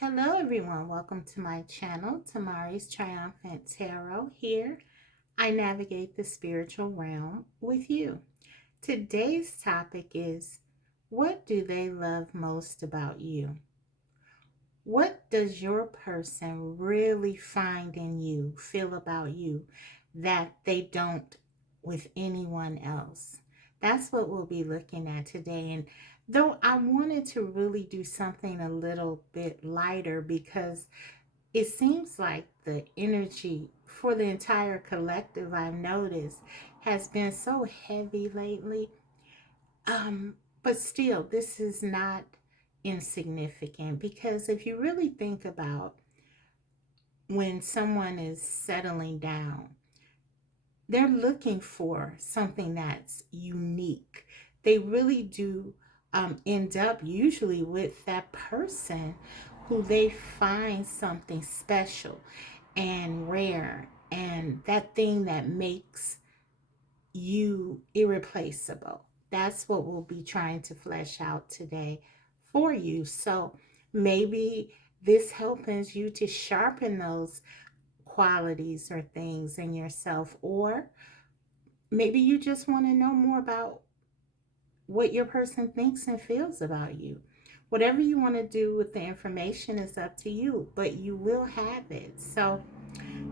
Hello everyone, welcome to my channel, Tamari's Triumphant Tarot. Here, I navigate the spiritual realm with you. Today's topic is, what do they love most about you? What does your person really find in you, feel about you, that they don't with anyone else? That's what we'll be looking at today. And though I wanted to really do something a little bit lighter because it seems like the energy for the entire collective, I've noticed, has been so heavy lately. But still, this is not insignificant because if you really think about when someone is settling down, they're looking for something that's unique. They really do end up usually with that person who they find something special and rare, and that thing that makes you irreplaceable. That's what we'll be trying to flesh out today for you. So maybe this helps you to sharpen those qualities or things in yourself, or maybe you just want to know more about what your person thinks and feels about you. Whatever you want to do with the information is up to you, but you will have it. So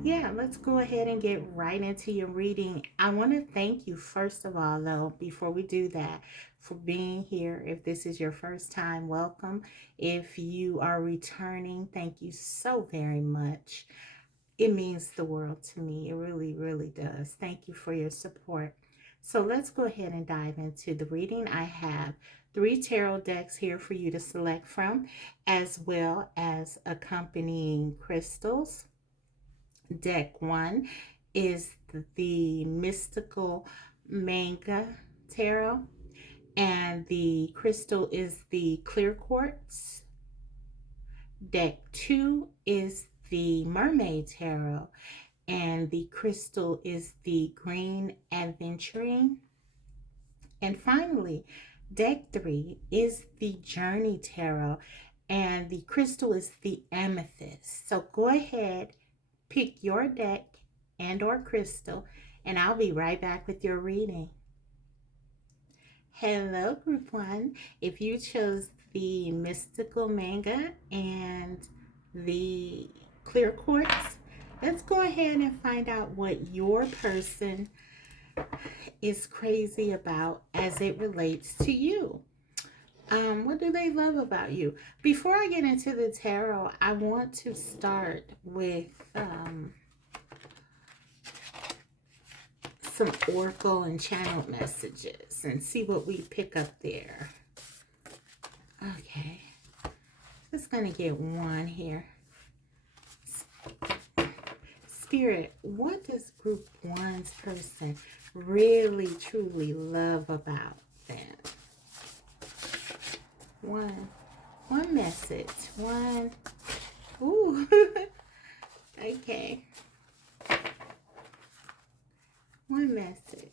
yeah, let's go ahead and get right into your reading. I want to thank you, first of all, though, before we do that, for being here. If this is your first time, welcome. If you are returning, thank you so very much. It means the world to me. It really, really does. Thank you for your support. So let's go ahead and dive into the reading. I have 3 tarot decks here for you to select from, as well as accompanying crystals. Deck 1 is the Mystical Manga Tarot, and the crystal is the Clear Quartz. Deck 2 is the Mermaid Tarot, and the crystal is the Green Aventurine. And finally, deck 3 is the Journey Tarot, and the crystal is the Amethyst. So go ahead, pick your deck and or crystal, and I'll be right back with your reading. Hello, group 1. If you chose the Mystical Manga and the Clear Quartz, let's go ahead and find out what your person is crazy about as it relates to you. What do they love about you? Before I get into the tarot, I want to start with some oracle and channel messages and see what we pick up there. Okay, just gonna get one here. Spirit, what does group 1's person really truly love about them? One message. One. Ooh. Okay. One message.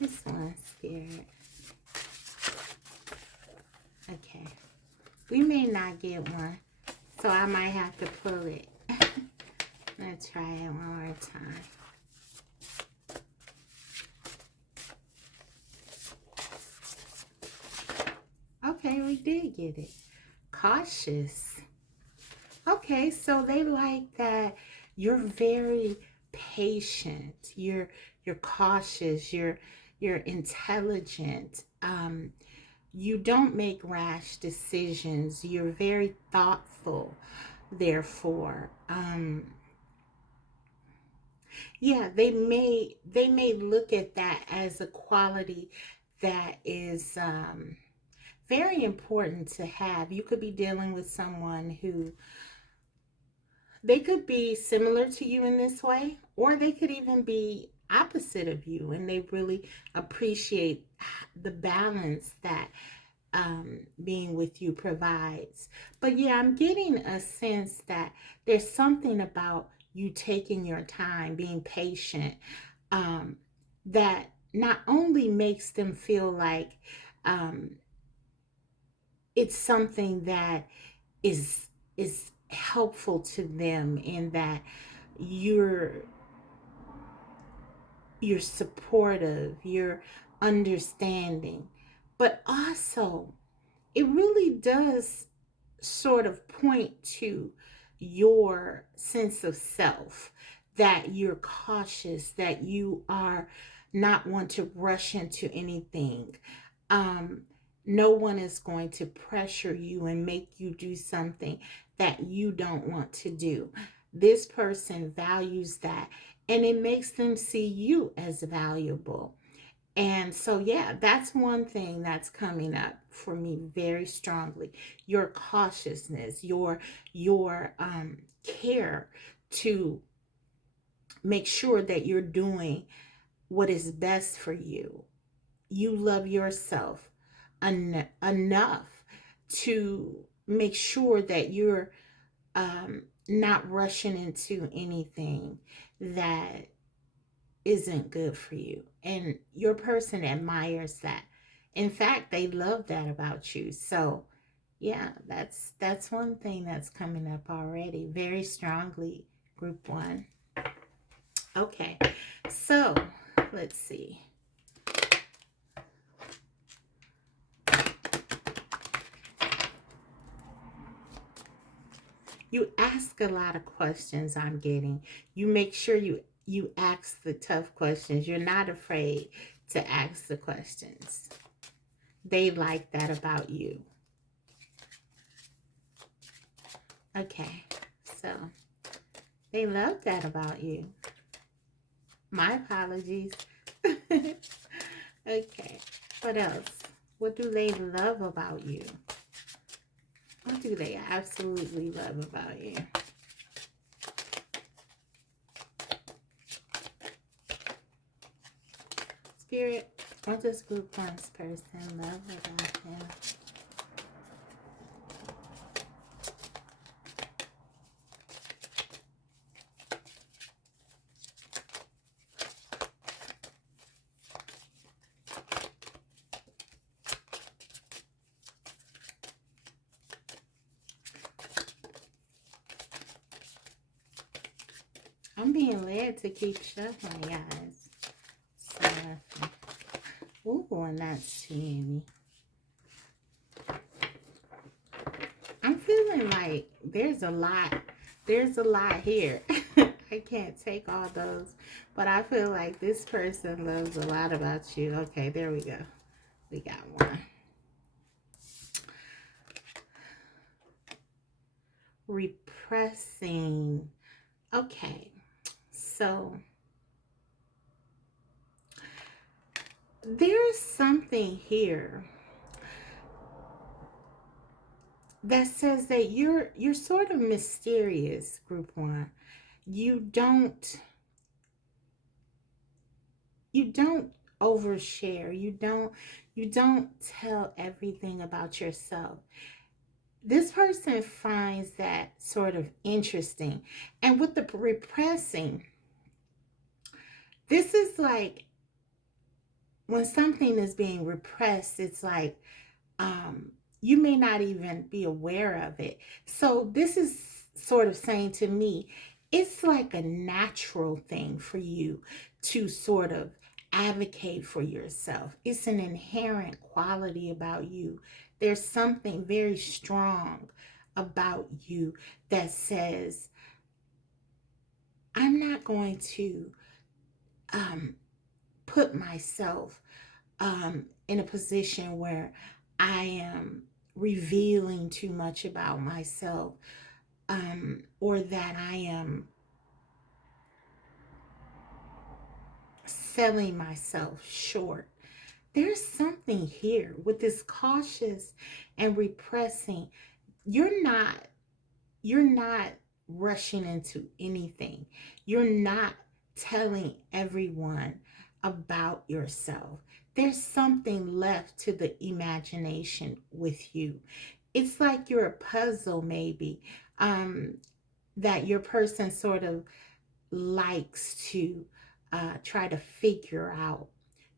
This one, Spirit. Okay. We may not get one, so I might have to pull it. Let's try it one more time. Okay, we did get it. Cautious. Okay, so they like that you're very patient. You're cautious. You're intelligent. You don't make rash decisions. You're very thoughtful. Therefore, yeah, they may look at that as a quality that is very important to have. You could be dealing with someone who, they could be similar to you in this way, or they could even be opposite of you, and they really appreciate the balance that being with you provides. But yeah, I'm getting a sense that there's something about you taking your time, being patient, that not only makes them feel like um, it's something that is is helpful to them, in that you're you're supportive, you're understanding, but also it really does sort of point to your sense of self, that you're cautious, that you are not want to rush into anything. Um, no one is going to pressure you and make you do something that you don't want to do. This person values that, and it makes them see you as valuable. And so, yeah, that's one thing that's coming up for me very strongly. Your cautiousness, your care to make sure that you're doing what is best for you. You love yourself enough to make sure that you're not rushing into anything that isn't good for you. And your person admires that. In fact, they love that about you. So, yeah, that's one thing that's coming up already very strongly, group 1. Okay. So, let's see. You ask a lot of questions, I'm getting. You make sure you ask the tough questions. You're not afraid to ask the questions. They like that about you. Okay, so they love that about you. My apologies. Okay, what else? What do they love about you? What do they absolutely love about you? Spirit, what does group 1's person love about them? I'm being led to keep shuffling, guys. So, ooh, and that's too many. I'm feeling like there's a lot. There's a lot here. I can't take all those, but I feel like this person loves a lot about you. Okay, there we go. We got one. Repressing. Okay, so there's something here that says that you're sort of mysterious, group 1. You don't overshare. You don't tell everything about yourself. This person finds that sort of interesting. And with the repressing, this is like when something is being repressed, it's like you may not even be aware of it. So this is sort of saying to me, it's like a natural thing for you to sort of advocate for yourself. It's an inherent quality about you. There's something very strong about you that says, I'm not going to put myself in a position where I am revealing too much about myself, or that I am selling myself short. There's something here with this cautious and repressing. You're not rushing into anything. You're not telling everyone about yourself. There's something left to the imagination with you. It's like you're a puzzle, maybe, that your person sort of likes to try to figure out.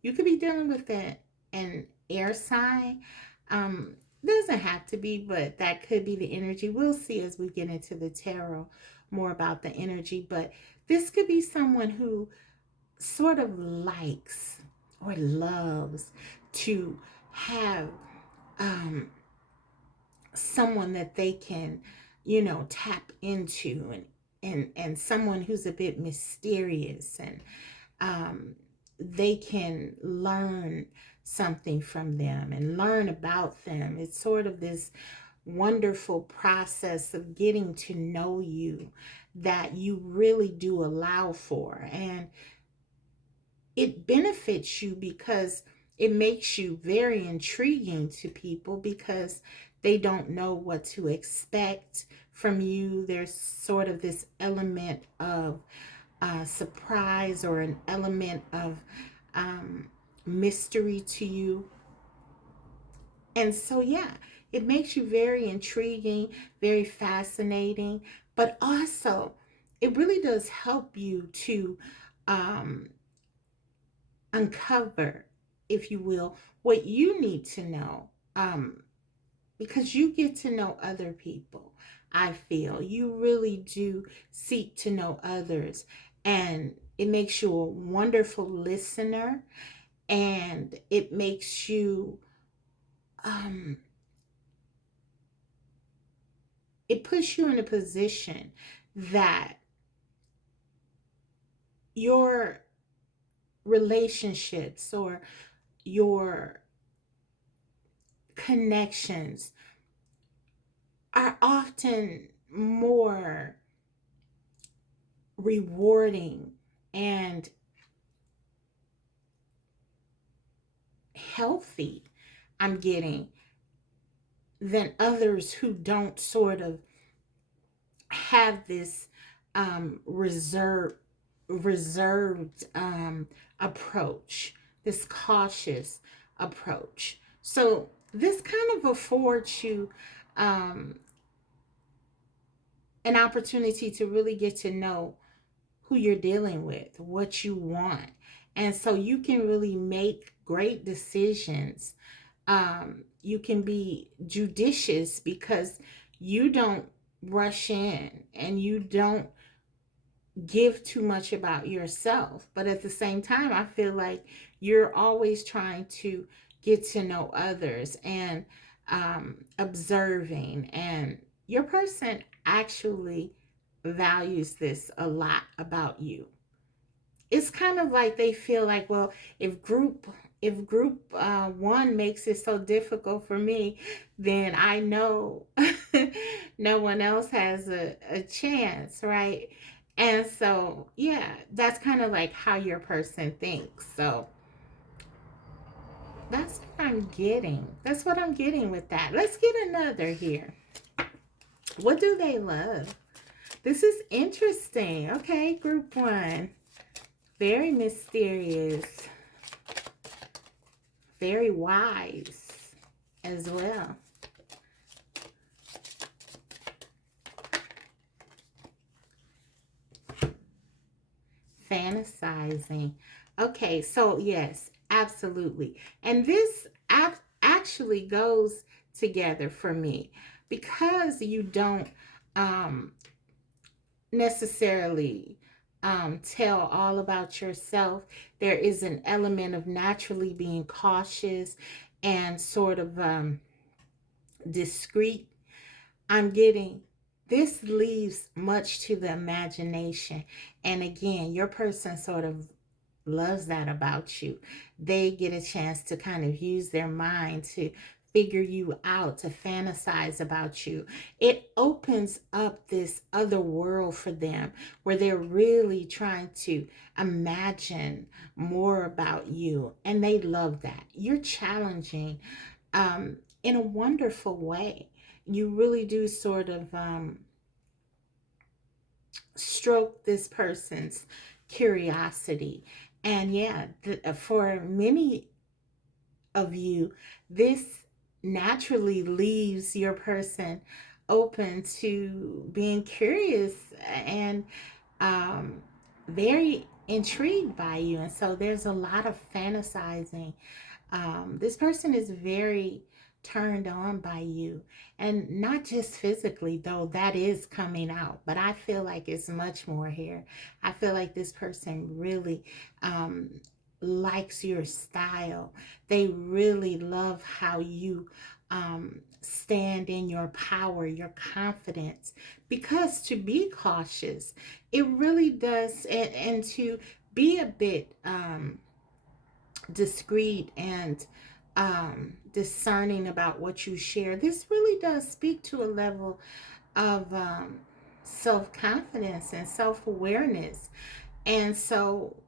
You could be dealing with an air sign. Doesn't have to be, but that could be the energy. We'll see as we get into the tarot more about the energy. But this could be someone who sort of likes or loves to have um, someone that they can, tap into, and someone who's a bit mysterious, and um, they can learn something from them and learn about them. It's sort of this wonderful process of getting to know you that you really do allow for. And it benefits you because it makes you very intriguing to people because they don't know what to expect from you. There's sort of this element of surprise or an element of mystery to you. And so, yeah, it makes you very intriguing, very fascinating, but also it really does help you to um, uncover, if you will, what you need to know, because you get to know other people. I feel you really do seek to know others, and it makes you a wonderful listener, and it makes you, um, it puts you in a position that your relationships or your connections are often more rewarding and healthy, I'm getting, than others who don't sort of have this reserved approach, this cautious approach. So this kind of affords you um, an opportunity to really get to know who you're dealing with, what you want. And so you can really make great decisions. You can be judicious because you don't rush in and you don't give too much about yourself. But at the same time, I feel like you're always trying to get to know others and observing. And your person actually values this a lot about you. It's kind of like they feel like, well, if group one makes it so difficult for me, then I know no one else has a chance, right? And so, yeah, that's kind of like how your person thinks. So that's what I'm getting. That's what I'm getting with that. Let's get another here. What do they love? This is interesting. Okay, group one. Very mysterious, very wise as well. Fantasizing. Okay, so yes, absolutely. And this actually goes together for me because you don't um, necessarily tell all about yourself. There is an element of naturally being cautious and sort of discreet. I'm getting this leaves much to the imagination. And again, your person sort of loves that about you. They get a chance to kind of use their mind to figure you out, to fantasize about you. It opens up this other world for them where they're really trying to imagine more about you. And they love that. You're challenging in a wonderful way. You really do sort of stroke this person's curiosity. And yeah, for many of you, this naturally leaves your person open to being curious and um, very intrigued by you. And so there's a lot of fantasizing. This person is very turned on by you, and not just physically, though that is coming out, but I feel like it's much more here. I feel like this person really um, likes your style. They really love how you stand in your power, your confidence, because to be cautious, it really does, and to be a bit discreet and discerning about what you share. This really does speak to a level of self confidence and self awareness. And so,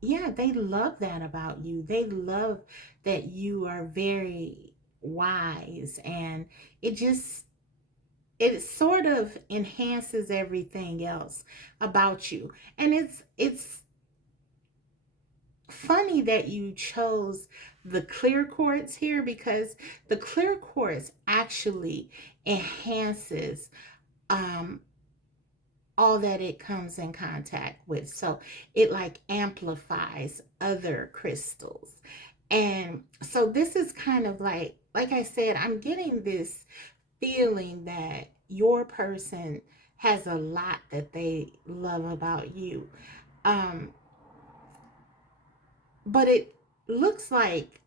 yeah, they love that about you. They love that you are very wise, and it just, it sort of enhances everything else about you. And it's funny that you chose the clear quartz here, because the clear quartz actually enhances um, all that it comes in contact with. So it like amplifies other crystals. And so this is kind of like I said, I'm getting this feeling that your person has a lot that they love about you. Um, but it looks like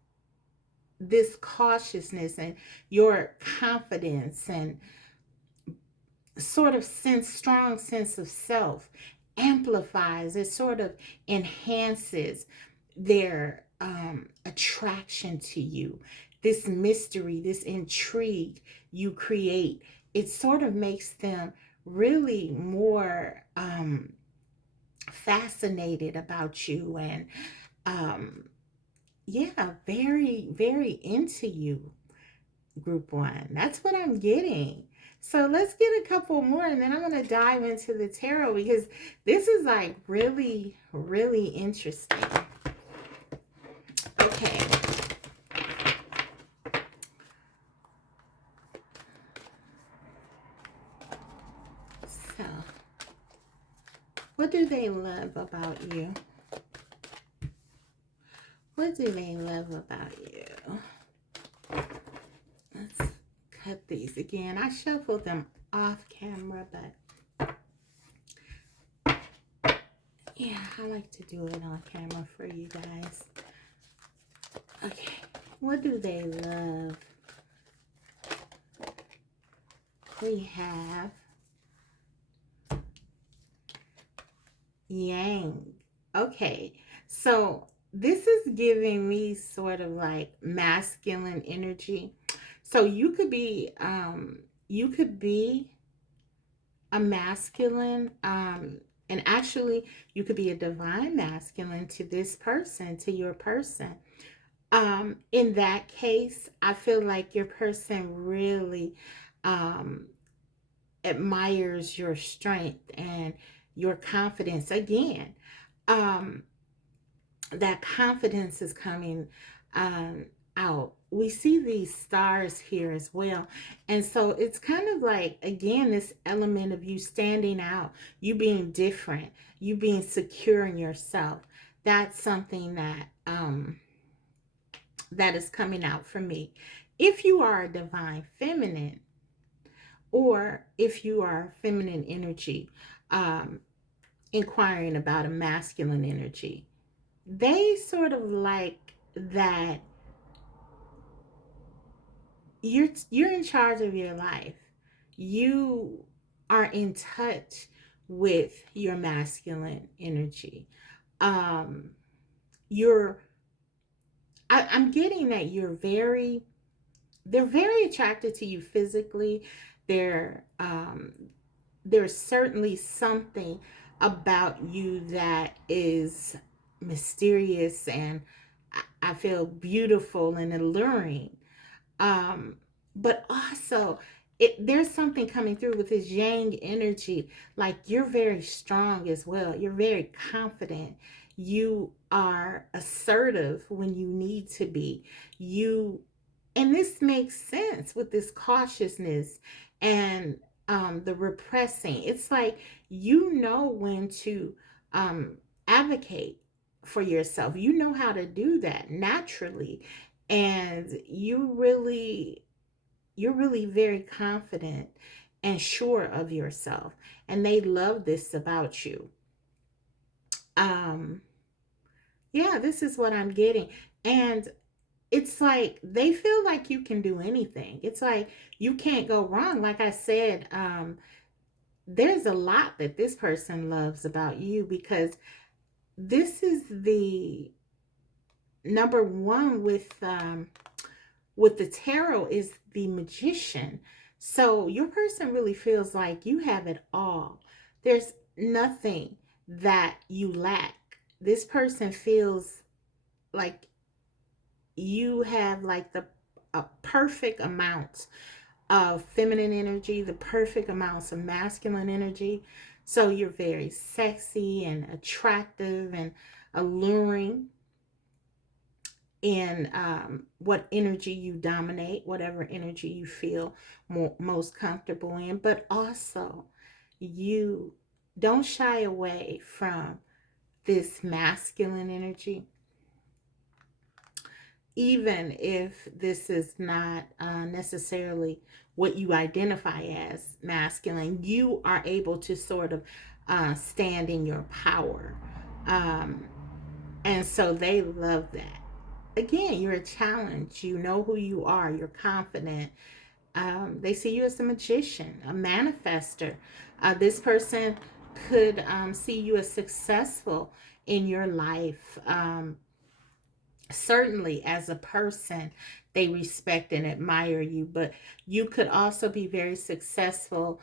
this cautiousness and your confidence and sort of strong sense of self amplifies, it sort of enhances their attraction to you. This mystery, this intrigue you create, it sort of makes them really more fascinated about you, and um, yeah, very, very into you, group one. That's what I'm getting. So let's get a couple more, and then I'm going to dive into the tarot, because this is like really, really interesting. Okay. So, what do they love about you? What do they love about you? Let's cut these again. I shuffled them off camera, but yeah, I like to do it on camera for you guys. Okay, what do they love? We have Yang. Okay, so this is giving me sort of like masculine energy. So you could be a masculine, and actually you could be a divine masculine to this person, to your person. In that case, I feel like your person really um admires your strength and your confidence. Again, um that confidence is coming um, out. We see these stars here as well. And so it's kind of like, again, this element of you standing out, you being different, you being secure in yourself. That's something that is coming out for me. If you are a divine feminine, or if you are feminine energy, um, inquiring about a masculine energy, they sort of like that you're in charge of your life. You are in touch with your masculine energy. Um, you're I'm getting that they're very attracted to you physically. They're there's certainly something about you that is mysterious, and I feel beautiful and alluring. Um, but also, there's something coming through with this yang energy. Like, you're very strong as well. You're very confident. You are assertive when you need to be. You, and this makes sense with this cautiousness and the repressing. It's like you know when to advocate for yourself. You know how to do that naturally. And you're really very confident and sure of yourself. And they love this about you. Um, yeah, this is what I'm getting. And it's like they feel like you can do anything. It's like you can't go wrong. Like I said, there's a lot that this person loves about you, because this is the number one with the tarot is the magician. So your person really feels like you have it all. There's nothing that you lack. This person feels like you have like the a perfect amount of feminine energy, the perfect amounts of masculine energy. So you're very sexy and attractive and alluring in what energy you dominate, whatever energy you feel most comfortable in. But also, you don't shy away from this masculine energy, even if this is not necessarily what you identify as masculine. You are able to sort of stand in your power. Um, and so they love that. Again, you're a challenge. You know who you are. You're confident. They see you as a magician, a manifester. This person could see you as successful in your life. Certainly, as a person, they respect and admire you, but you could also be very successful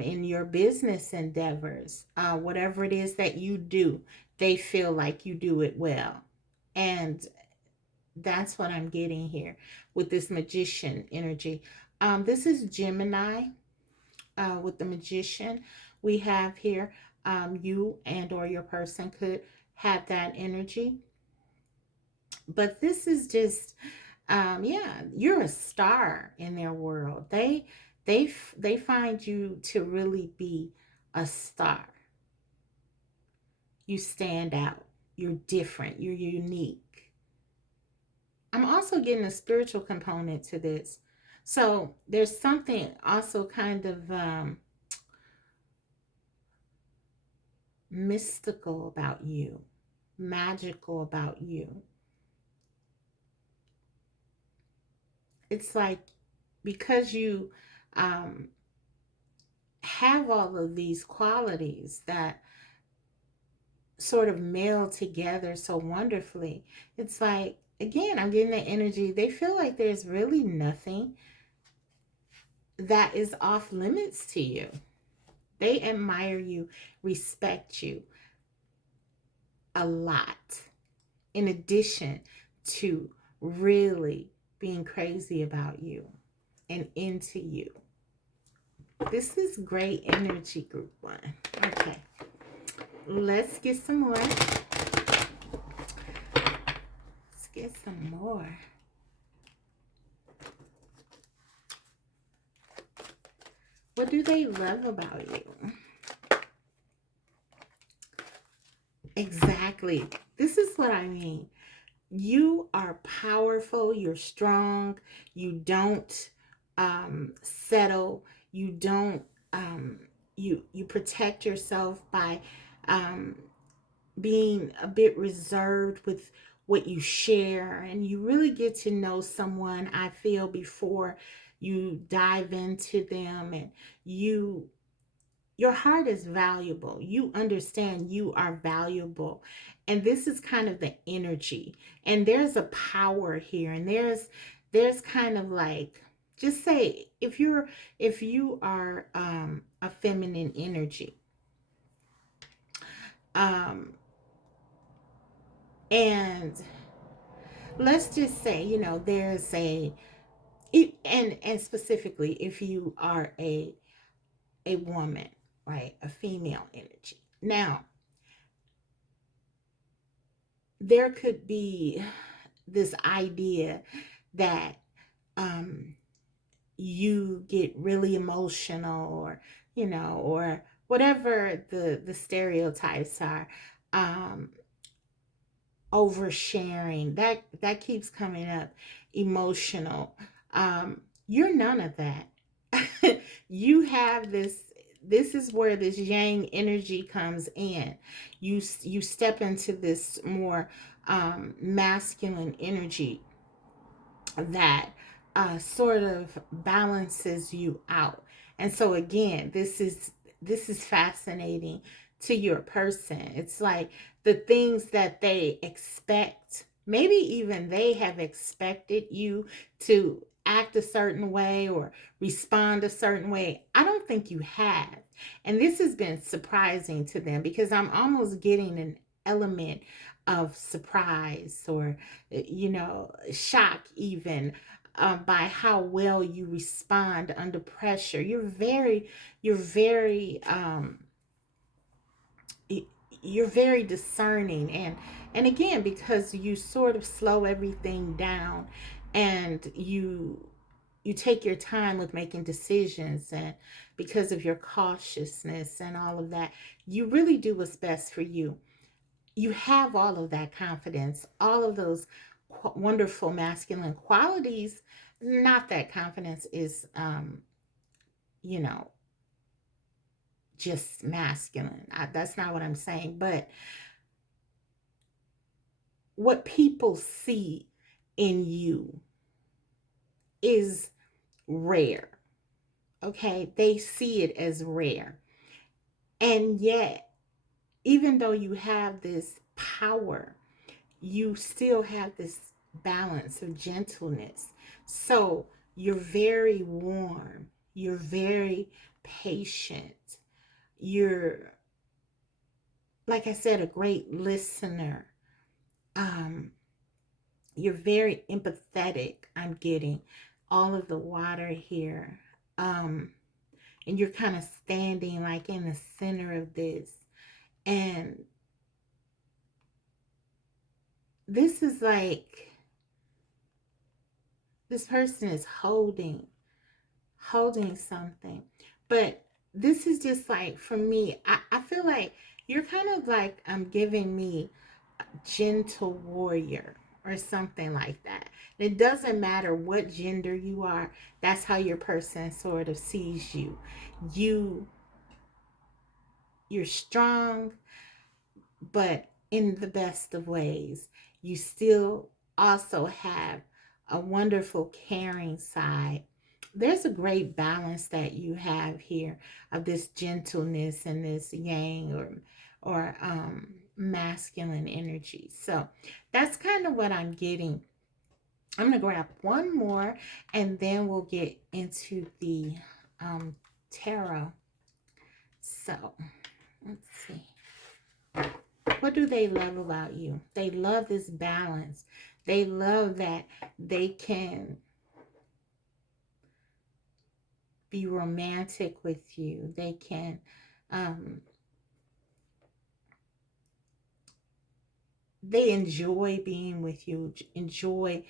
in your business endeavors. Whatever it is that you do, they feel like you do it well. And that's what I'm getting here with this magician energy. This is Gemini with the magician. We have here you and or your person could have that energy. But this is just, yeah, you're a star in their world. They find you to really be a star. You stand out. You're different. You're unique. I'm also getting a spiritual component to this. So there's something also kind of mystical about you, magical about you. It's like because you um, have all of these qualities that sort of meld together so wonderfully. It's like, again, I'm getting the energy. They feel like there's really nothing that is off limits to you. They admire you, respect you a lot, in addition to really being crazy about you and into you. This is great energy, group one. Okay, let's get some more. Let's get some more. What do they love about you? Exactly. This is what I mean. You are powerful. You're strong. You don't settle. You don't. You protect yourself by um, being a bit reserved with what you share, and you really get to know someone, I feel, before you dive into them, and your heart is valuable. You understand you are valuable. And this is kind of the energy. And there's a power here. And there's kind of like, just say if you are a feminine energy. Um and let's just say, there's and specifically if you are a woman, right? A female energy. Now, there could be this idea that um, you get really emotional, or or whatever the stereotypes are. um, oversharing. That keeps coming up. Emotional. You're none of that. You have this. This is where this yang energy comes in. You step into this more masculine energy that sort of balances you out. And so again, this is fascinating to your person. It's like the things that they expect, maybe even they have expected you to act a certain way or respond a certain way. I don't think you have. And this has been surprising to them because I'm almost getting an element of surprise or shock even, by how well you respond under pressure. You're very discerning, and again, because you sort of slow everything down, and you take your time with making decisions, and because of your cautiousness and all of that, you really do what's best for you. You have all of that confidence, all of those wonderful masculine qualities. Not that confidence is, you know, just masculine. That's not what I'm saying. But what people see in you is rare. Okay. They see it as rare. And yet, even though you have this power, you still have this balance of gentleness. So you're very warm. You're very patient. You're, like I said, a great listener. Um, you're very empathetic. I'm getting all of the water here. And you're kind of standing like in the center of this. And this is like, this person is holding something. But this is just like, for me, I feel like you're kind of like, giving me a gentle warrior or something like that. It doesn't matter what gender you are, that's how your person sort of sees you. You you're strong, but in the best of ways. You still also have a wonderful caring side. There's a great balance that you have here of this gentleness and this yang or masculine energy. So that's kind of what I'm getting. I'm going to grab one more and then we'll get into the tarot. So let's see. What do they love about you? They love this balance. They love that they can be romantic with you. They can they enjoy being with you, enjoy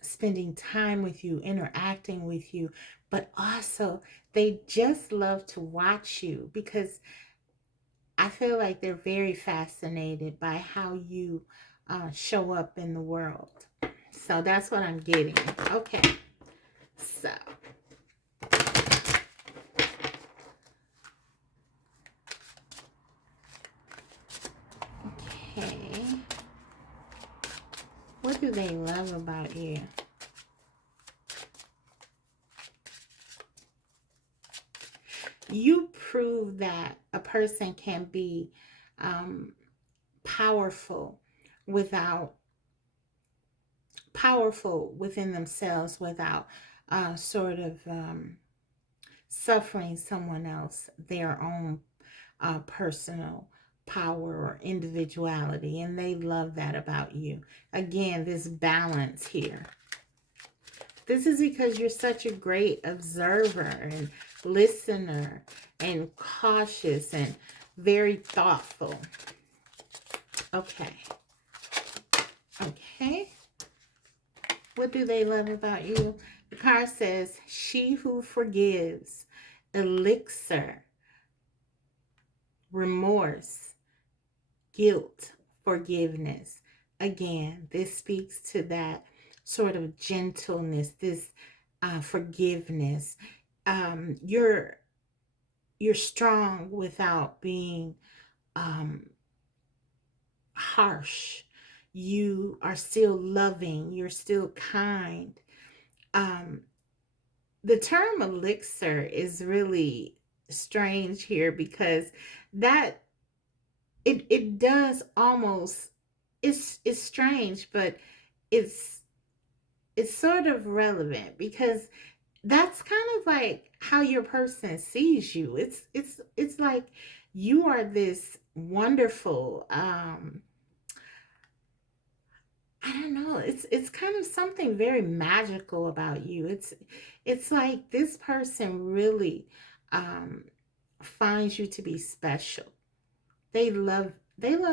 spending time with you, interacting with you, but also they just love to watch you because I feel like they're very fascinated by how you show up in the world. So that's what I'm getting. Okay. So. Okay. What do they love about you? You prove that a person can be powerful within themselves without sort of suffering someone else, their own personal power or individuality. And they love that about you. Again, this balance here. This is because you're such a great observer and listener and cautious and very thoughtful. Okay. Okay. What do they love about you? The card says, she who forgives, elixir, remorse, guilt, forgiveness. Again, this speaks to that sort of gentleness, this forgiveness. You're strong without being um, harsh. You are still loving. You're still kind. Um, the term elixir is really strange here because that it does almost, it's strange, but it's it's sort of relevant because that's kind of like how your person sees you. It's like you are this wonderful I don't know. It's kind of something very magical about you. It's like this person really um finds you to be special. They love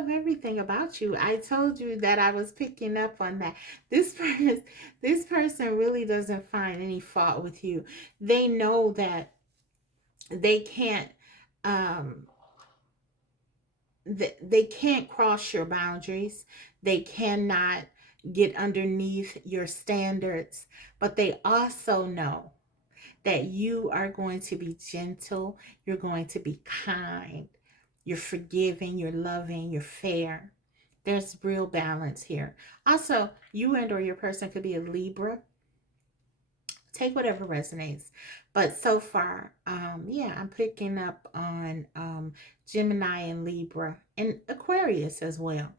everything about you. I told you that I was picking up on that. This person really doesn't find any fault with you. They know that they can't um they can't cross your boundaries. They cannot get underneath your standards, but they also know that you are going to be gentle, you're going to be kind, you're forgiving, you're loving, you're fair. There's real balance here. Also, you and or your person could be a Libra. Take whatever resonates. But so far, yeah, I'm picking up on Gemini and Libra and Aquarius as well,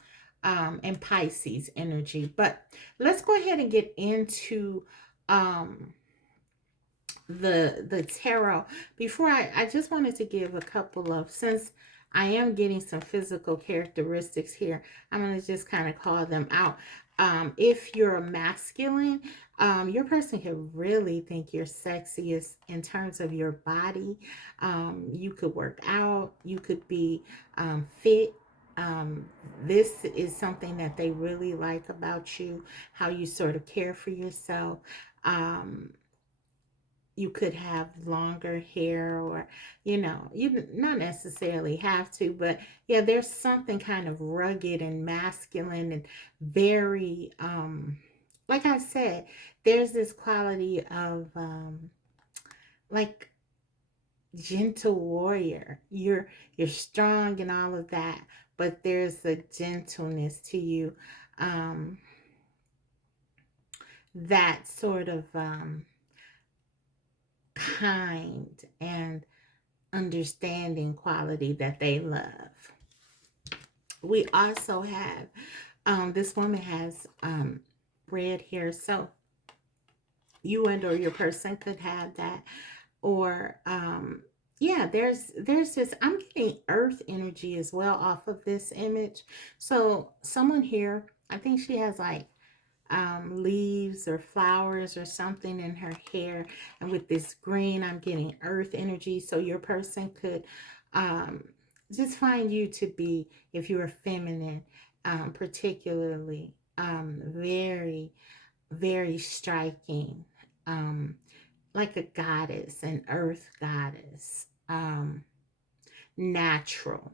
and Pisces energy. But let's go ahead and get into um, the tarot. Before I just wanted to give a couple of, since I am getting some physical characteristics here, I'm going to just kind of call them out. If you're a masculine, your person can really think you're sexiest in terms of your body. You could work out, you could be fit. um, this is something that they really like about you, how you sort of care for yourself. um, you could have longer hair, or you not necessarily have to, but yeah, there's something kind of rugged and masculine and very like I said, there's this quality of like gentle warrior. You're strong and all of that, but there's a gentleness to you, um that sort of kind and understanding quality that they love. We also have this woman has red hair, so you and or your person could have that. Or yeah, there's this, I'm getting earth energy as well off of this image. So someone here, I think she has like leaves or flowers or something in her hair. And with this green, I'm getting earth energy. So your person could um, just find you to be, if you're feminine, particularly very, very striking, like a goddess, an earth goddess, natural.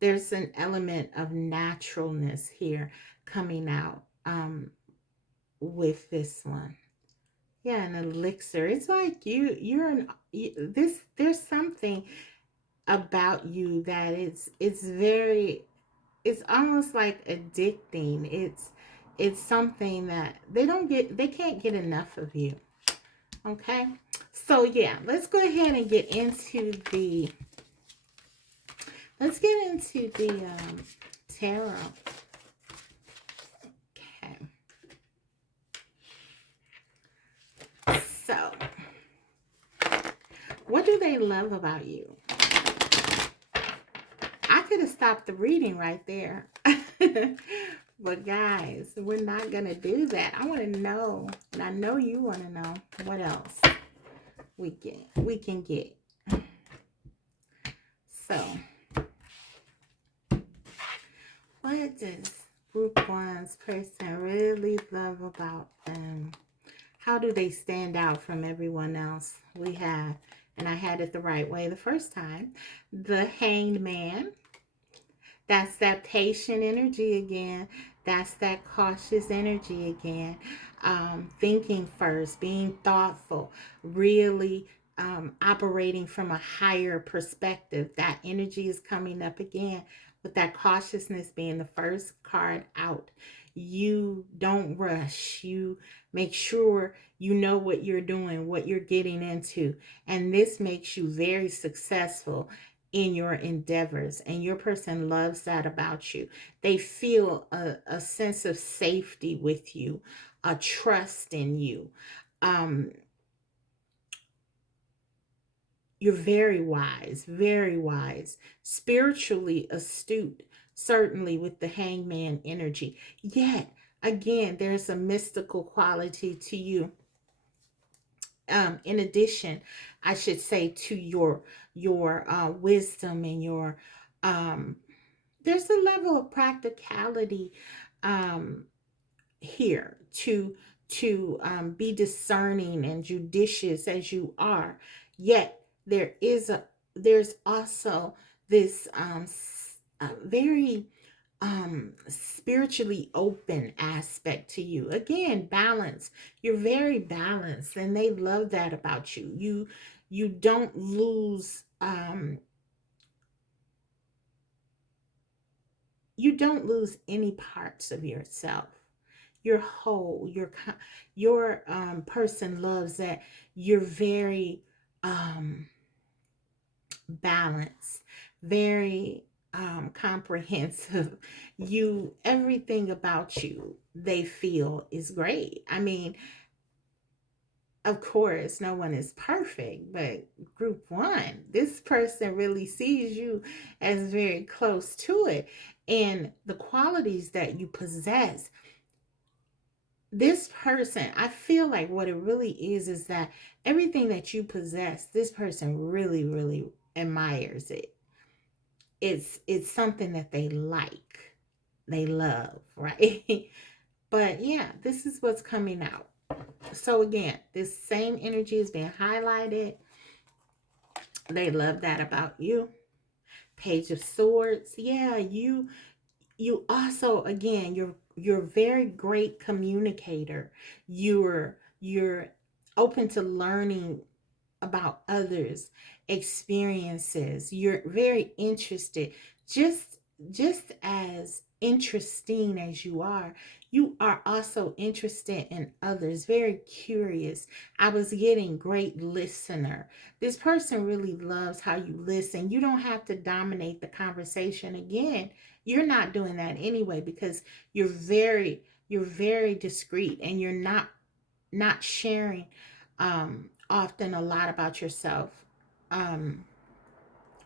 There's an element of naturalness here coming out. With this one. Yeah, an elixir. It's like this, there's something about you that it's very, it's almost like addicting. It's something that they can't get enough of you. Okay? So yeah, let's get into the tarot. Okay. So, what do they love about you? I could have stopped the reading right there. But guys, we're not going to do that. I want to know, and I know you want to know what else we can get. So, what does group one's person really love about them? How do they stand out from everyone else? We have, and I had it the right way the first time, the Hanged Man. That's that patient energy again. That's that cautious energy again. Thinking first, being thoughtful, really operating from a higher perspective. That energy is coming up again with that cautiousness being the first card out. You don't rush. You make sure you know what you're doing, what you're getting into. And this makes you very successful in your endeavors, and your person loves that about you. They feel a sense of safety with you, a trust in you. um you're very wise, spiritually astute, certainly with the hangman energy. Yet again, there's a mystical quality to you. In addition, I should say, to your wisdom and your um there's a level of practicality um, here to be discerning and judicious as you are. Yet there's also this very spiritually open aspect to you. Again, balance. You're very balanced, and they love that about you. You don't lose any parts of yourself. You're whole. Your person loves that you're very um balanced, very comprehensive. You Everything about you they feel is great. I mean, of course, no one is perfect, but group one, this person really sees you as very close to it. And the qualities that you possess, this person, I feel like what it really is that everything that you possess, this person really, really admires it. It's something that they like, they love, right? But yeah, this is what's coming out. So again, this same energy is being highlighted. They love that about you. Page of Swords. Yeah, you also, again, you're a very great communicator. You're open to learning about others' experiences. You're very interested. Just just as interesting as you are also interested in others, very curious. I was getting great listener. This person really loves how you listen. You don't have to dominate the conversation. Again, you're not doing that anyway, because you're very discreet, and you're not sharing often a lot about yourself um,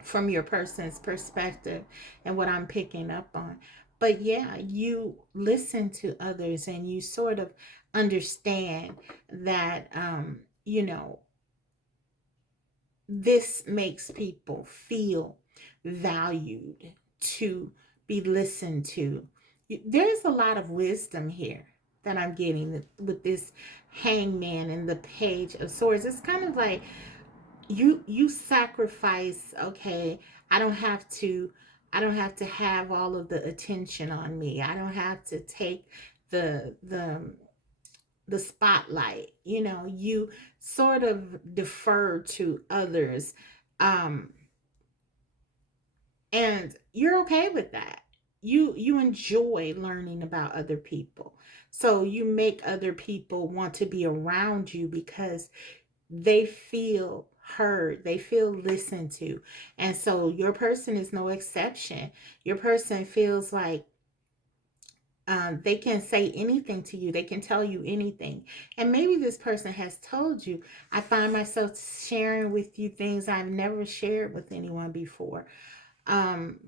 from your person's perspective, and what I'm picking up on. But yeah, you listen to others, and you sort of understand that, this makes people feel valued, to be listened to. There's a lot of wisdom here that I'm getting with this hangman and the page of swords. It's kind of like you sacrifice. Okay, I don't have to have all of the attention on me. I don't have to take the spotlight. You sort of defer to others, um and you're okay with that. You enjoy learning about other people, so you make other people want to be around you, because they feel heard, they feel listened to. And so your person is no exception. Your person feels like they can say anything to you, they can tell you anything. And maybe this person has told you, I find myself sharing with you things I've never shared with anyone before. um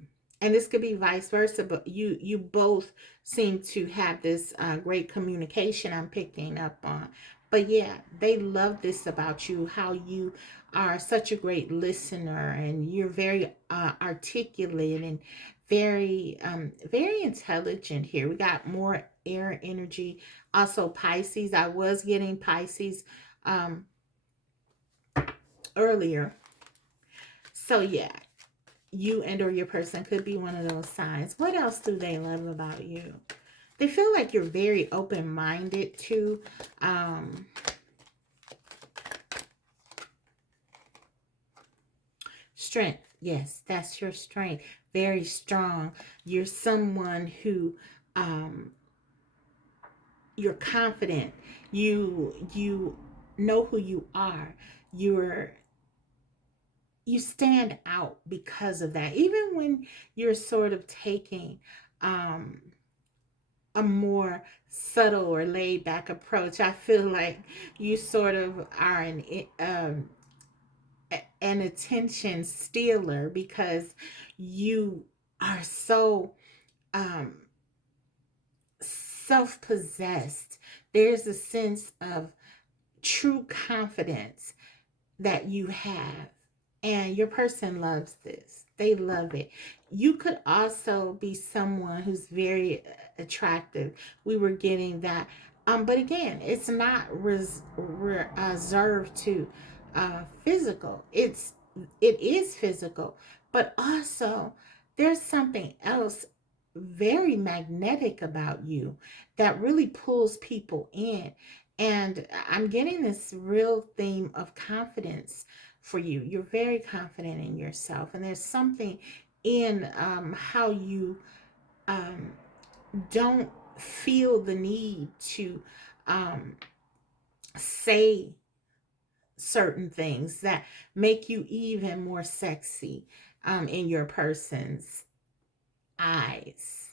and this could be vice versa, but you both seem to have this great communication I'm picking up on. But yeah, they love this about you, how you are such a great listener, and you're very articulate, and very intelligent. Here we got more air energy. Also Pisces, I was getting Pisces um earlier. So yeah, you and or your person could be one of those signs. What else do they love about you? They feel like you're very open-minded too. Strength. Yes, that's your strength. Very strong. You're someone who you're confident. You know who you are. You stand out because of that. Even when you're sort of taking a more subtle or laid back approach, I feel like you sort of are an attention stealer because you are so um, self-possessed. There's a sense of true confidence that you have, and your person loves this. They love it. You could also be someone who's very attractive. We were getting that, but again, it's not reserved to physical. It is physical, but also there's something else very magnetic about you that really pulls people in. And I'm getting this real theme of confidence for you. You're very confident in yourself. And there's something in how you um, don't feel the need to say certain things that make you even more sexy in your person's eyes.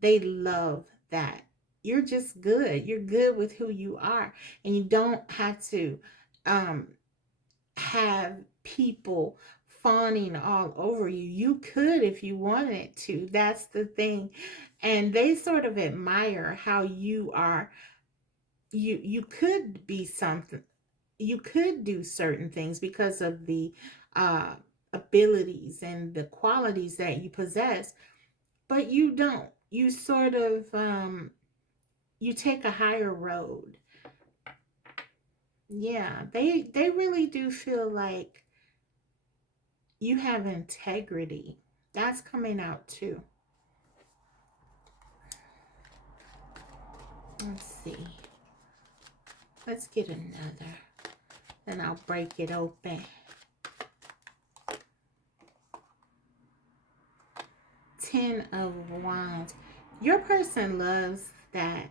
They love that. You're just good. You're good with who you are. And you don't have to um, have people fawning all over you. You could if you wanted to. That's the thing. And they sort of admire how you are. You could be something. You could do certain things because of the uh, abilities and the qualities that you possess, but you don't. You sort of you take a higher road. Yeah, they really do feel like you have integrity. That's coming out too. Let's see. Let's get another. Then I'll break it open. 10 of Wands. Your person loves that.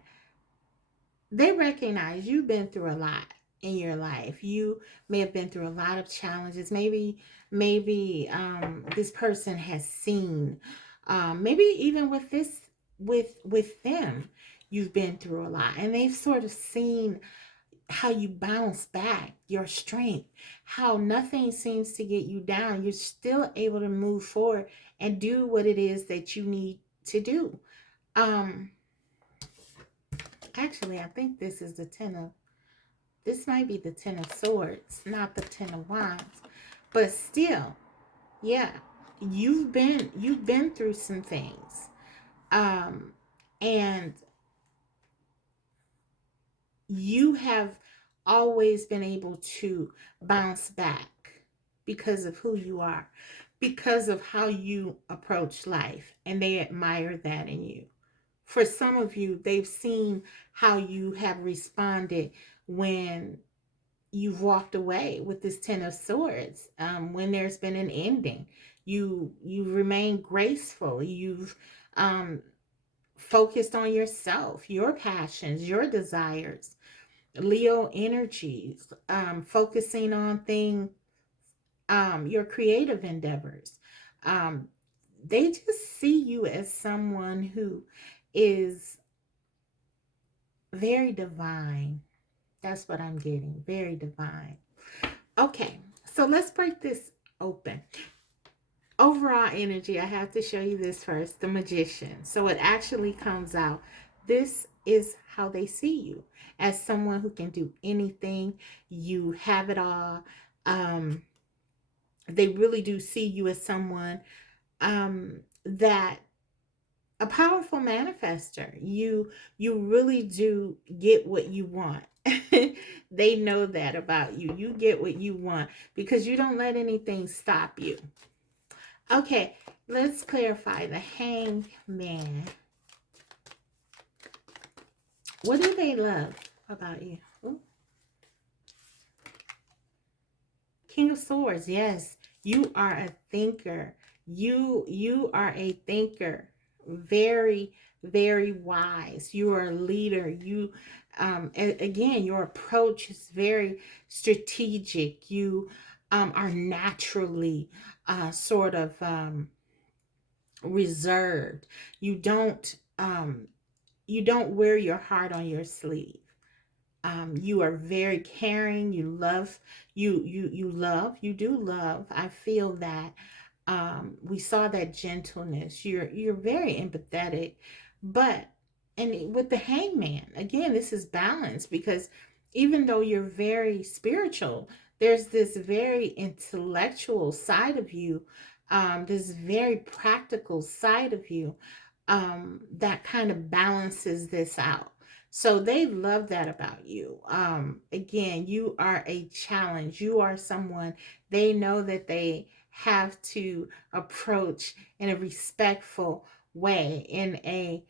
They recognize you've been through a lot in your life. You may have been through a lot of challenges. Maybe this person has seen, maybe even with this, with them, you've been through a lot, and they've sort of seen how you bounce back, your strength, how nothing seems to get you down. You're still able to move forward and do what it is that you need to do. Um, Actually, I think this might be the 10 of Swords, not the 10 of Wands. But still, yeah, you've been through some things. And you have always been able to bounce back because of who you are, because of how you approach life, and they admire that in you. For some of you, they've seen how you have responded when you've walked away with this 10 of Swords, when there's been an ending. You remain graceful. You've focused on yourself, your passions, your desires. Leo energies, focusing on things, your creative endeavors. Um, they just see you as someone who is very divine. That's what I'm getting. Very divine. Okay, so let's break this open. Overall energy, I have to show you this first, the Magician. So it actually comes out. This is how they see you, as someone who can do anything. You have it all. They really do see you as someone that a powerful manifester. You really do get what you want. They know that about you. You get what you want because you don't let anything stop you. Okay, let's clarify the hangman. What do they love about you? Ooh. King of Swords, yes. You are a thinker. You are a thinker. Very, very wise. You are a leader. You again, your approach is very strategic. You are naturally sort of reserved. You don't wear your heart on your sleeve. You are very caring. You love. You love. You do love. I feel that. We saw that gentleness. You're very empathetic, but and with the hangman again, this is balance because even though you're very spiritual, there's this very intellectual side of you, this very practical side of you, that kind of balances this out. So they love that about you. Again, you are a challenge. You are someone they know that they have to approach in a respectful way, in a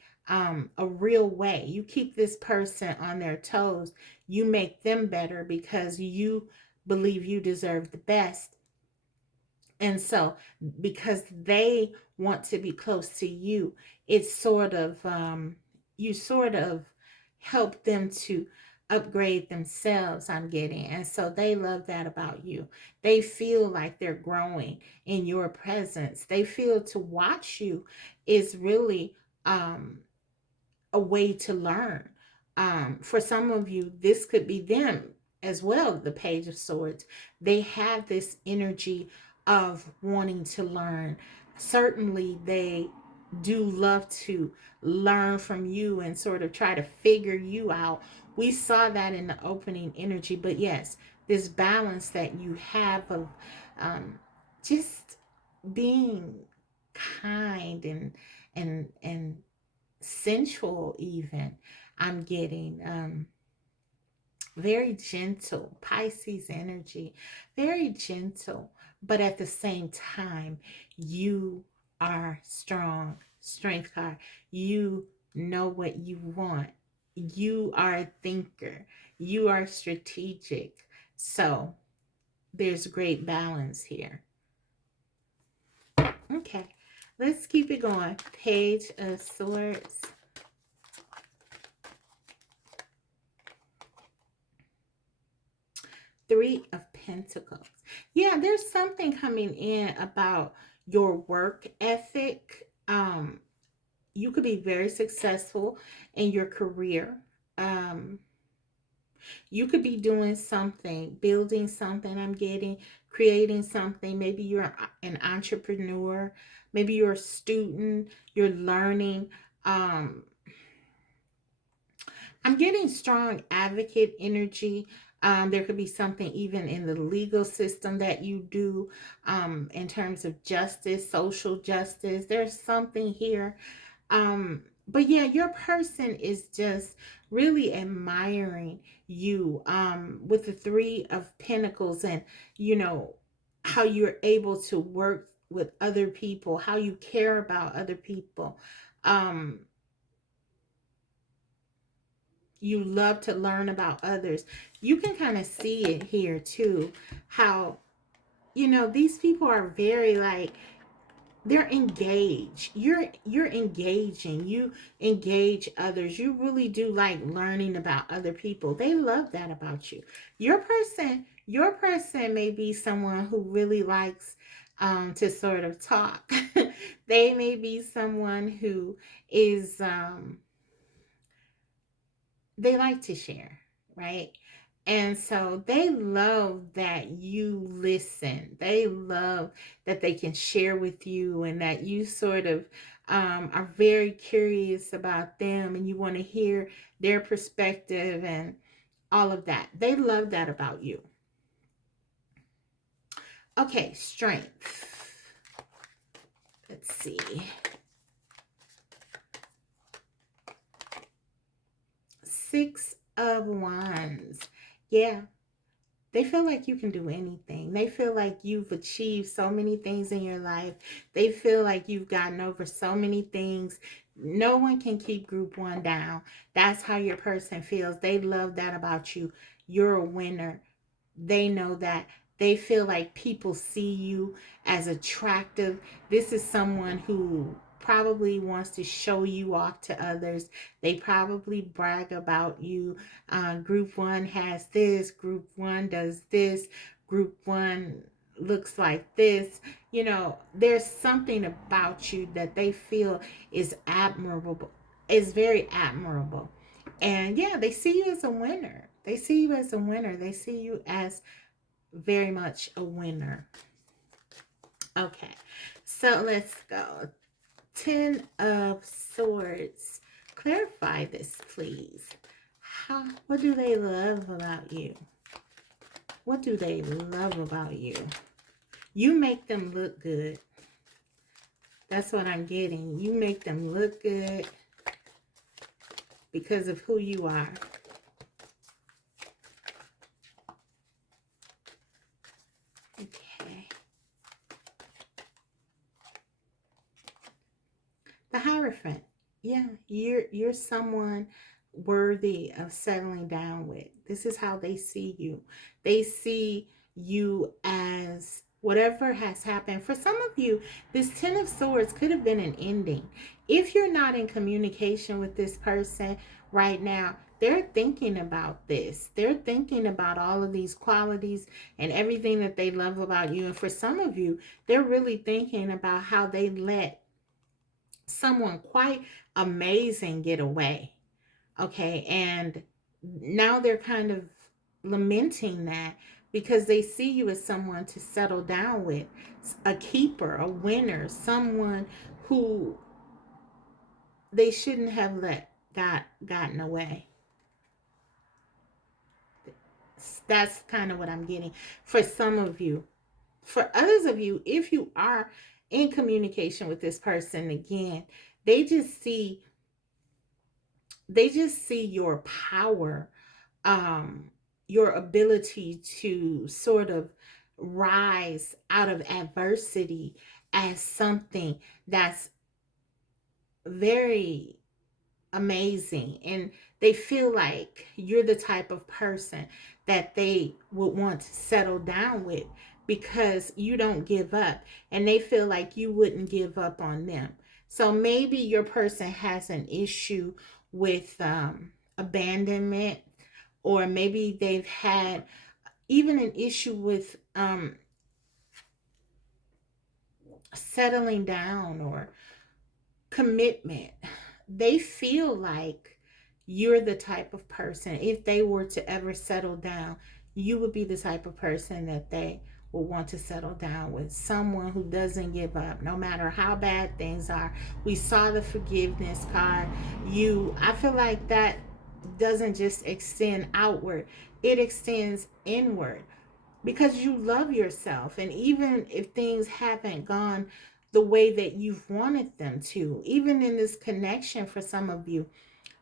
real way. You keep this person on their toes. You make them better because you believe you deserve the best. And so, because they want to be close to you, it's sort of, you sort of help them to upgrade themselves, I'm getting. And so they love that about you. They feel like they're growing in your presence. They feel to watch you is really a way to learn. For some of you, this could be them as well, the Page of Swords. They have this energy of wanting to learn. Certainly, they do love to learn from you and sort of try to figure you out. We saw that in the opening energy, but yes, this balance that you have of just being kind and sensual even, I'm getting very gentle Pisces energy, very gentle, but at the same time you are strong, strength card. You know what you want. You are a thinker. You are strategic. So there's great balance here. Okay, let's keep it going. Page of Swords. Three of Pentacles. Yeah, there's something coming in about your work ethic. You could be very successful in your career. Um, you could be doing something, building something, I'm getting, creating something. Maybe you're an entrepreneur. Maybe you're a student. You're learning. Um, I'm getting strong advocate energy. There could be something even in the legal system that you do in terms of justice, social justice. There's something here. But yeah, your person is just really admiring you with the Three of Pentacles and, you know, how you're able to work with other people, how you care about other people. Um, you love to learn about others. You can kind of see it here too, how, you know, these people are very like, they're engaged. You're engaging. You engage others. You really do like learning about other people. They love that about you. Your person may be someone who really likes to sort of talk. They may be someone who is they like to share, right? And so they love that you listen. They love that they can share with you and that you sort of are very curious about them and you want to hear their perspective and all of that. They love that about you. Okay, strength. Let's see. Six of Wands. Yeah, They feel like you can do anything. They feel like you've achieved so many things in your life. They feel like you've gotten over so many things. No one can keep group one down. That's how your person feels. They love that about you. You're a winner. They know that. They feel like people see you as attractive. This is someone who probably wants to show you off to others. They probably brag about you. Group one has this, group one does this, group one looks like this. You know, there's something about you that they feel is admirable, is very admirable. And yeah, they see you as a winner. They see you as a winner. They see you as very much a winner. Okay, so let's go. 10 of Swords. Clarify this, please. What do they love about you? What do they love about you? You make them look good. That's what I'm getting. You make them look good because of who you are. Okay. The Hierophant. Yeah, you're someone worthy of settling down with. This is how they see you. They see you as whatever has happened. For some of you, this 10 of Swords could have been an ending. If you're not in communication with this person right now, they're thinking about this. They're thinking about all of these qualities and everything that they love about you. And for some of you, they're really thinking about how they let someone quite amazing get away. Okay. And now they're kind of lamenting that because they see you as someone to settle down with, a keeper, a winner, someone who they shouldn't have gotten away. That's kind of what I'm getting for some of you. For others of you, if you are in communication with this person again, they just see your power, um, your ability to sort of rise out of adversity as something that's very amazing. And they feel like you're the type of person that they would want to settle down with because you don't give up, and they feel like you wouldn't give up on them. So maybe your person has an issue with abandonment, or maybe they've had even an issue with settling down or commitment. They feel like you're the type of person, if they were to ever settle down, you would be the type of person that they would want to settle down with. Someone who doesn't give up no matter how bad things are. We saw the forgiveness card. I feel like that doesn't just extend outward, it extends inward because you love yourself. And even if things haven't gone the way that you've wanted them to, even in this connection, for some of you,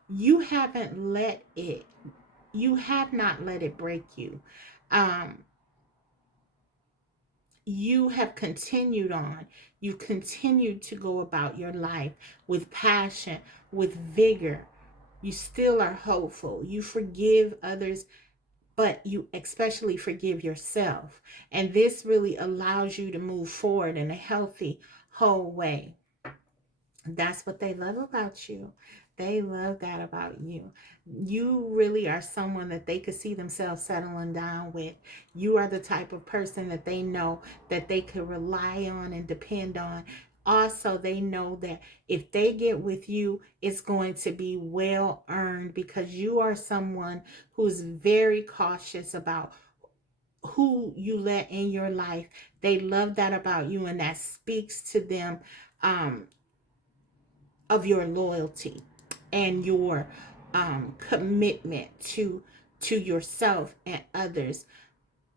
you haven't let it, you have not let it break you. Um, you have continued on. You continued to go about your life with passion, with vigor. You still are hopeful. You forgive others, but you especially forgive yourself. And this really allows you to move forward in a healthy, whole way. That's what they love about you. They love that about you. You really are someone that they could see themselves settling down with. You are the type of person that they know that they could rely on and depend on. Also, they know that if they get with you, it's going to be well earned because you are someone who's very cautious about who you let in your life. They love that about you, and that speaks to them um, of your loyalty and your commitment to yourself and others.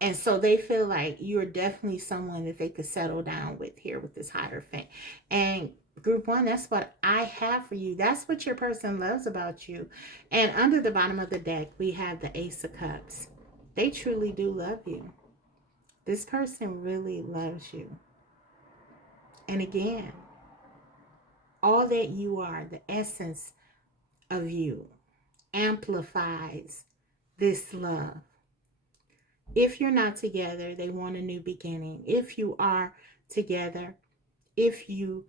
And so they feel like you're definitely someone that they could settle down with here with this Hierophant. And group one, that's what I have for you. That's what your person loves about you. And under the bottom of the deck, we have the Ace of Cups. They truly do love you. This person really loves you. And again, all that you are, the essence of you, amplifies this love. If you're not together, they want a new beginning. If you are together, if you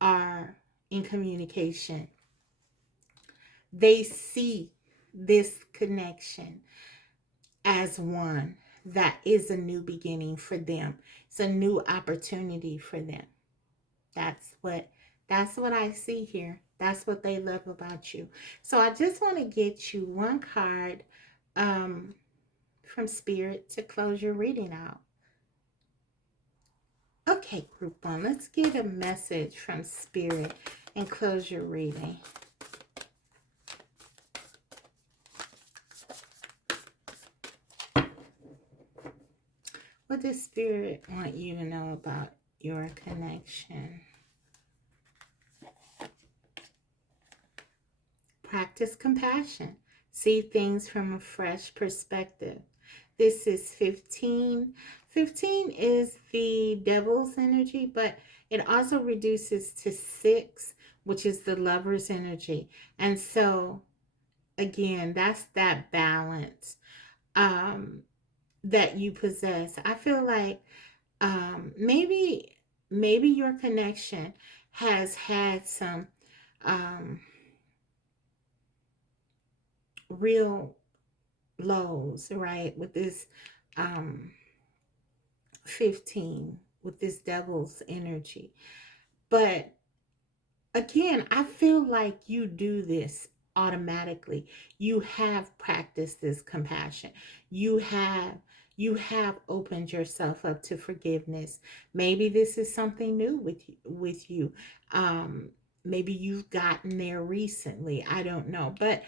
are in communication, they see this connection as one that is a new beginning for them. It's a new opportunity for them. That's what I see here. That's what they love about you. So I just want to get you one card um, from Spirit to close your reading out. Okay, group one, let's get a message from Spirit and close your reading. What does Spirit want you to know about your connection? Practice compassion. See things from a fresh perspective. This is 15. 15 is the devil's energy, but it also reduces to 6, which is the lover's energy. And so, again, that's that balance that you possess. I feel like maybe your connection has had some real lows, right? With this 15, with this devil's energy. But again, I feel like you do this automatically. You have practiced this compassion. You have opened yourself up to forgiveness. Maybe this is something new with you. Maybe you've gotten there recently. I don't know. But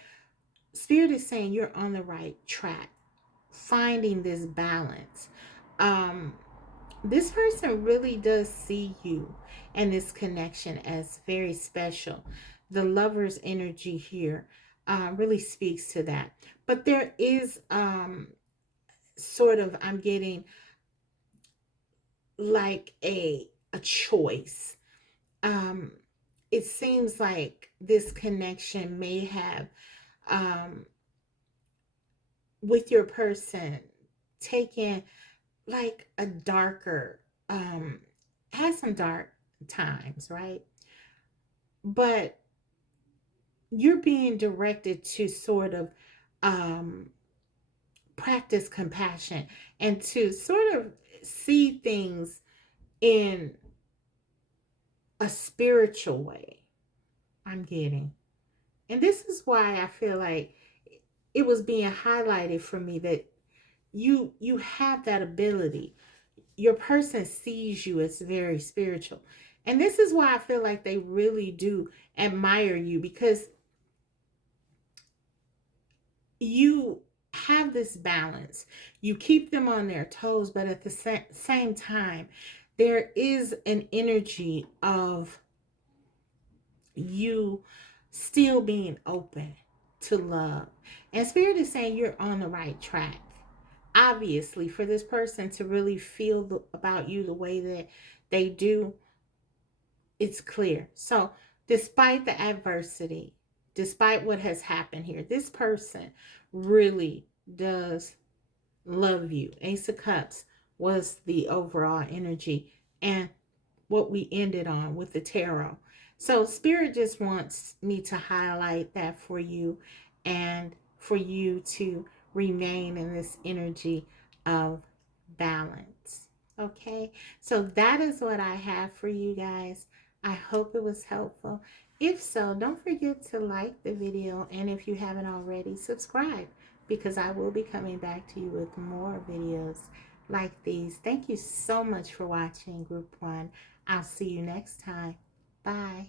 Spirit is saying you're on the right track, finding this balance. Um, this person really does see you and this connection as very special. The lover's energy here really speaks to that. But there is sort of, I'm getting like a choice. Um, it seems like this connection may have with your person taken like a darker has some dark times, right? But you're being directed to sort of um practice compassion and to sort of see things in a spiritual way. I'm getting. And this is why I feel like it was being highlighted for me that you have that ability. Your person sees you as very spiritual. And this is why I feel like they really do admire you, because you have this balance. You keep them on their toes, but at the same time, there is an energy of you still being open to love. And Spirit is saying you're on the right track. Obviously, for this person to really feel about you the way that they do, it's clear. So, despite the adversity, despite what has happened here, this person really does love you. Ace of Cups was the overall energy and what we ended on with the tarot. So Spirit just wants me to highlight that for you and for you to remain in this energy of balance. Okay, so that is what I have for you guys. I hope it was helpful. If so, don't forget to like the video, and if you haven't already, subscribe, because I will be coming back to you with more videos like these. Thank you so much for watching, Group 1. I'll see you next time. Bye.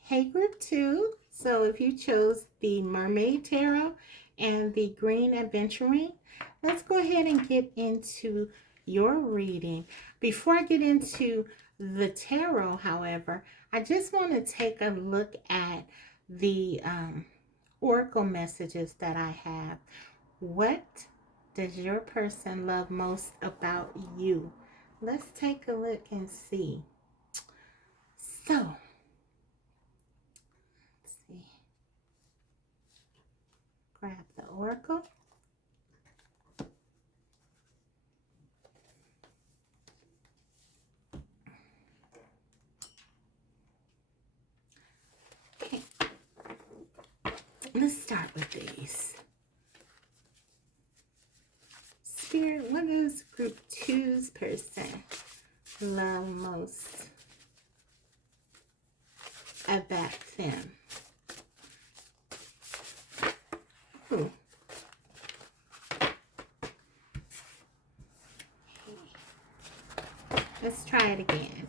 Hey, Group 2. So if you chose the Mermaid Tarot and the Green Adventuring, let's go ahead and get into your reading. Before I get into the tarot, however, I just want to take a look at the oracle messages that I have. What does your person love most about you? Let's take a look and see. So, let's see. Grab the oracle. Okay. Let's start with these. Spirit, what does group 2's person love most about them? Ooh. Let's try it again.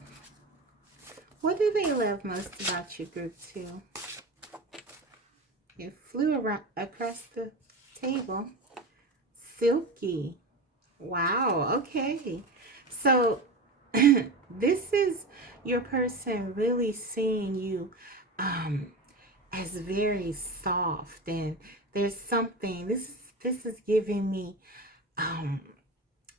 What do they love most about you, group 2? It flew around across the table. Silky. Wow, okay. So this is your person really seeing you as very soft, and there's something, this is giving me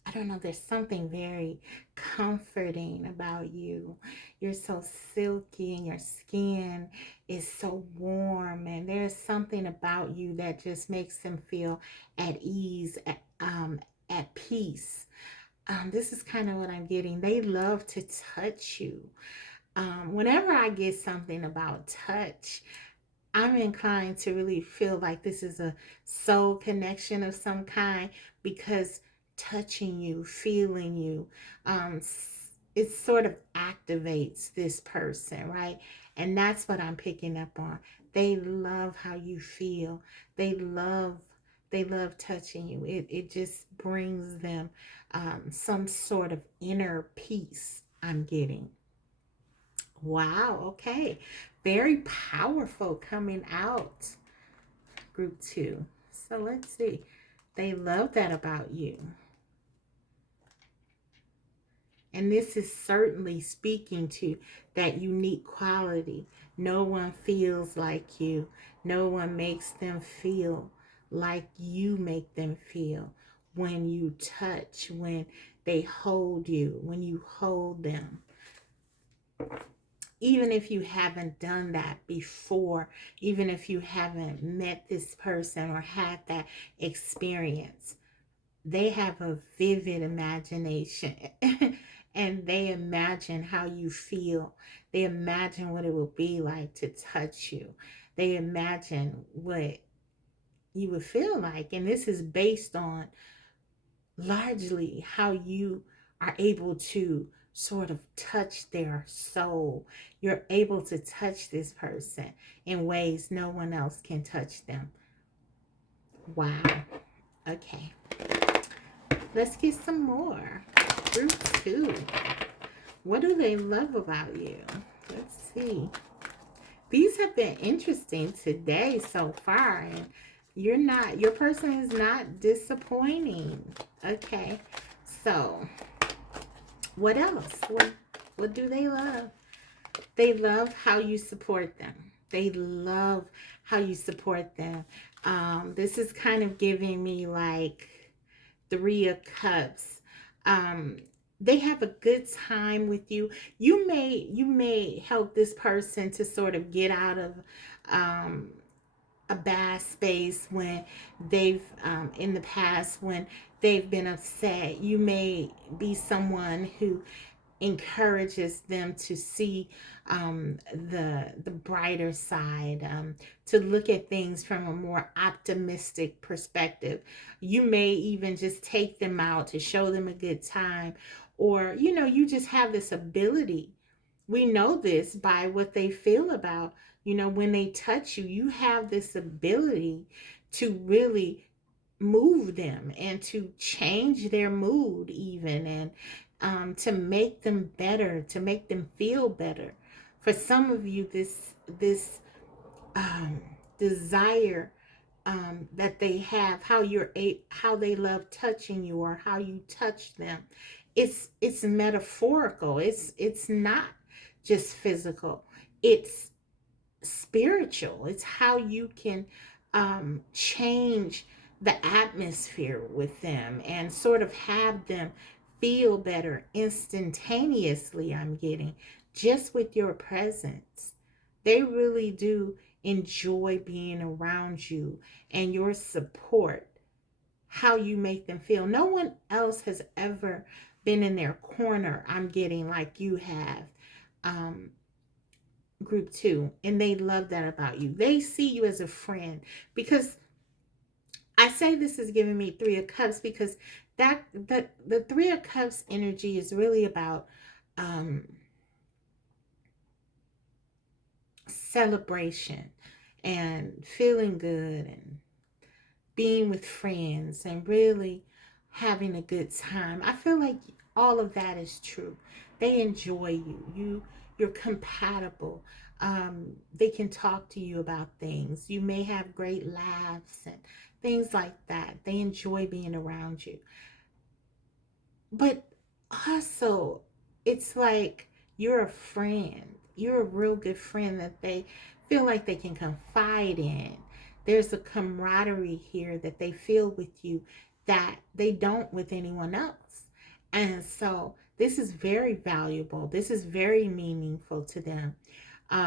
I don't know, there's something very comforting about you. You're so silky and your skin is so warm, and there's something about you that just makes them feel at ease, at peace. This is kind of what I'm getting. They love to touch you. Whenever I get something about touch, I'm inclined to really feel like this is a soul connection of some kind, because touching you, feeling you, it sort of activates this person, right? And that's what I'm picking up on. They love how you feel. They love touching you. It just brings them some sort of inner peace, I'm getting. Wow, okay. Very powerful coming out, group 2. So let's see. They love that about you. And this is certainly speaking to that unique quality. No one feels like you. No one makes them feel like you make them feel when you touch, when they hold you, when you hold them. Even if you haven't done that before, even if you haven't met this person or had that experience, they have a vivid imagination and they imagine how you feel. They imagine what it will be like to touch you. They imagine what you would feel like. And this is based on largely how you are able to sort of touch their soul. You're able to touch this person in ways no one else can touch them. Wow. Okay. Let's get some more. Group 2. What do they love about you? Let's see. These have been interesting today so far, and your person is not disappointing. Okay. So, what else? What do they love? They love how you support them. They love how you support them. This is kind of giving me like 3 of Cups. They have a good time with you. You may help this person to sort of get out of a bad space when they've in the past, when they've been upset. You may be someone who encourages them to see the brighter side, to look at things from a more optimistic perspective. You may even just take them out to show them a good time, or you just have this ability. We know this by what they feel about, when they touch you. You have this ability to really move them and to change their mood even, and to make them better, to make them feel better. For some of you, this desire that they have, how they love touching you, or how you touch them, it's metaphorical. It's not just physical. It's spiritual. It's how you can change the atmosphere with them and sort of have them feel better instantaneously. I'm getting just with your presence. They really do enjoy being around you and your support, how you make them feel. No one else has ever been in their corner, I'm getting, like you have. Um, Group two, and they love that about you. They see you as a friend, because I say this is giving me Three of Cups, because the Three of Cups energy is really about um, celebration and feeling good and being with friends and really having a good time. I feel like all of that is true. They enjoy you. You're compatible. They can talk to you about things. You may have great laughs and things like that. They enjoy being around you. But also, it's like you're a friend. You're a real good friend that they feel like they can confide in. There's a camaraderie here that they feel with you that they don't with anyone else. And so this is very valuable. This is very meaningful to them.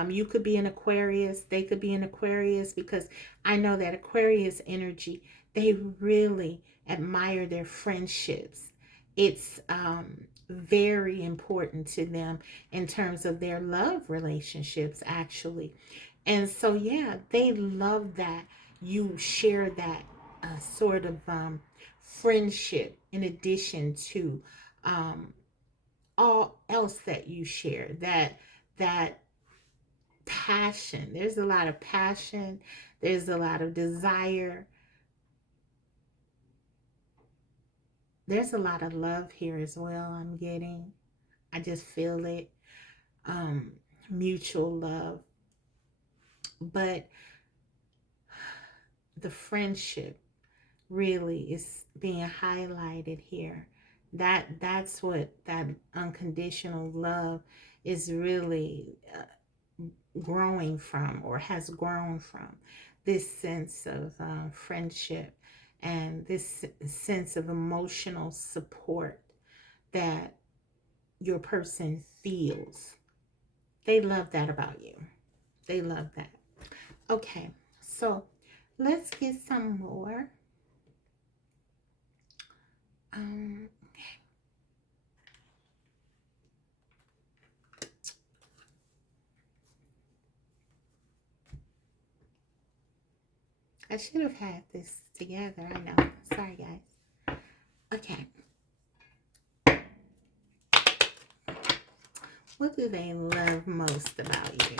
You could be an Aquarius, they could be an Aquarius, because I know that Aquarius energy, they really admire their friendships. It's very important to them in terms of their love relationships, actually. And so, yeah, they love that you share that sort of friendship in addition to um, all else that you share. That passion. There's a lot of passion. There's a lot of desire. There's a lot of love here as well. I'm getting. I just feel it. Um, Mutual love, but the friendship really is being highlighted here. That's what that unconditional love is really growing from, or has grown from, this sense of friendship and this sense of emotional support that your person feels. They love that about you. They love that. Okay, so let's get some more. Okay. I should have had this together. I know. Sorry, guys. Okay. What do they love most about you?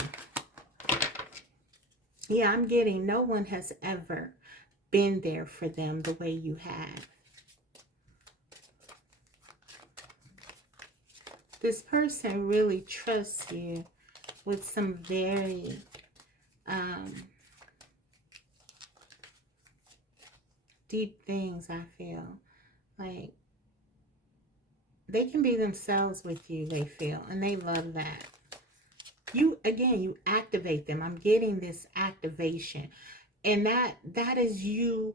Yeah, I'm getting no one has ever been there for them the way you have. This person really trusts you with some very deep things, I feel. Like, they can be themselves with you, they feel, and they love that. You, again, you activate them. I'm getting this activation. And that is you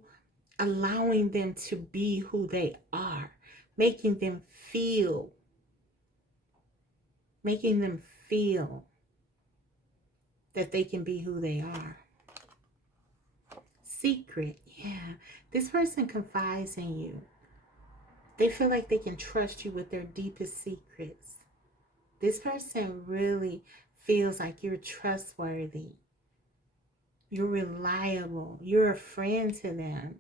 allowing them to be who they are, making them feel, making them feel that they can be who they are. Secret, yeah. This person confides in you. They feel like they can trust you with their deepest secrets. This person really feels like you're trustworthy. You're reliable. You're a friend to them.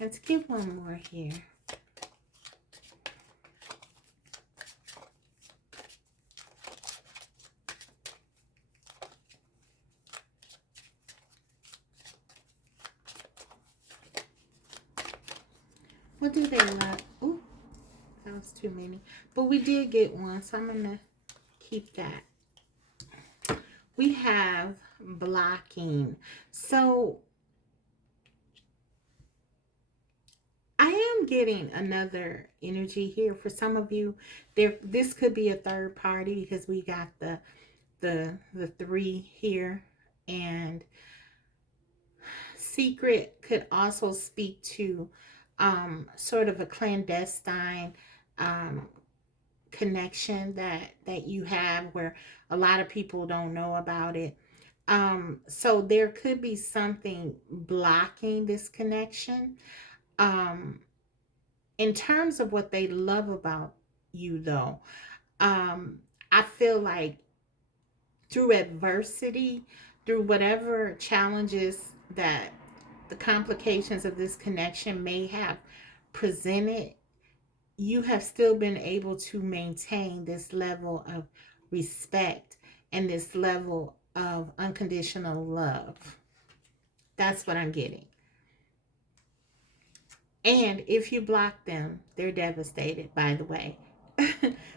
Let's get one more here. What do they love? Ooh, that was too many. But we did get one, so I'm going to keep that. We have blocking. So I am getting another energy here for some of you. This could be a third party, because we got the three here. And secret could also speak to sort of a clandestine um, connection that you have where a lot of people don't know about it. So there could be something blocking this connection. Um, in terms of what they love about you, though, um, I feel like through adversity, through whatever challenges that the complications of this connection may have presented, you have still been able to maintain this level of respect and this level of unconditional love. That's what I'm getting. And if you block them, they're devastated, by the way.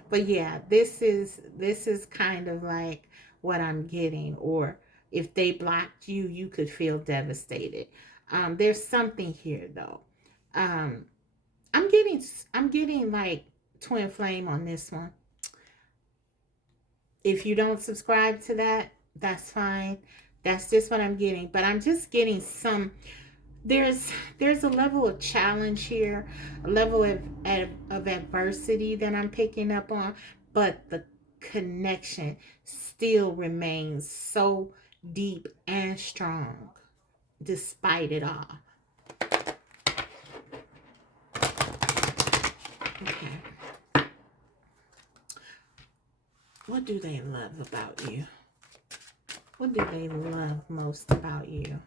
But yeah, this is kind of like what I'm getting. Or if they blocked you, you could feel devastated. There's something here though. Um, I'm getting like twin flame on this one. If you don't subscribe to that, that's fine. That's just what I'm getting. But I'm just getting some there's a level of challenge here, a level of adversity that I'm picking up on, but the connection still remains so deep and strong despite it all. Okay. What do they love about you? What do they love most about you?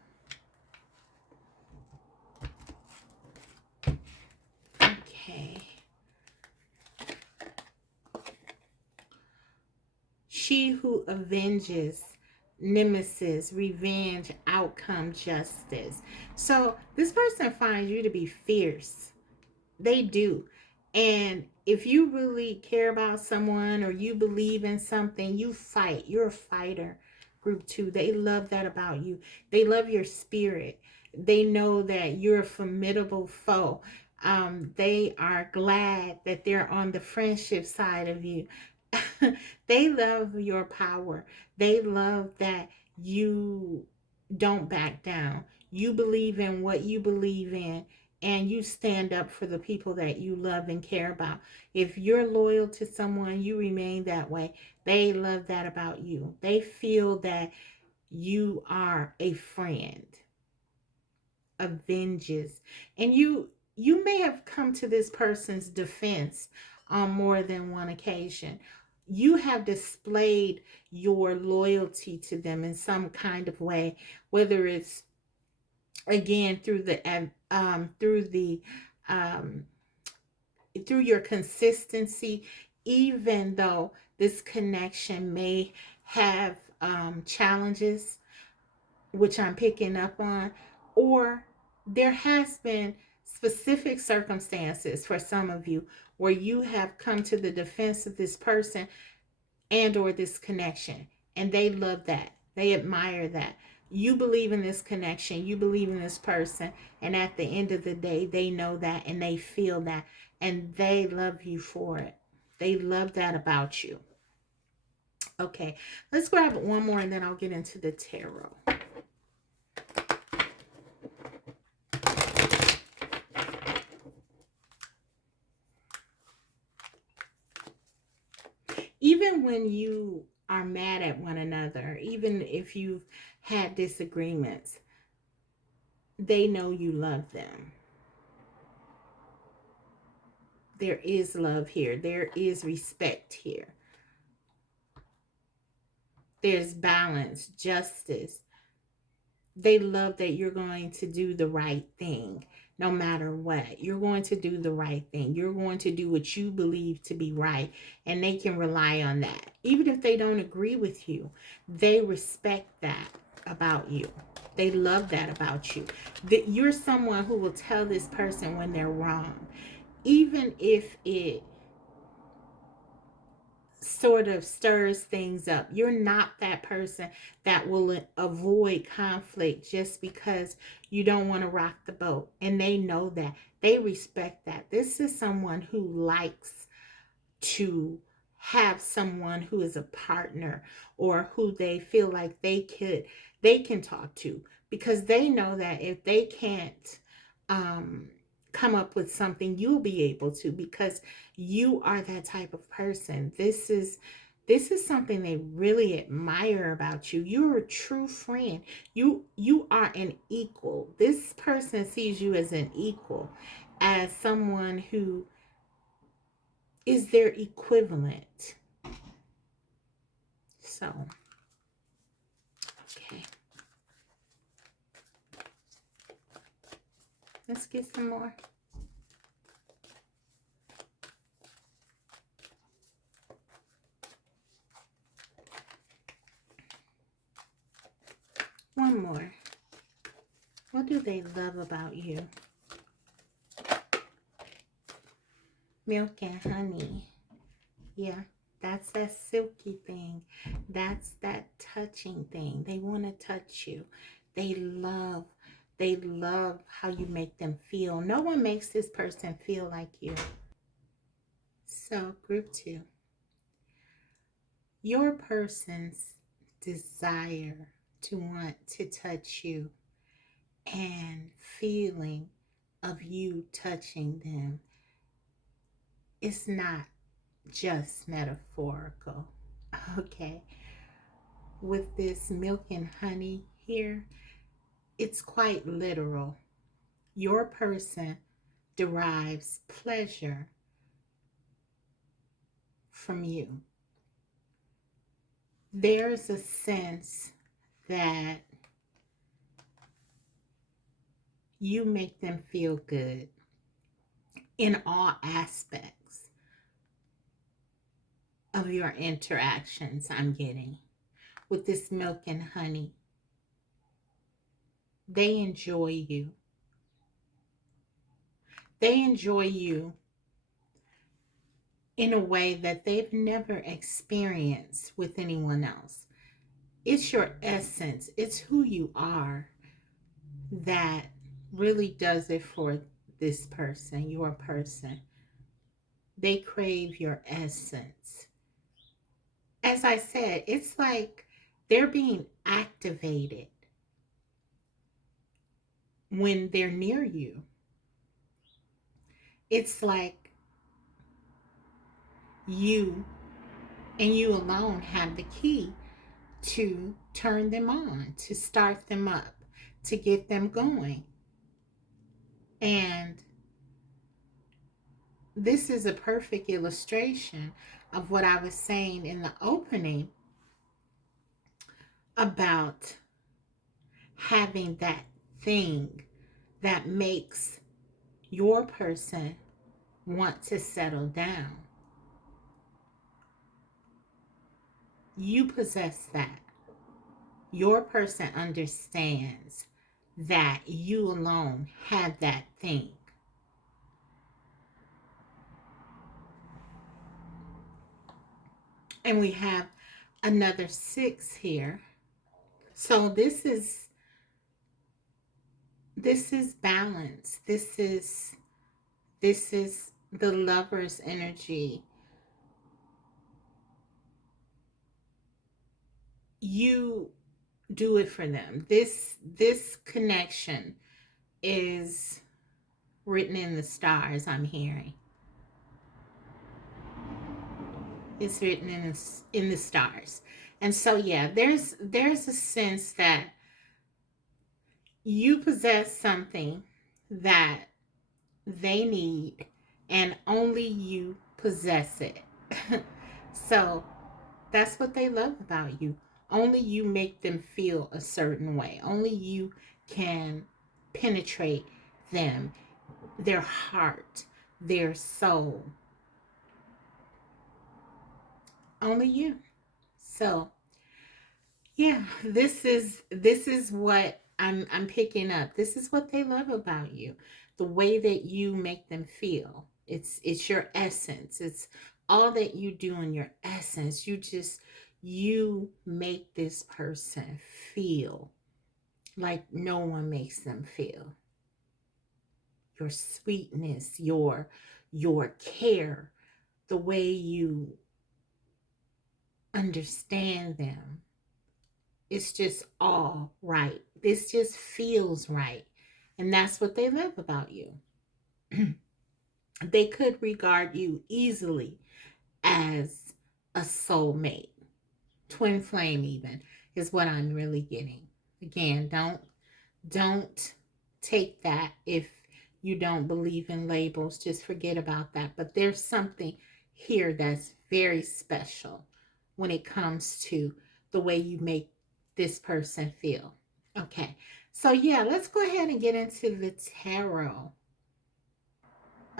Okay. She who avenges, nemesis, revenge, outcome, justice. So this person finds you to be fierce. They do. And if you really care about someone or you believe in something, you fight. You're a fighter. Group two, they love that about you. They love your spirit. They know that you're a formidable foe. They are glad that they're on the friendship side of you. They love your power. They love that you don't back down. You believe in what you believe in, and you stand up for the people that you love and care about. If you're loyal to someone, you remain that way. They love that about you. They feel that you are a friend, avenges. And you may have come to this person's defense on more than one occasion. You have displayed your loyalty to them in some kind of way, whether it's again um, through your consistency, even though this connection may have challenges, which I'm picking up on, or there has been specific circumstances for some of you where you have come to the defense of this person and or this connection, and they love that. They admire that. You believe in this connection, you believe in this person, and at the end of the day, they know that and they feel that, and they love you for it. They love that about you. Okay, let's grab one more and then I'll get into the tarot. Even when you are mad at one another, even if you've had disagreements, they know you love them. There is love here. There is respect here. There's balance, justice. They love that you're going to do the right thing no matter what. You're going to do the right thing. You're going to do what you believe to be right, and they can rely on that. Even if they don't agree with you, they respect that about you. They love that about you. That you're someone who will tell this person when they're wrong, even if it sort of stirs things up. You're not that person that will avoid conflict just because you don't want to rock the boat. And they know that. They respect that. This is someone who likes to have someone who is a partner or who they feel like they can talk to, because they know that if they can't um come up with something, you'll be able to, because you are that type of person. This is something they really admire about you. You're a true friend. You are an equal. This person sees you as an equal, as someone who is their equivalent. So, okay. Let's get some more. One more. What do they love about you? Milk and honey. Yeah, that's that silky thing. That's that touching thing. They want to touch you. They love, they love how you make them feel. No one makes this person feel like you. So, group 2. Your person's desire to want to touch you and feeling of you touching them is not just metaphorical. Okay. With this milk and honey here, it's quite literal. Your person derives pleasure from you. There's a sense that you make them feel good in all aspects of your interactions. I'm getting with this milk and honey. They enjoy you. They enjoy you in a way that they've never experienced with anyone else. It's your essence, it's who you are that really does it for this person, your person. They crave your essence. As I said, it's like they're being activated when they're near you. It's like you and you alone have the key to turn them on, to start them up, to get them going. And this is a perfect illustration of what I was saying in the opening about having that thing that makes your person want to settle down. You possess that. Your person understands that you alone have that thing. And we have another 6 here. So this is balance. This is the lover's energy. You do it for them. This connection is written in the stars, I'm hearing. It's written in the stars. And so yeah, there's a sense that you possess something that they need and only you possess it. So that's what they love about you. Only you make them feel a certain way. Only you can penetrate them, their heart, their soul. Only you. So, yeah, this is what I'm picking up. This is what they love about you. The way that you make them feel. It's your essence. It's all that you do in your essence. You make this person feel like no one makes them feel. Your sweetness, your care, the way you understand them. It's just all right. This just feels right. And that's what they love about you. They could regard you easily as a soulmate, twin flame even is what I'm really getting. Again, don't take that if you don't believe in labels. Just forget about that. But there's something here that's very special when it comes to the way you make this person feel. Okay. So yeah, let's go ahead and get into the tarot.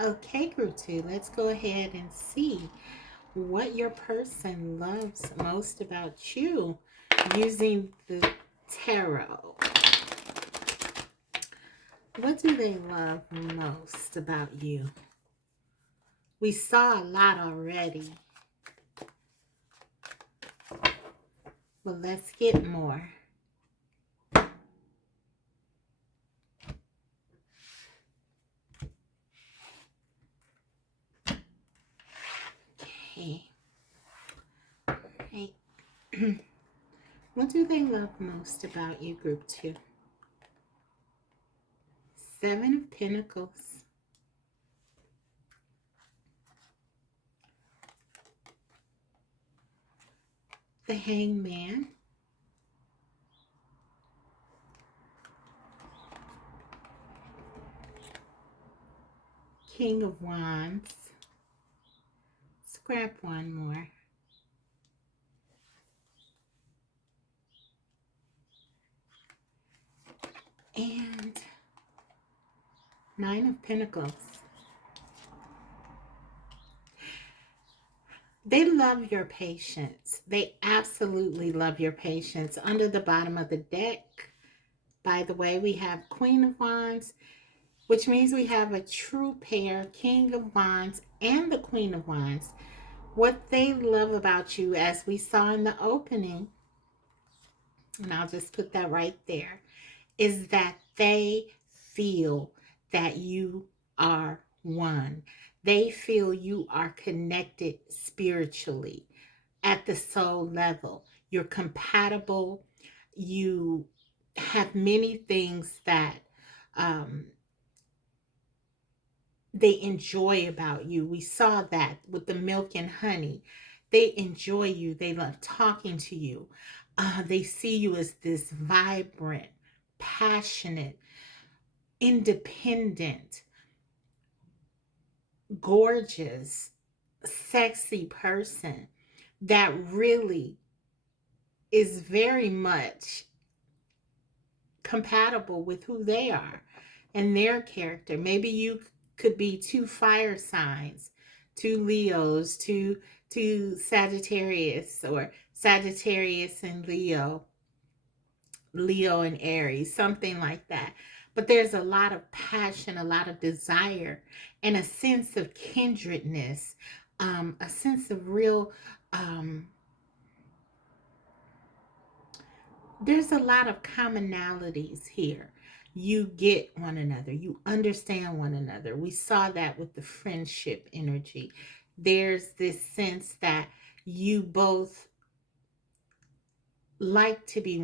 Okay, group 2, let's go ahead and see what your person loves most about you using the tarot. What do they love most about you? We saw a lot already, but let's get more. Okay. Right. What do they love most about you, group 2? 7 of Pentacles. The Hangman. King of Wands. Scrap one more. And 9 of Pentacles. They love your patience. They absolutely love your patience. Under the bottom of the deck, by the way, we have Queen of Wands, which means we have a true pair, King of Wands and the Queen of Wands. What they love about you, as we saw in the opening, and I'll just put that right there, is that they feel that you are one. They feel you are connected spiritually at the soul level. You're compatible. You have many things that um, they enjoy about you. We saw that with the milk and honey. They enjoy you. They love talking to you. They see you as this vibrant, passionate, independent, gorgeous, sexy person that really is very much compatible with who they are and their character. Maybe you could be 2 fire signs, 2 Leos, 2 Sagittarius, or Sagittarius and Leo, Leo and Aries, something like that. But there's a lot of passion, a lot of desire, and a sense of kindredness, a sense of real there's a lot of commonalities here. You get one another, you understand one another. We saw that with the friendship energy. There's this sense that you both like to be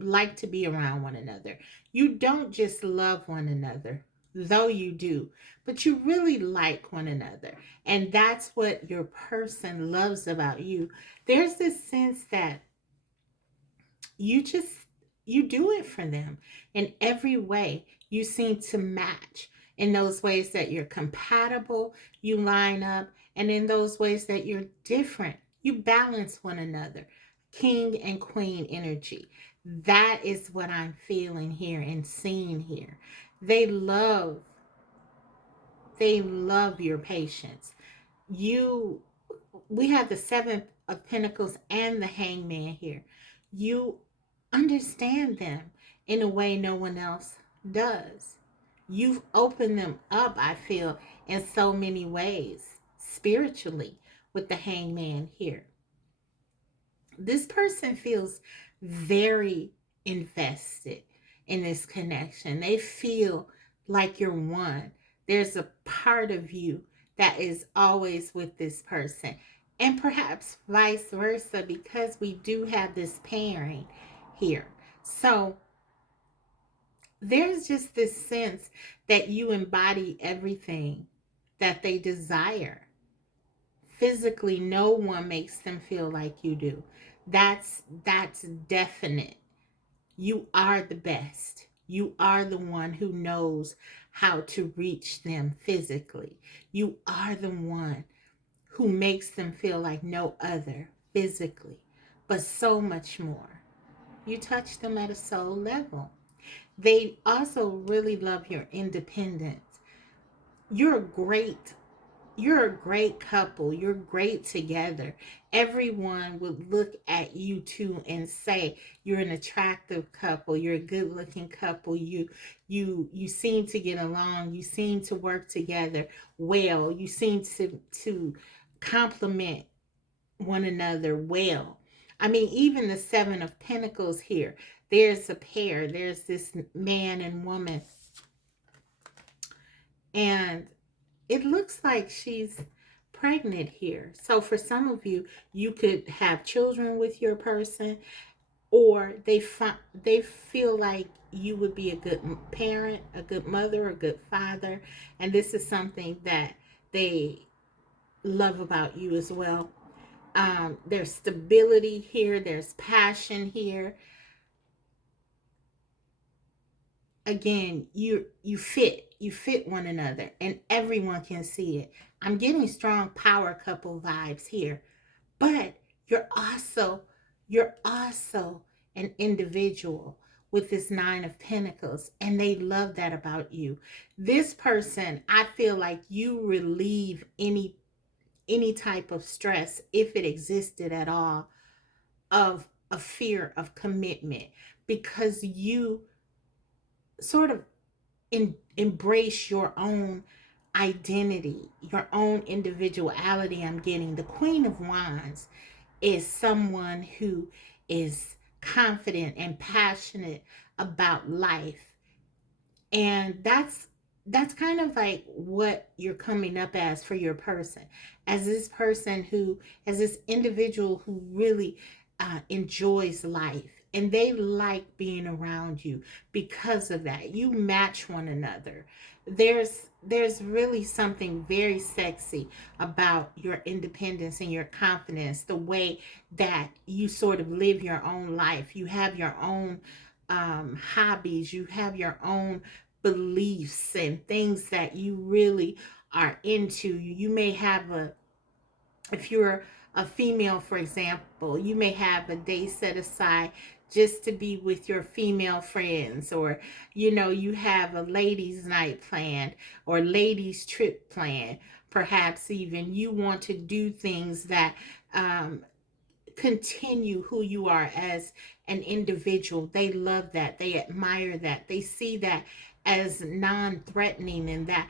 like to be around one another. You don't just love one another, though you do, but you really like one another. And that's what your person loves about you. There's this sense that you just you do it for them in every way. You seem to match in those ways that you're compatible, you line up, and in those ways that you're different, you balance one another. King and queen energy, that is what I'm feeling here and seeing here. They love your patience. You We have the 7 of Pentacles and the Hangman here. You understand them in a way no one else does. You've opened them up, I feel, in so many ways spiritually with the Hangman here. This person feels very invested in this connection. They feel like you're one. There's a part of you that is always with this person. And perhaps vice versa, because we do have this pairing here. So there's just this sense that you embody everything that they desire. Physically, no one makes them feel like you do. That's definite. You are the best. You are the one who knows how to reach them physically. You are the one who makes them feel like no other physically, but so much more. You touch them at a soul level. They also really love your independence. You're a great you're a great couple. You're great together. Everyone would look at you two and say you're an attractive couple. You're a good-looking couple. You seem to get along. You seem to work together well. You seem to complement one another well. I mean, even the Seven of Pentacles here, there's a pair. There's this man and woman, and it looks like she's pregnant here. So for some of you, you could have children with your person, or they feel like you would be a good parent, a good mother, a good father, and this is something that they love about you as well. There's stability here. There's passion here. Again, you fit one another, and everyone can see it. I'm getting strong power couple vibes here, but you're also an individual with this Nine of Pentacles, and they love that about you. This person, I feel like you relieve any type of stress, if it existed at all, of a fear of commitment, because you sort of embrace your own identity, your own individuality. I'm getting the Queen of Wands is someone who is confident and passionate about life, and that's kind of like what you're coming up as for your person, as this person who, as this individual who really enjoys life, and they like being around you because of that. You match one another. There's really something very sexy about your independence and your confidence, the way that you sort of live your own life. You have your own hobbies, you have your own beliefs and things that you really are into. You may have if you're a female, for example, you may have a day set aside just to be with your female friends, or you have a ladies night planned, or ladies trip planned. Perhaps even you want to do things that continue who you are as an individual. They love that. They admire that. They see that as non-threatening, and that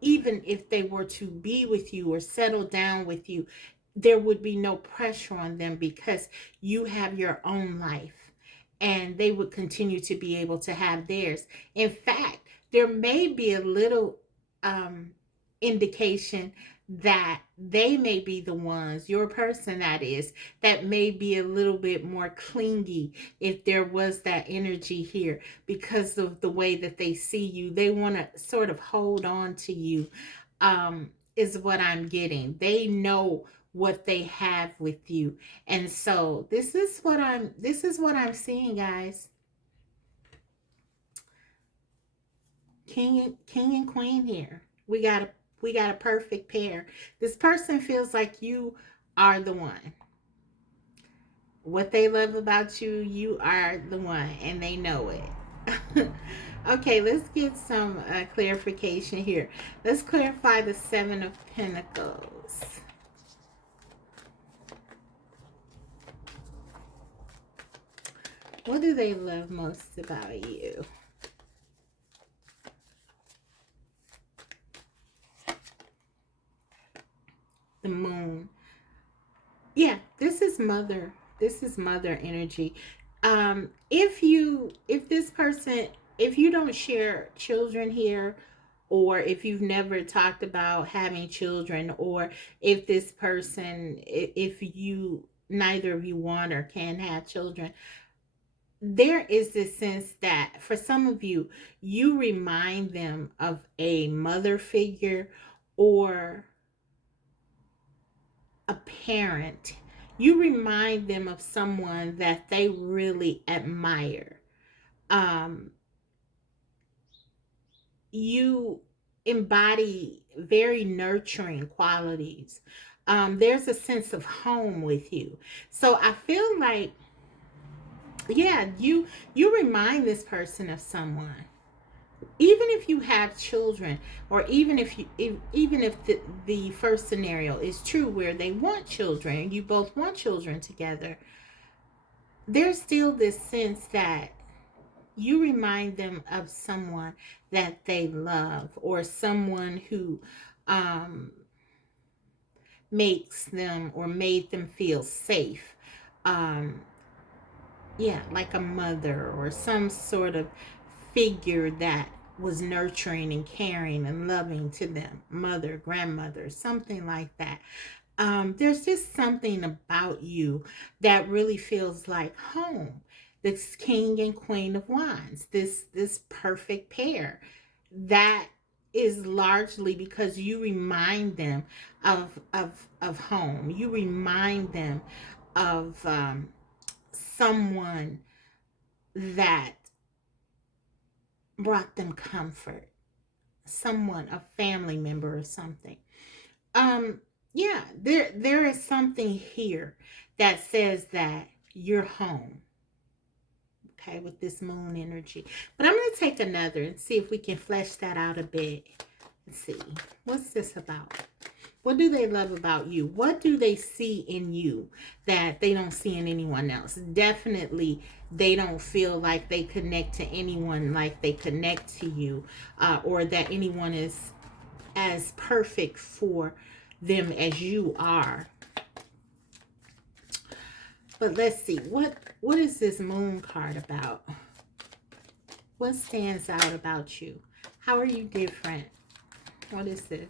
even if they were to be with you or settle down with you, there would be no pressure on them, because you have your own life, and they would continue to be able to have theirs. In fact, there may be a little indication that they may be the ones, your person that is, that may be a little bit more clingy, if there was that energy here, because of the way that they see you. They want to sort of hold on to you, is what I'm getting. They know what they have with you. And so this is what I'm seeing, guys. King and queen here. We got a perfect pair. This person feels like you are the one. What they love about you, you are the one, and they know it. Okay, let's get some clarification here. Let's clarify the Seven of Pentacles. What do they love most about you? The Moon. Yeah, this is mother energy. If this person, if you don't share children here, or if you've never talked about having children, or if this person, if you, neither of you want or can have children, there is this sense that for some of you, you remind them of a mother figure or a parent. You remind them of someone that they really admire. Um, you embody very nurturing qualities. There's a sense of home with you. So I feel like, yeah, you remind this person of someone. Even if you have children, or even even if the first scenario is true where they want children, you both want children together, there's still this sense that you remind them of someone that they love, or someone who um, makes them or made them feel safe. Um, yeah, like a mother or some sort of figure that was nurturing and caring and loving to them, mother, grandmother, something like that. There's just something about you that really feels like home. This king and queen of wands, this perfect pair, that is largely because you remind them of home. You remind them of someone that brought them comfort, someone, a family member or something. Um, yeah, there is something here that says that you're home, okay, with this moon energy. But I'm going to take another and see if we can flesh that out a bit. Let's see. What's this about? What do they love about you? What do they see in you that they don't see in anyone else? Definitely, they don't feel like they connect to anyone like they connect to you, or that anyone is as perfect for them as you are. But let's see, what is this moon card about? What stands out about you? How are you different? What is this?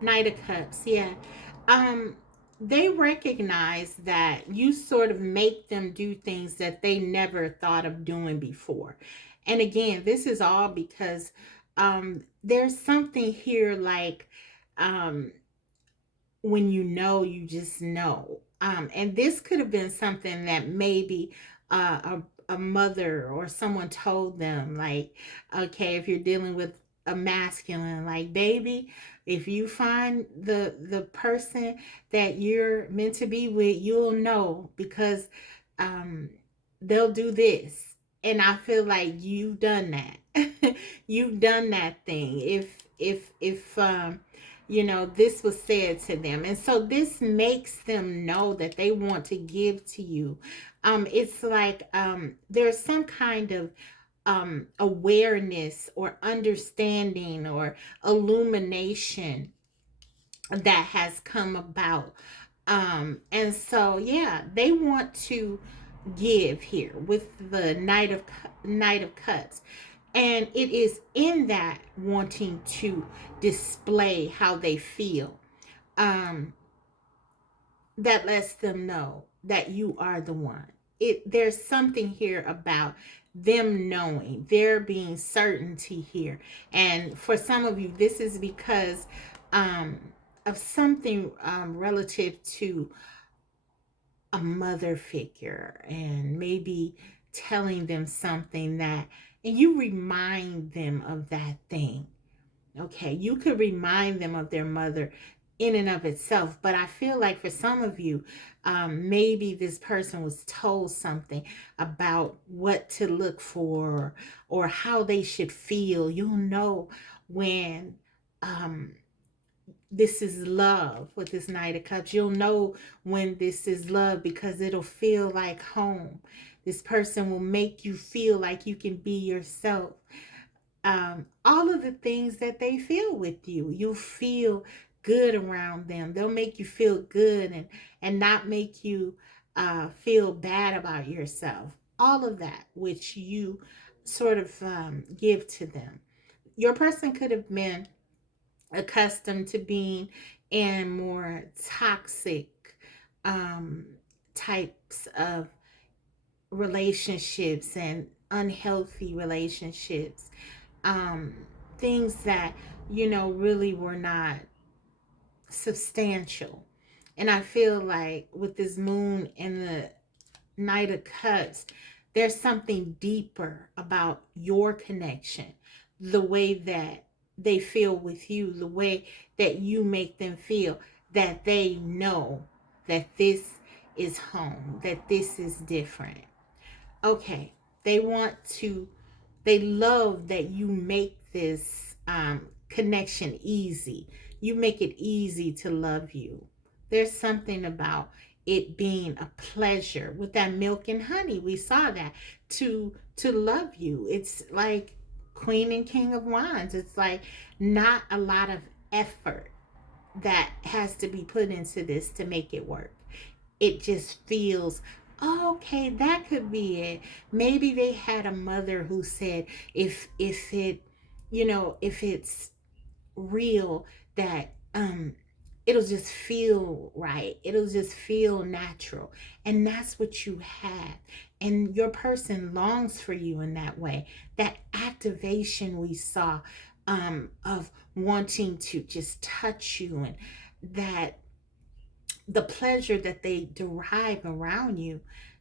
Knight of Cups, yeah. They recognize that you sort of make them do things that they never thought of doing before. And again, this is all because there's something here like um, when you know, you just know. And this could have been something that maybe a mother or someone told them, like, okay, if you're dealing with a masculine, like, baby, if you find the person that you're meant to be with, you'll know because um, they'll do this. And I feel like you've done that. You've done that thing. If you know, this was said to them, and so this makes them know that they want to give to you. It's like there's some kind of awareness or understanding or illumination that has come about. And so yeah, they want to give here with the Knight of Cups, and it is in that wanting to display how they feel, um that lets them know that you are the one. There's something here about them knowing, there being certainty here. And for some of you, this is because um of something relative to a mother figure, and maybe telling them something that, and you remind them of that thing. Okay, you could remind them of their mother in and of itself, but I feel like for some of you, maybe this person was told something about what to look for, or how they should feel. You'll know when um, this is love with this Knight of Cups. You'll know when this is love because it'll feel like home. This person will make you feel like you can be yourself. All of the things that they feel with you, you'll feel good around them. They'll make you feel good, and not make you feel bad about yourself. all of that which you sort of give to them. Your person could have been accustomed to being in more toxic um, types of relationships and unhealthy relationships, um, things that, really were not substantial. And I feel like with this moon and the Knight of Cups, there's something deeper about your connection, the way that they feel with you, the way that you make them feel, that they know that this is home, that this is different. Okay, they want to, they love that you make this connection easy. You make it easy to love you. There's something about it being a pleasure with that milk and honey. We saw that to love you. It's like Queen and King of Wands. It's like not a lot of effort that has to be put into this to make it work. It just feels, oh, okay, that could be it. Maybe they had a mother who said, if it, if it's real, that it'll just feel right, it'll just feel natural. And that's what you have, and your person longs for you in that way. That activation we saw, of wanting to just touch you, and that the pleasure that they derive around you.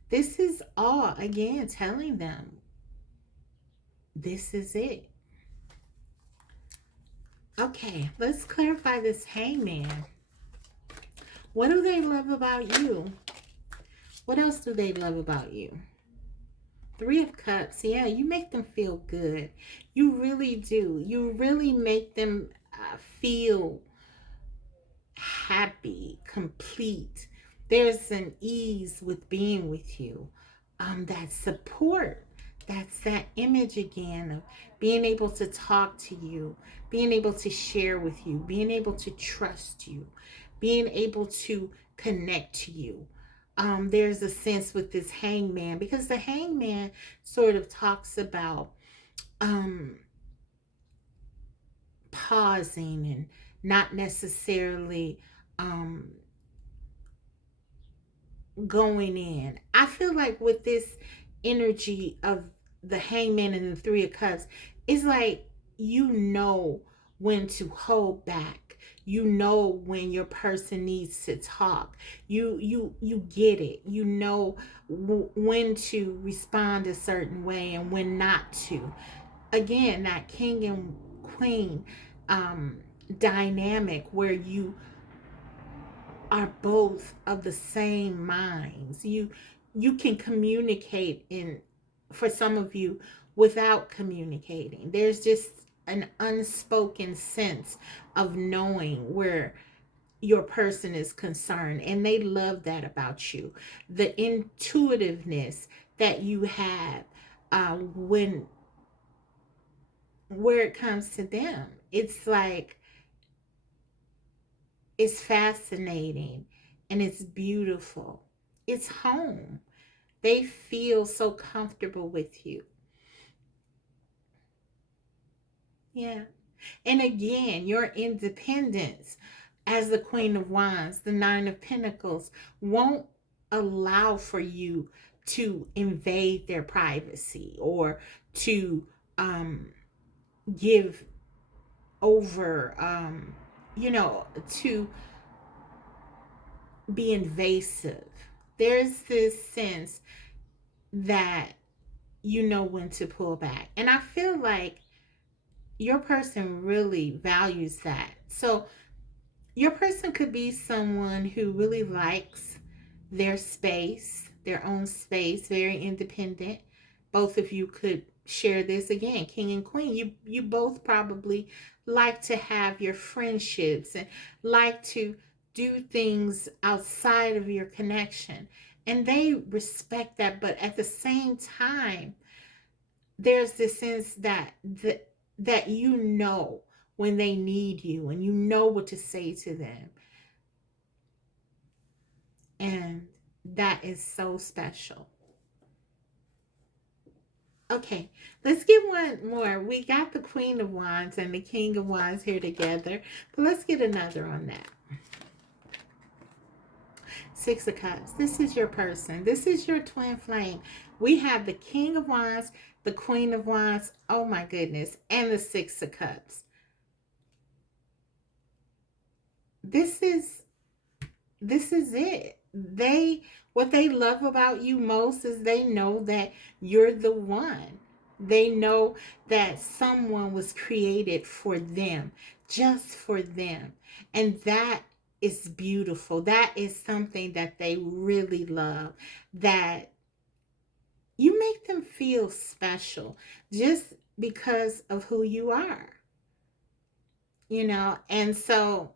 This is all, again, telling them this is it. Okay, let's clarify this hangman. What do they love about you? What else do they love about you? Three of Cups. Yeah, you make them feel good. You really do. You really make them feel happy, complete. There's an ease with being with you. That support. That's that image again of being able to talk to you, being able to share with you, being able to trust you, being able to connect to you. There's a sense with this hangman, because the hangman sort of talks about um, pausing and not necessarily um, going in. I feel like with this energy of the hangman and the three of cups, it's like when to hold back. When your person needs to talk. You get it. When to respond a certain way and when not to. Again, that king and queen um dynamic where you are both of the same minds. You can communicate, in for some of you, without communicating. There's just an unspoken sense of knowing where your person is concerned, and they love that about you. The intuitiveness that you have, when where it comes to them, it's like it's fascinating and it's beautiful. It's home. They feel so comfortable with you. Yeah. And again, your independence as the Queen of Wands, the Nine of Pentacles, won't allow for you to invade their privacy or to give over, to be invasive. There's this sense that you know when to pull back. And I feel like your person really values that. So your person could be someone who really likes their space, their own space, very independent. Both of you could share this. Again, king and queen. You both probably like to have your friendships and like to do things outside of your connection. And they respect that, but at the same time, there's this sense that when they need you, and you know what to say to them, and that is so special. Okay, let's get one more. We got the Queen of Wands and the King of Wands here together, but let's get another on that. Six of Cups. This is your person. This is your twin flame. We have the King of Wands, the Queen of Wands, oh my goodness, and the Six of Cups. This is it. What they love about you most is they know that you're the one. They know that someone was created for them, just for them. And that is beautiful. That is something that they really love. That you make them feel special just because of who you are. And so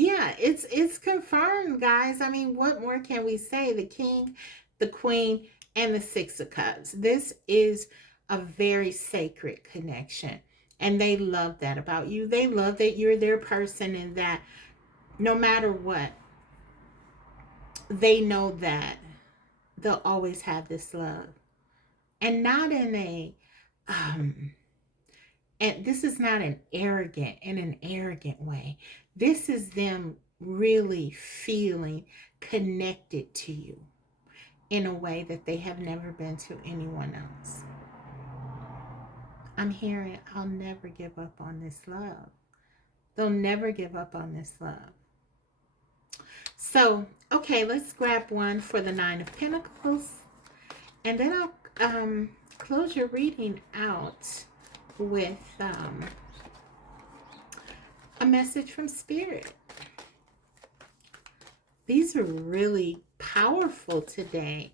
yeah, it's confirmed, guys. I mean, what more can we say? The King, the Queen, and the Six of Cups. This is a very sacred connection. And they love that about you. They love that you're their person and that no matter what, they know that they'll always have this love. And not in a and this is not in an arrogant way. This is them really feeling connected to you in a way that they have never been to anyone else. I'm hearing, I'll never give up on this love. They'll never give up on this love. So, okay, let's grab one for the Nine of Pentacles. And then I'll close your reading out with a message from Spirit. These are really powerful today.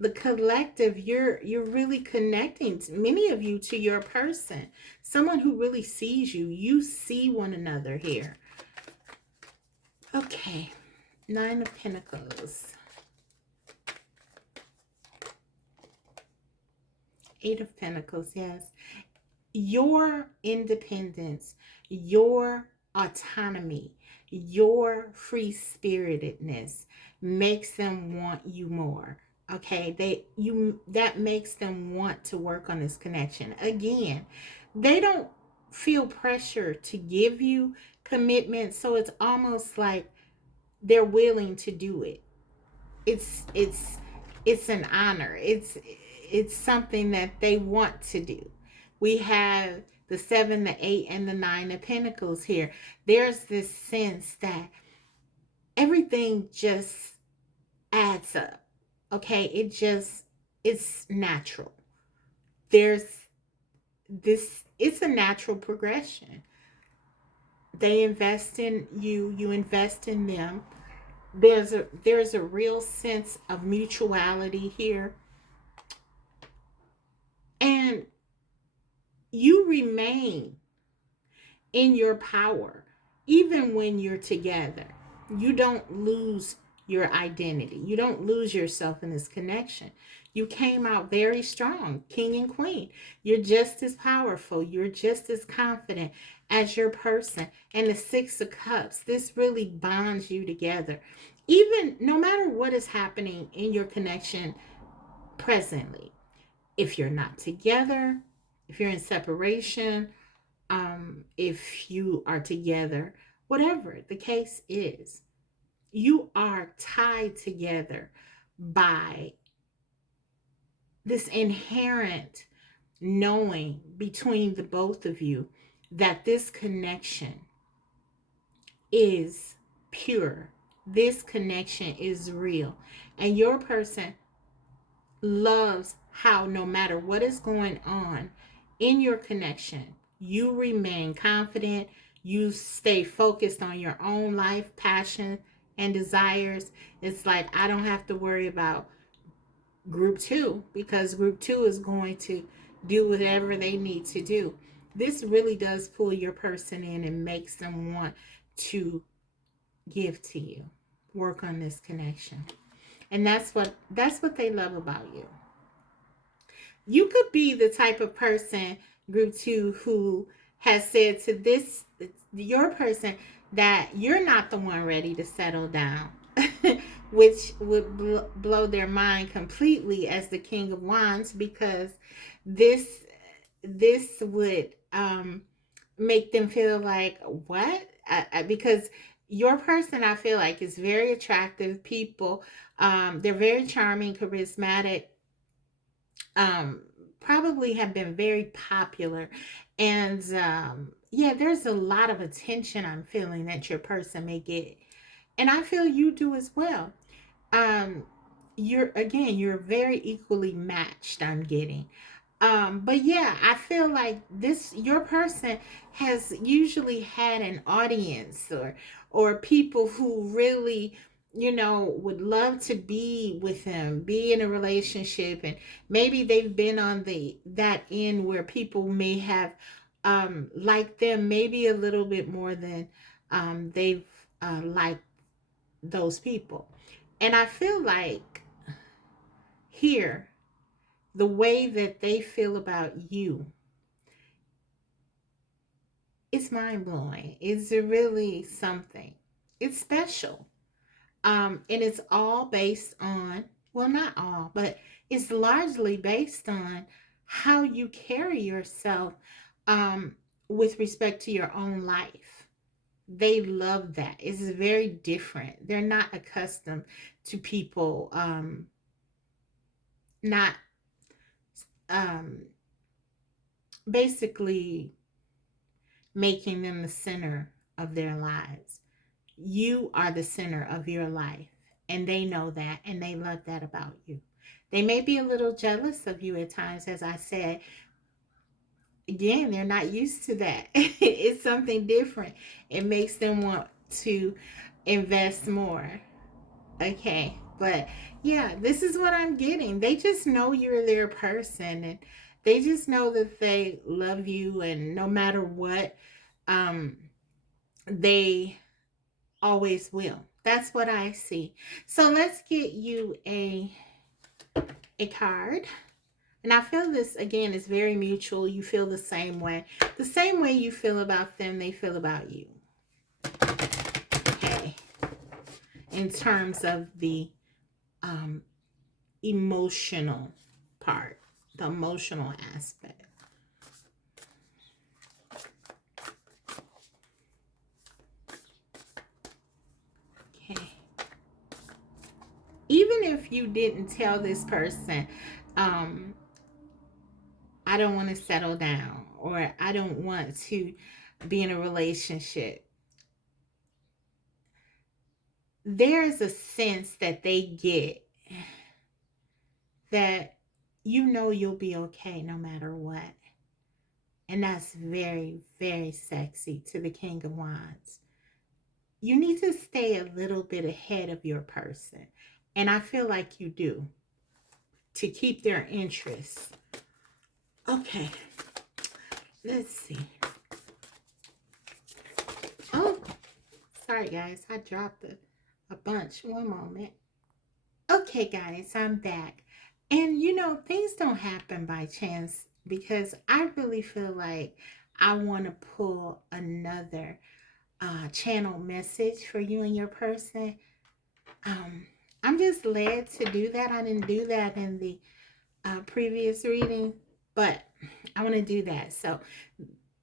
The collective, you're really connecting, many of you, to your person. Someone who really sees you. You see one another here. Okay, Nine of Pentacles. Eight of Pentacles, yes. Your independence, your autonomy, your free-spiritedness makes them want you more. Okay, that makes them want to work on this connection. Again, they don't feel pressure to give you commitment, so it's almost like they're willing to do it. It's an honor. It's something that they want to do. We have the 7, the 8, and the 9 of Pentacles here. There's this sense that everything just adds up. Okay, it's natural. There's this, it's a natural progression. They invest in you, you invest in them. There's a real sense of mutuality here. And you remain in your power even when you're together. You don't lose your identity. You don't lose yourself in this connection. You came out very strong, King and Queen. You're just as powerful. You're just as confident as your person. And the Six of Cups, this really bonds you together. Even no matter what is happening in your connection presently. If you're not together, if you're in separation, if you are together, whatever the case is, you are tied together by this inherent knowing between the both of you that this connection is pure. This connection is real. And your person loves how no matter what is going on in your connection, you remain confident. You stay focused on your own life, passion, and desires. It's like, I don't have to worry about group 2 because group 2 is going to do whatever they need to do. This really does pull your person in and makes them want to give to you, work on this connection. And that's what they love about you. You could be the type of person, group 2, who has said to your person that you're not the one ready to settle down. which would blow their mind completely as the King of Wands, because this would make them feel like, what? Because your person, I feel like, is very attractive people. They're very charming, charismatic, um, probably have been very popular. And yeah, there's a lot of attention I'm feeling that your person may get. And I feel you do as well. um you're very equally matched, I'm getting. But yeah, I feel like this your person has usually had an audience, or people who really, would love to be with them, be in a relationship, and maybe they've been on the that end where people may have liked them maybe a little bit more than they've liked those people. And I feel like here, the way that they feel about you, it's mind blowing. It's really something. It's special. And it's all based on, well, not all, but it's largely based on how you carry yourself um, with respect to your own life. They love that. It's very different. They're not accustomed to people not um, basically making them the center of their lives. You are the center of your life, and they know that, and they love that about you. They may be a little jealous of you at times, as I said. Again, they're not used to that. It's something different. It makes them want to invest more. Okay, but yeah, this is what I'm getting. They just know you're their person, and they just know that they love you, and no matter what, um, they always will. That's what I see. So let's get you a card. And I feel this again is very mutual. You feel the same way. The same way you feel about them, they feel about you. Okay. In terms of the um, emotional part, the emotional aspect. Okay. Even if you didn't tell this person, um, I don't want to settle down, or I don't want to be in a relationship, there's a sense that they get that you'll be okay no matter what. And that's very, very sexy to the King of Wands. You need to stay a little bit ahead of your person. And I feel like you do, to keep their interests. Okay, let's see. Oh, sorry guys, I dropped a bunch. One moment. Okay, guys, I'm back. And things don't happen by chance, because I really feel like I want to pull another channel message for you and your person. Um, I'm just led to do that. I didn't do that in the previous reading, but I want to do that. So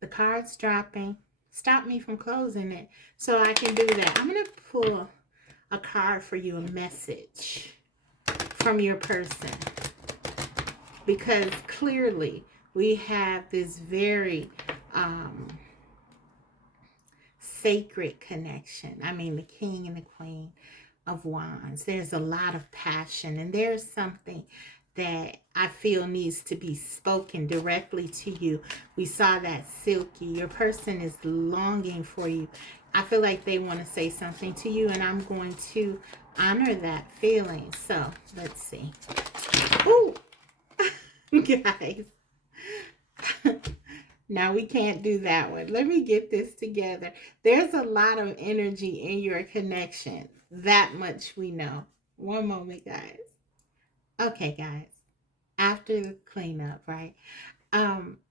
the card's dropping. Stop me from closing it so I can do that. I'm going to pull a card for you, a message from your person, because clearly we have this very sacred connection. I mean, the King and the Queen of Wands. There's a lot of passion, and there's something that I feel needs to be spoken directly to you. We saw that Silky. Your person is longing for you. I feel like they want to say something to you, and I'm going to honor that feeling. So let's see. Ooh, guys. Now we can't do that one. Let me get this together. There's a lot of energy in your connection. That much we know. One moment, guys. Okay, guys. After the cleanup, right?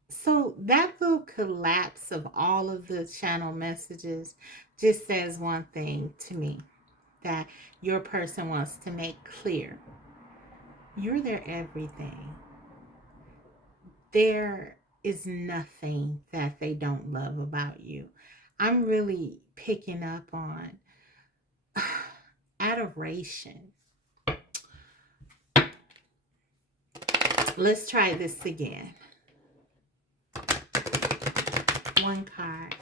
So that little collapse of all of the channel messages just says one thing to me. that your person wants to make clear. You're their everything. There is nothing that they don't love about you. I'm really picking up on adoration. Let's try this again. One card.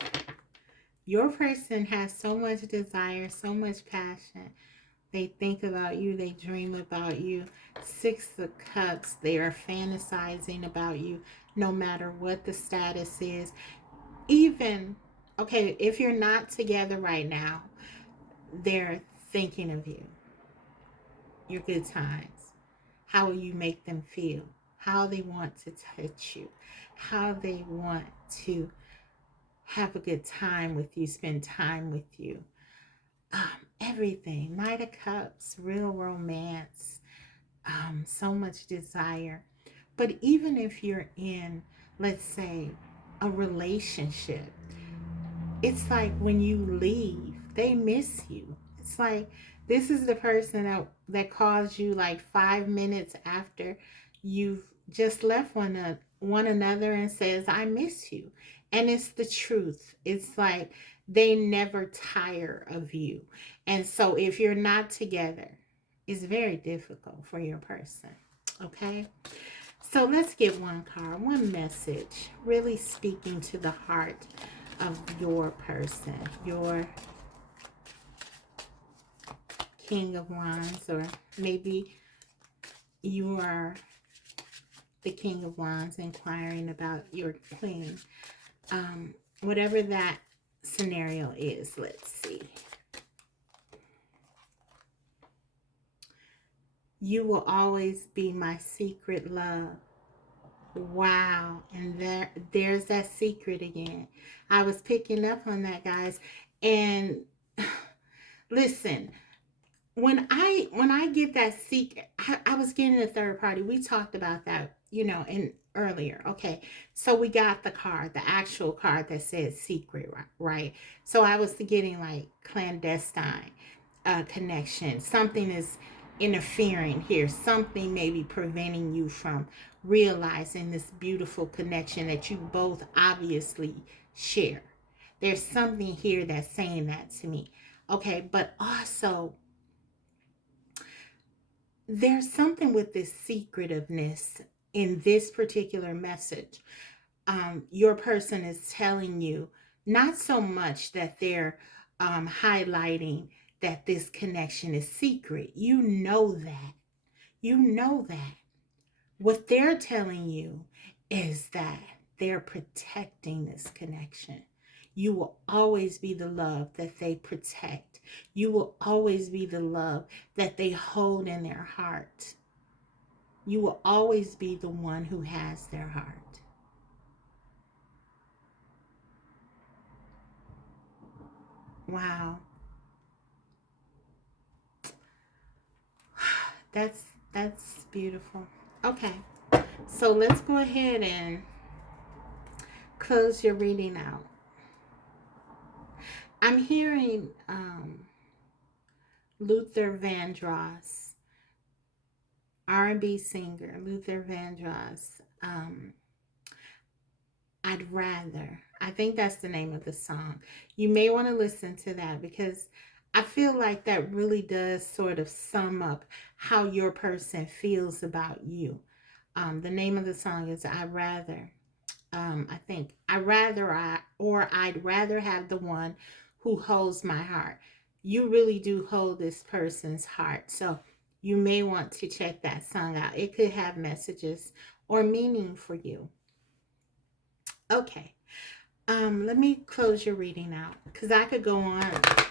Your person has so much desire, so much passion. They think about you. They dream about you. Six of Cups. They are fantasizing about you no matter what the status is. Even, okay, if you're not together right now, they're thinking of you, your good times, how you make them feel, how they want to touch you, how they want to have a good time with you, spend time with you. Everything. Knight of Cups, real romance, so much desire. But even if you're in, let's say, a relationship, it's like when you leave, they miss you. It's like this is the person that calls you like 5 minutes after you've just left one another and says, I miss you. And it's the truth. It's like they never tire of you. And so if you're not together, it's very difficult for your person. Okay? So let's get one card, one message, really speaking to the heart of your person, your King of Wands, or maybe you are the King of Wands inquiring about your Queen. Whatever that scenario is, let's see. You will always be my secret love. Wow. And there's that secret again. I was picking up on that, guys. And listen, when I get that secret, I was getting a third party. We talked about that, in earlier. Okay. So we got the card, the actual card that says secret, right? So I was getting like clandestine connection. Something is interfering here. Something may be preventing you from realizing this beautiful connection that you both obviously share. There's something here that's saying that to me. Okay, but also there's something with this secretiveness in this particular message. Your person is telling you not so much that they're highlighting that this connection is secret. You know that. You know that. What they're telling you is that they're protecting this connection. You will always be the love that they protect. You will always be the love that they hold in their heart. You will always be the one who has their heart. Wow. That's beautiful. Okay. So let's go ahead and close your reading out. I'm hearing Luther Vandross, R&B singer Luther Vandross. I'd rather. I think that's the name of the song. You may want to listen to that because I feel like that really does sort of sum up how your person feels about you. The name of the song is I Rather. I think I'd rather have the one who holds my heart. You really do hold this person's heart. So you may want to check that song out. It could have messages or meaning for you. Okay. Let me close your reading out because I could go on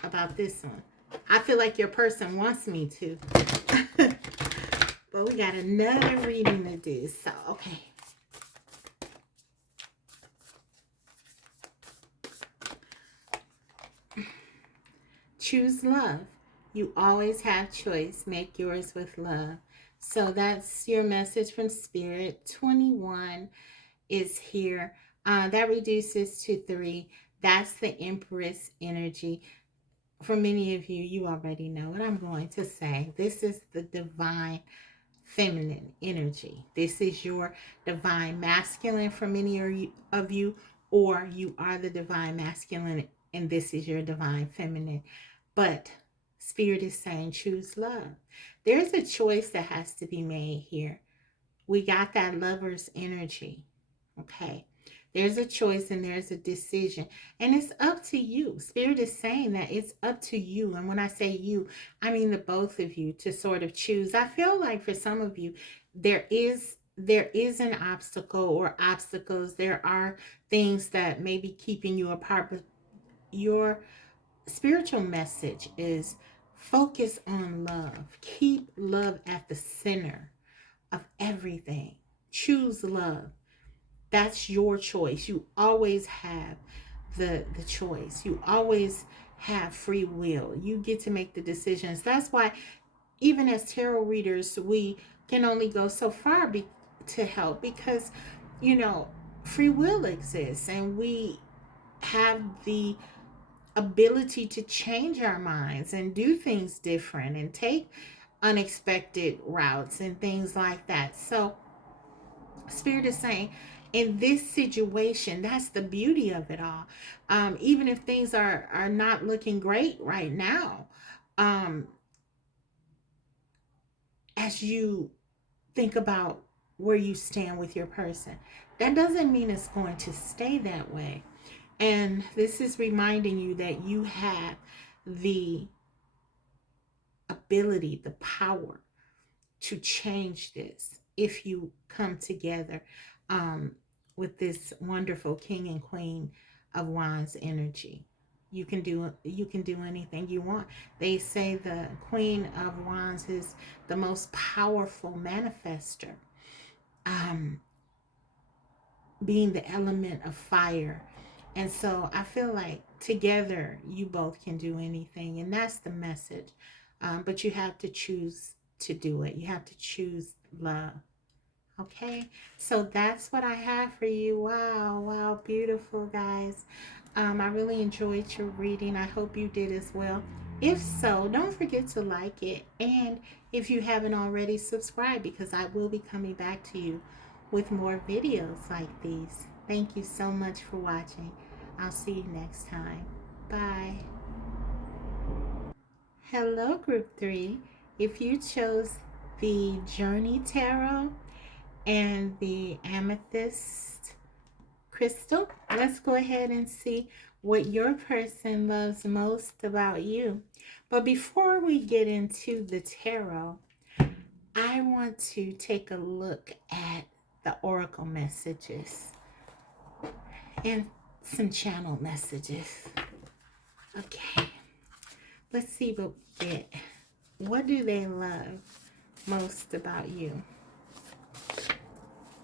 about this one. I feel like your person wants me to. But we got another reading to do. So, okay. Choose love. You always have choice. Make yours with love. So that's your message from Spirit. 21 is here. That reduces to 3. That's the Empress energy. for many of you, you already know what I'm going to say. This is the divine feminine energy. This is your divine masculine for many of you, or you are the divine masculine and this is your divine feminine. But Spirit is saying choose love. There's a choice that has to be made here. We got that lover's energy. Okay. There's a choice and there's a decision. And it's up to you. Spirit is saying that it's up to you. And when I say you, I mean the both of you to sort of choose. I feel like for some of you, there is an obstacle or obstacles. There are things that may be keeping you apart. But your spiritual message is focus on love. Keep love at the center of everything. Choose love. That's your choice. You always have the choice. You always have free will. You get to make the decisions. That's why even as tarot readers, we can only go so far to help because, you know, free will exists and we have the ability to change our minds and do things different and take unexpected routes and things like that. So Spirit is saying, in this situation, that's the beauty of it all. Even if things are not looking great right now, um, as you think about where you stand with your person, that doesn't mean it's going to stay that way. And this is reminding you that you have the ability, the power to change this if you come together um, with this wonderful king and queen of wands energy. You can do anything you want. They say the queen of wands is the most powerful manifester, um, being the element of fire. And so I feel like together you both can do anything, and that's the message. But you have to choose to do it. You have to choose love. Okay, so that's what I have for you. Wow, wow, beautiful, guys. I really enjoyed your reading. I hope you did as well. If so, don't forget to like it. And if you haven't already, subscribe because I will be coming back to you with more videos like these. Thank you so much for watching. I'll see you next time. Bye. Hello, Group 3. If you chose the Journey Tarot and the amethyst crystal, let's go ahead and see what your person loves most about you. But before we get into the tarot, I want to take a look at the oracle messages and some channel messages. Okay, let's see what we get. What do they love most about you?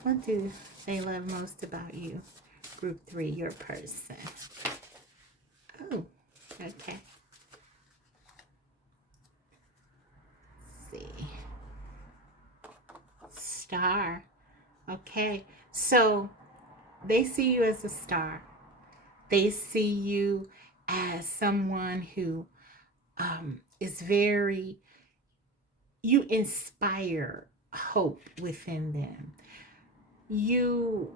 What do they love most about you? Group 3, your person. Oh, okay. Let's see. Star. Okay. So they see you as a star. They see you as someone who is very, you inspire hope within them. You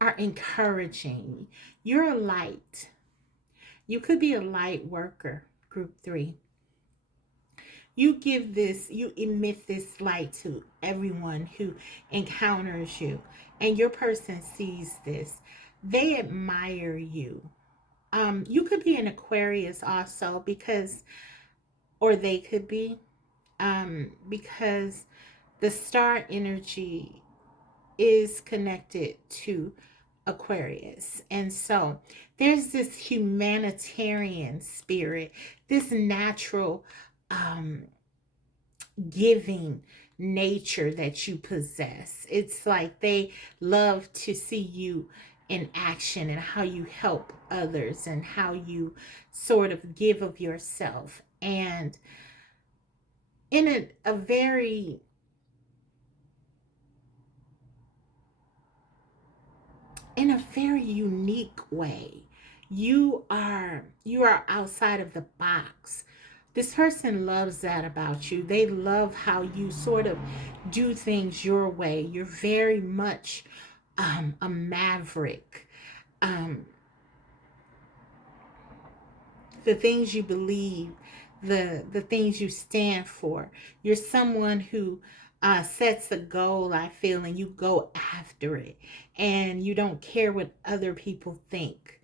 are encouraging. You're a light. You could be a light worker, Group 3. You emit this light to everyone who encounters you, and your person sees this. They admire you. You could be an Aquarius also or they could be, because the star energy is connected to Aquarius. And so there's this humanitarian spirit, this natural giving nature that you possess. It's like they love to see you in action and how you help others and how you sort of give of yourself. And in a very unique way. You are outside of the box. This person loves that about you. They love how you sort of do things your way. You're very much a maverick. Um, the things you believe, the things you stand for. You're someone who sets a goal, I feel, and you go after it, and you don't care what other people think.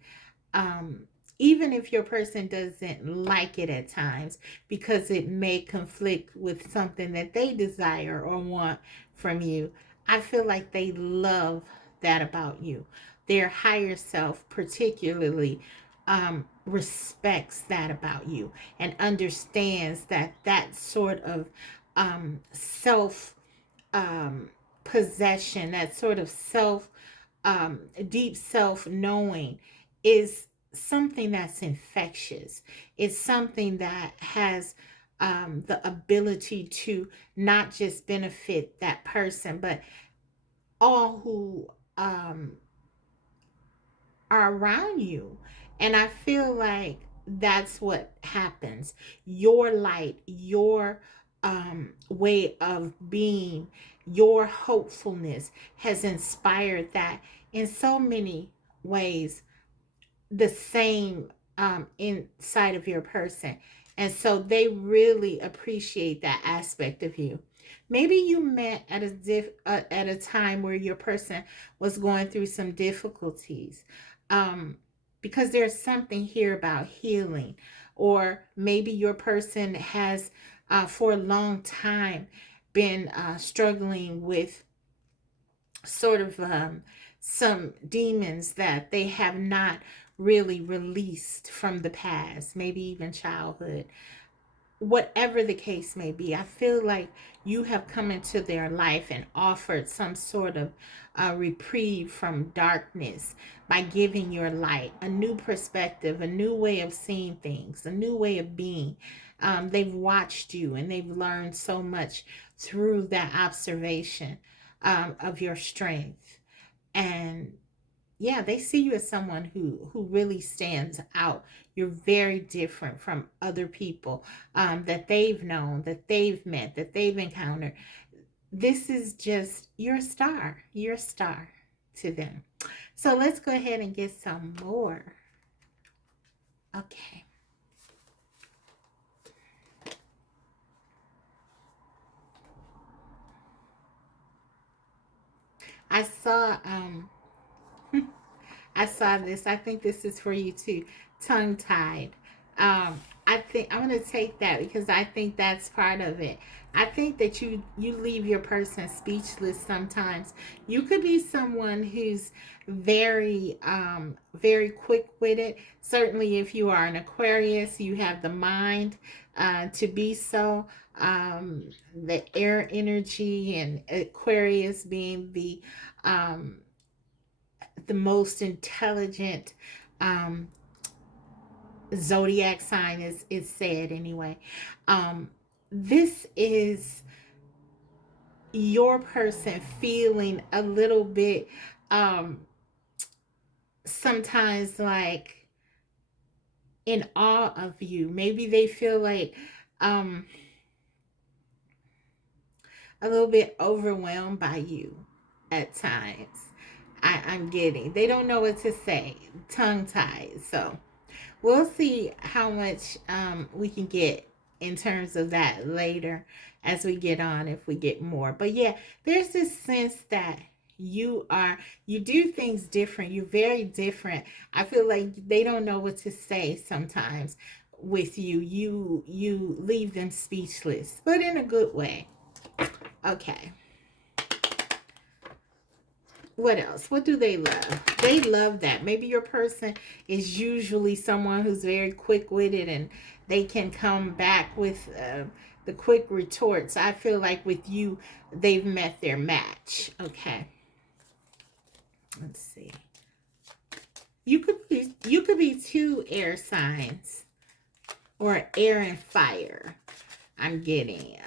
um, Even if your person doesn't like it at times because it may conflict with something that they desire or want from you, I feel like they love that about you. Their higher self, particularly, respects that about you and understands that that sort of self um, possession, that sort of deep self knowing is something that's infectious. It's something that has the ability to not just benefit that person, but all who are around you. And I feel like that's what happens. Your light, your way of being, your hopefulness has inspired that in so many ways, the same inside of your person. And so they really appreciate that aspect of you. Maybe you met at a time where your person was going through some difficulties, um, because there's something here about healing. Or maybe your person has, for a long time, been struggling with sort of some demons that they have not really released from the past, maybe even childhood. Whatever the case may be, I feel like you have come into their life and offered some sort of reprieve from darkness by giving your light a new perspective, a new way of seeing things, a new way of being. They've watched you and they've learned so much through that observation of your strength. And yeah, they see you as someone who really stands out. You're very different from other people that they've known, that they've met, that they've encountered. This is just, you're a star. You're a star to them. So let's go ahead and get some more. Okay. I saw I saw this. I think this is for you too. Tongue tied. I think I'm gonna take that because I think that's part of it. I think that you leave your person speechless sometimes. You could be someone who's very quick witted. Certainly, if you are an Aquarius, you have the mind to be so. The air energy and Aquarius being the most intelligent um, zodiac sign is said anyway. This is your person feeling a little bit um, sometimes like in awe of you. Maybe they feel like um, a little bit overwhelmed by you at times. I'm getting. They don't know what to say, tongue tied. So we'll see how much we can get in terms of that later as we get on, if we get more. But yeah, there's this sense that you do things different. You're very different. I feel like they don't know what to say sometimes with you. You leave them speechless, but in a good way. Okay. What else? What do they love? They love that. Maybe your person is usually someone who's very quick-witted and they can come back with the quick retorts. I feel like with you, they've met their match. Okay. Let's see. You could be two air signs or air and fire. I'm getting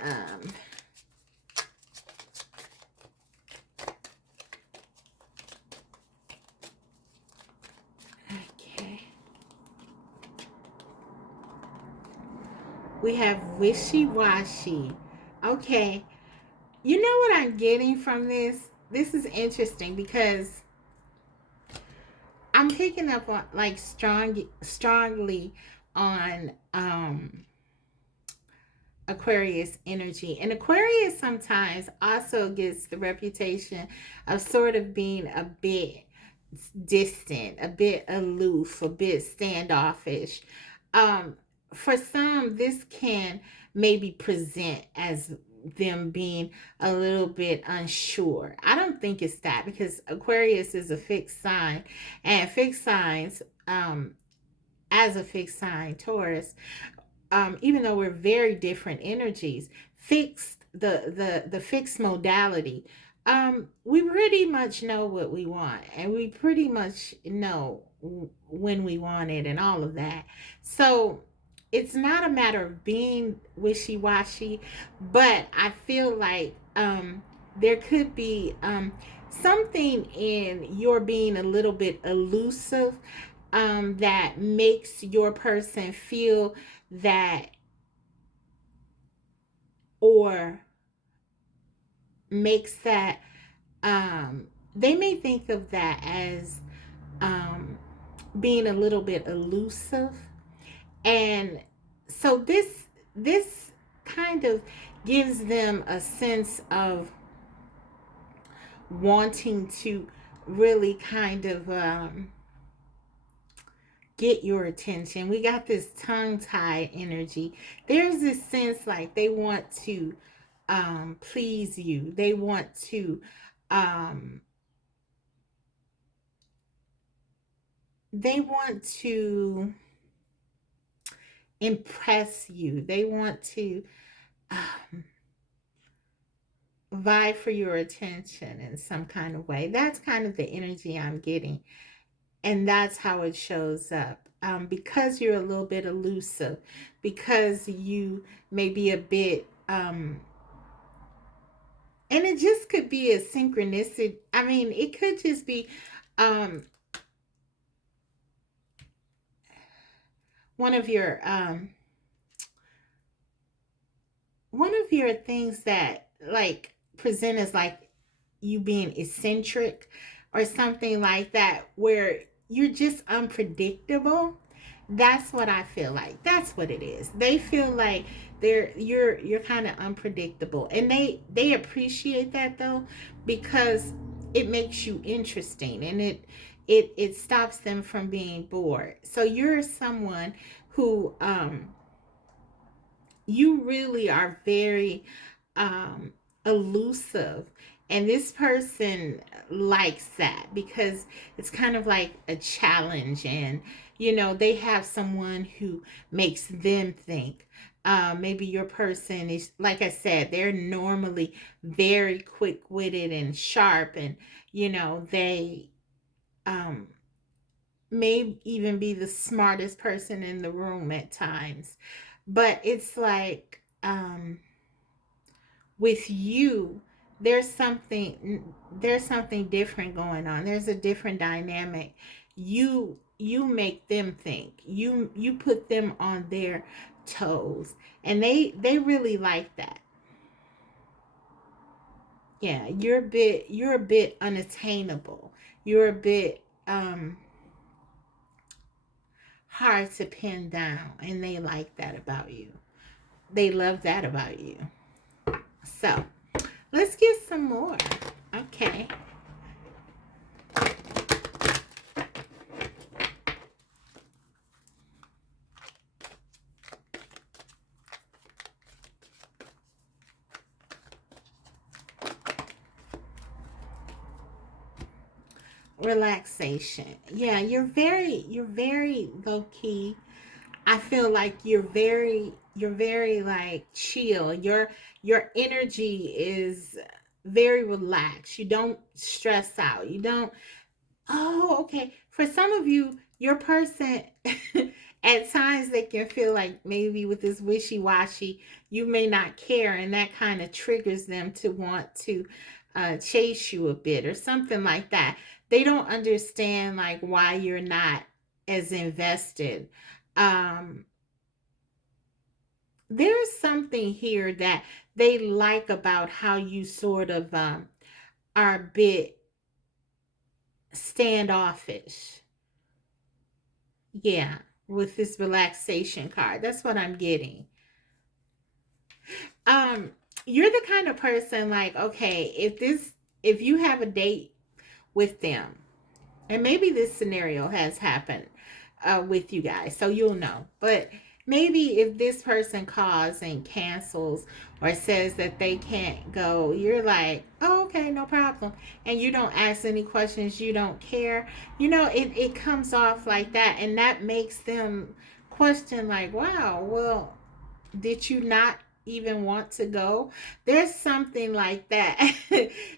okay. We have wishy-washy. Okay. You know what I'm getting from this? This is interesting because I'm picking up on like strongly on Aquarius energy. And Aquarius sometimes also gets the reputation of sort of being a bit distant, a bit aloof, a bit standoffish. Um, for some, this can maybe present as them being a little bit unsure. I don't think it's that, because Aquarius is a fixed sign, and fixed signs, as a fixed sign, Taurus, even though we're very different energies, fixed the fixed modality, we pretty much know what we want, and we pretty much know when we want it and all of that. So it's not a matter of being wishy-washy, but I feel like there could be something in your being a little bit elusive, that makes your person feel that, or makes that, they may think of that as um, being a little bit elusive. And so this kind of gives them a sense of wanting to really kind of get your attention. We got this tongue tied energy. There's this sense like they want to please you. They want to um, they want to impress you. They want to um, vie for your attention in some kind of way. That's kind of the energy I'm getting, and that's how it shows up. Because you're a little bit elusive, because you may be a bit and it just could be a synchronicity. I mean, it could just be um one of your things that like present as like you being eccentric or something like that, where you're just unpredictable. That's what I feel like. That's what it is. They feel like you're kind of unpredictable, and they appreciate that though, because it makes you interesting, and it stops them from being bored. So you're someone who you really are very um, elusive. And this person likes that because it's kind of like a challenge. And, they have someone who makes them think. Maybe your person is, like I said, they're normally very quick witted and sharp. And, they um, may even be the smartest person in the room at times. But it's like, with you, there's something different going on. There's a different dynamic. You make them think. You put them on their toes, and they really like that. Yeah, you're a bit unattainable. You're a bit hard to pin down, and they like that about you. They love that about you. So let's get some more. Okay. Relaxation. Yeah, you're very low key. I feel like you're very like chill. Your energy is very relaxed. You don't stress out. You don't. Oh, okay. For some of you, your person, at times they can feel like maybe with this wishy washy, you may not care, and that kind of triggers them to want to chase you a bit or something like that. They don't understand like why you're not as invested. Um, there's something here that they like about how you sort of are a bit standoffish. Yeah, with this relaxation card. That's what I'm getting. Um, you're the kind of person like, okay, if you have a date with them, and maybe this scenario has happened with you guys, so you'll know. But maybe if this person calls and cancels or says that they can't go, you're like, oh, okay, no problem. And you don't ask any questions, you don't care. It comes off like that, and that makes them question, like, wow, well, did you not even want to go? There's something like that.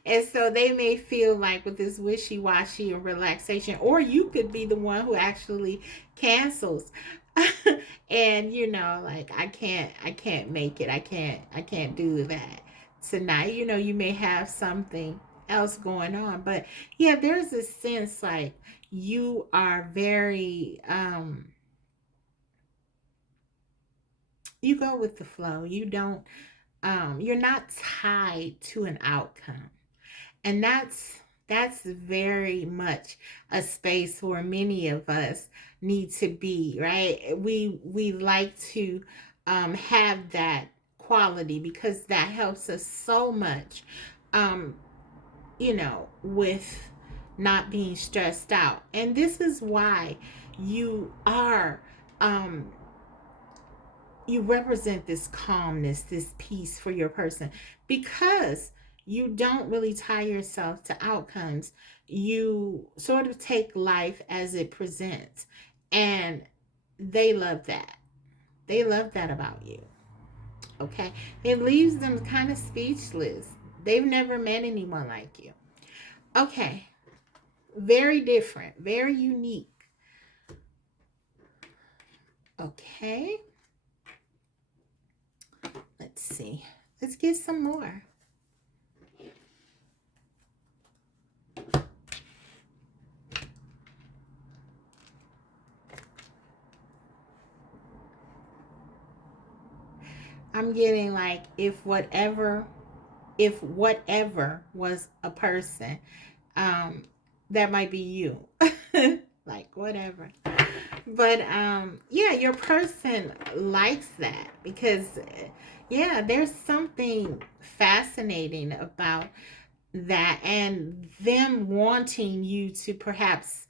And so they may feel like with this wishy-washy or relaxation, or you could be the one who actually cancels. And like, I can't make it. I can't do that tonight. You may have something else going on. But yeah, there's a sense like you are very you go with the flow. You don't you're not tied to an outcome. And that's very much a space where many of us need to be, right? We like to have that quality, because that helps us so much um with not being stressed out. And this is why you are um you represent this calmness, this peace for your person, because you don't really tie yourself to outcomes. You sort of take life as it presents. And they love that. They love that about you. Okay. It leaves them kind of speechless. They've never met anyone like you. Okay. Very different, very unique. Okay. Let's see. Let's get some more. I'm getting like, if whatever was a person, um that might be you. Like, whatever. But yeah, your person likes that, because yeah, there's something fascinating about that, and them wanting you to perhaps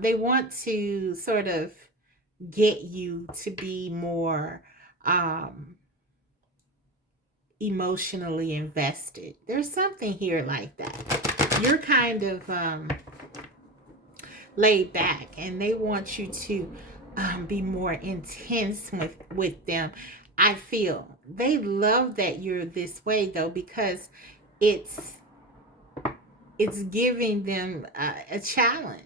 they want to sort of get you to be more um emotionally invested. There's something here like that. You're kind of laid back, and they want you to be more intense with them. I feel they love that you're this way, though, because it's it's giving them a challenge.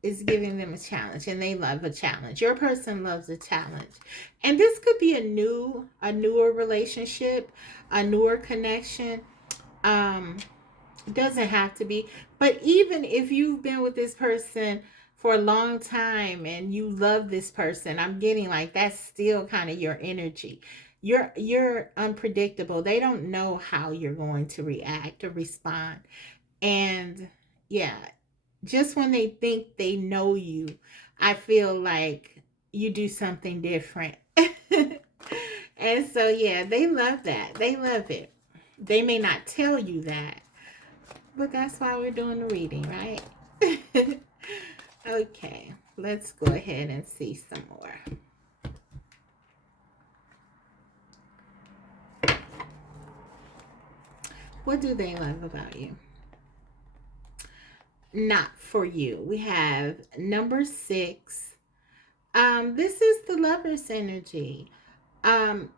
Is giving them a challenge, and they love a challenge. Your person loves a challenge. And this could be a newer relationship, a newer connection. It doesn't have to be. But even if you've been with this person for a long time and you love this person, I'm getting like that's still kind of your energy. You're unpredictable. They don't know how you're going to react or respond. And yeah, just when they think they know you, I feel like you do something different. And so, yeah, they love that. They love it. They may not tell you that, but that's why we're doing the reading, right? Okay, let's go ahead and see some more. What do they love about you? Not for you. We have number 6. This is the Lover's energy. Um,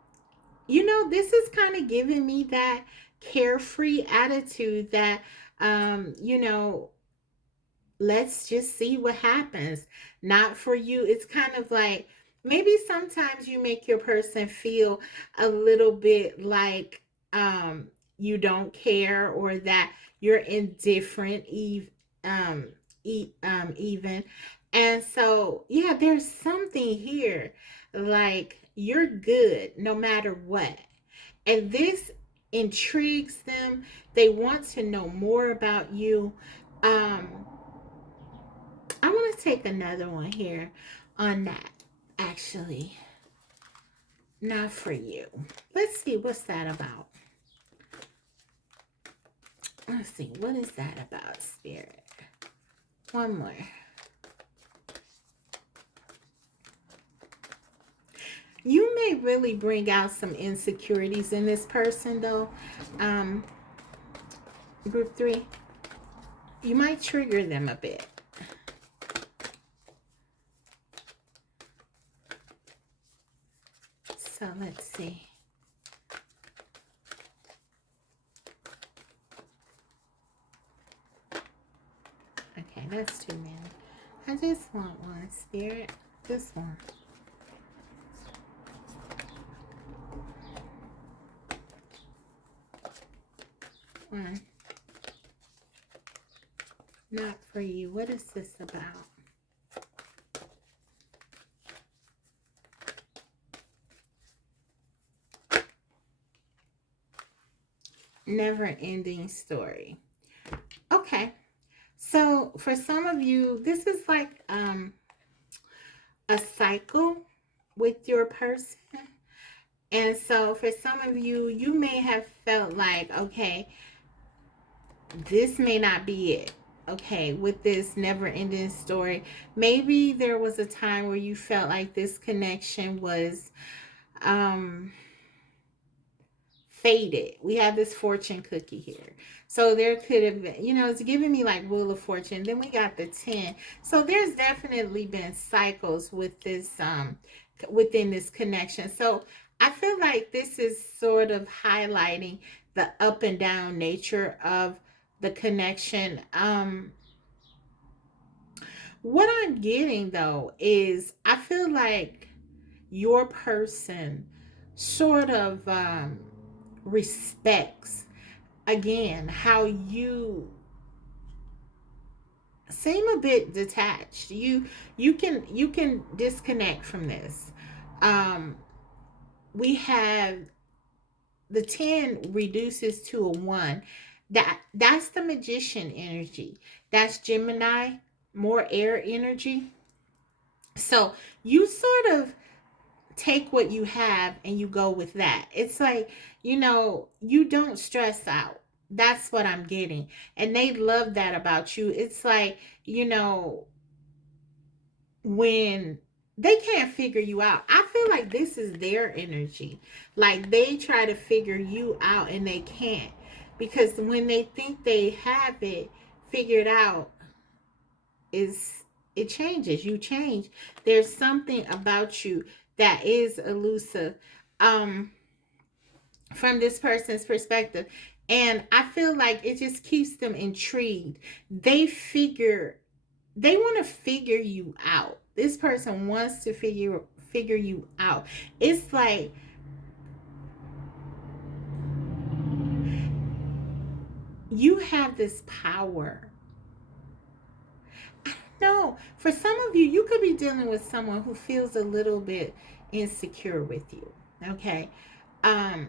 this is kind of giving me that carefree attitude that, you know, let's just see what happens. Not for you. It's kind of like, maybe sometimes you make your person feel a little bit like you don't care, or that you're indifferent, um, even. And so, yeah, there's something here like you're good no matter what. And this intrigues them. They want to know more about you. Um, I want to take another one here on that, actually. Not for you. Let's see, what's that about? Let's see, what is that about, Spirit? One more. You may really bring out some insecurities in this person, though. Group 3. You might trigger them a bit. So let's see. Okay, that's too many. I just want one, Spirit. This one. One. Not for you. What is this about? Never-ending story. Okay. So for some of you, this is like a cycle with your person. And so for some of you, you may have felt like, okay, this may not be it. Okay, with this never-ending story, maybe there was a time where you felt like this connection was faded. We have this fortune cookie here. So there could have been, it's giving me like Wheel of Fortune. Then we got the 10. So there's definitely been cycles with this, within this connection. So I feel like this is sort of highlighting the up and down nature of the connection. What I'm getting though is I feel like your person sort of respects, again, how you seem a bit detached. You can disconnect from this. We have the 10 reduces to a 1. That's the magician energy. That's Gemini, more air energy. So you sort of take what you have and you go with that. It's like, you don't stress out. That's what I'm getting. And they love that about you. It's like, when they can't figure you out, I feel like this is their energy. Like they try to figure you out and they can't. Because when they think they have it figured out, is it changes. You change. There's something about you that is elusive, from this person's perspective, and I feel like it just keeps them intrigued. They want to figure you out. This person wants to figure you out. It's like you have this power. No, for some of you, you could be dealing with someone who feels a little bit insecure with you. Okay. Um,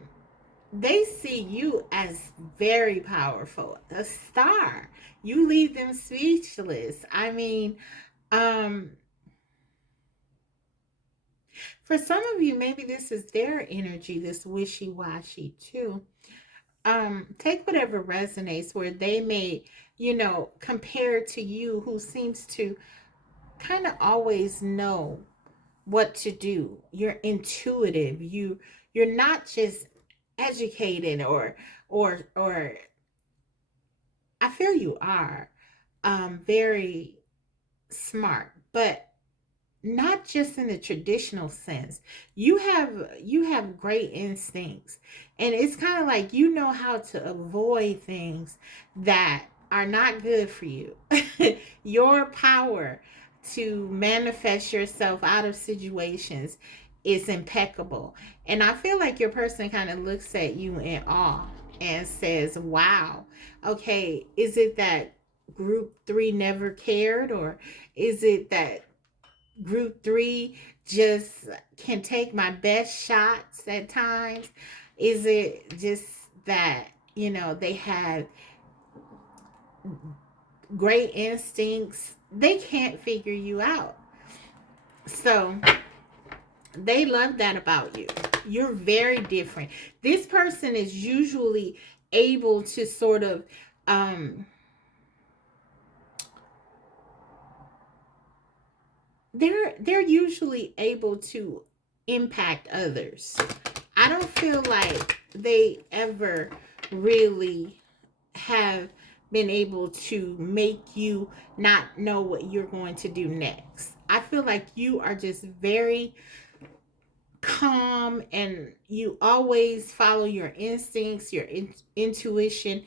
they see you as very powerful, a star. You leave them speechless. I mean, um, for some of you, maybe this is their energy, this wishy-washy too. Take whatever resonates where they may, compare to you, who seems to kind of always know what to do. You're intuitive. You're not just educated or I feel you are very smart, but not just in the traditional sense. You have great instincts, and it's kind of like you know how to avoid things that are not good for you. Your power to manifest yourself out of situations is impeccable, and I feel like your person kind of looks at you in awe and says, wow, okay, is it that group 3 never cared, or is it that group 3 just can take my best shots at times? Is it just that, they have great instincts? They can't figure you out. So they love that about you. You're very different. This person is usually able to sort of um they're usually able to impact others. I don't feel like they ever really have been able to make you not know what you're going to do next. I feel like you are just very calm and you always follow your instincts, your intuition.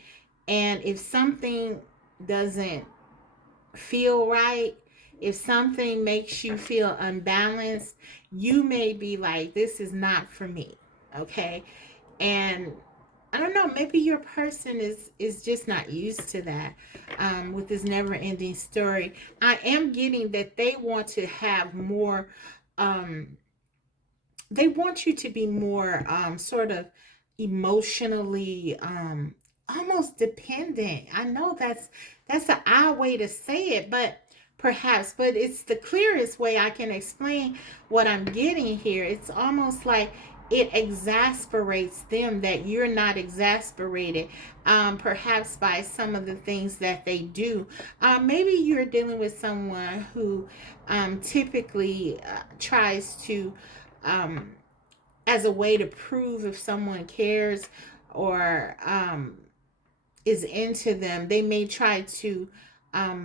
And if something doesn't feel right, if something makes you feel unbalanced, you may be like, this is not for me. Okay. And I don't know, maybe your person is just not used to that, with this never ending story. I am getting that they want to have more, um, they want you to be more sort of emotionally almost dependent. I know that's an odd way to say it, but perhaps, but it's the clearest way I can explain what I'm getting here. It's almost like it exasperates them that you're not exasperated, perhaps by some of the things that they do. Maybe you're dealing with someone who typically tries to, um, as a way to prove if someone cares or is into them, they may try to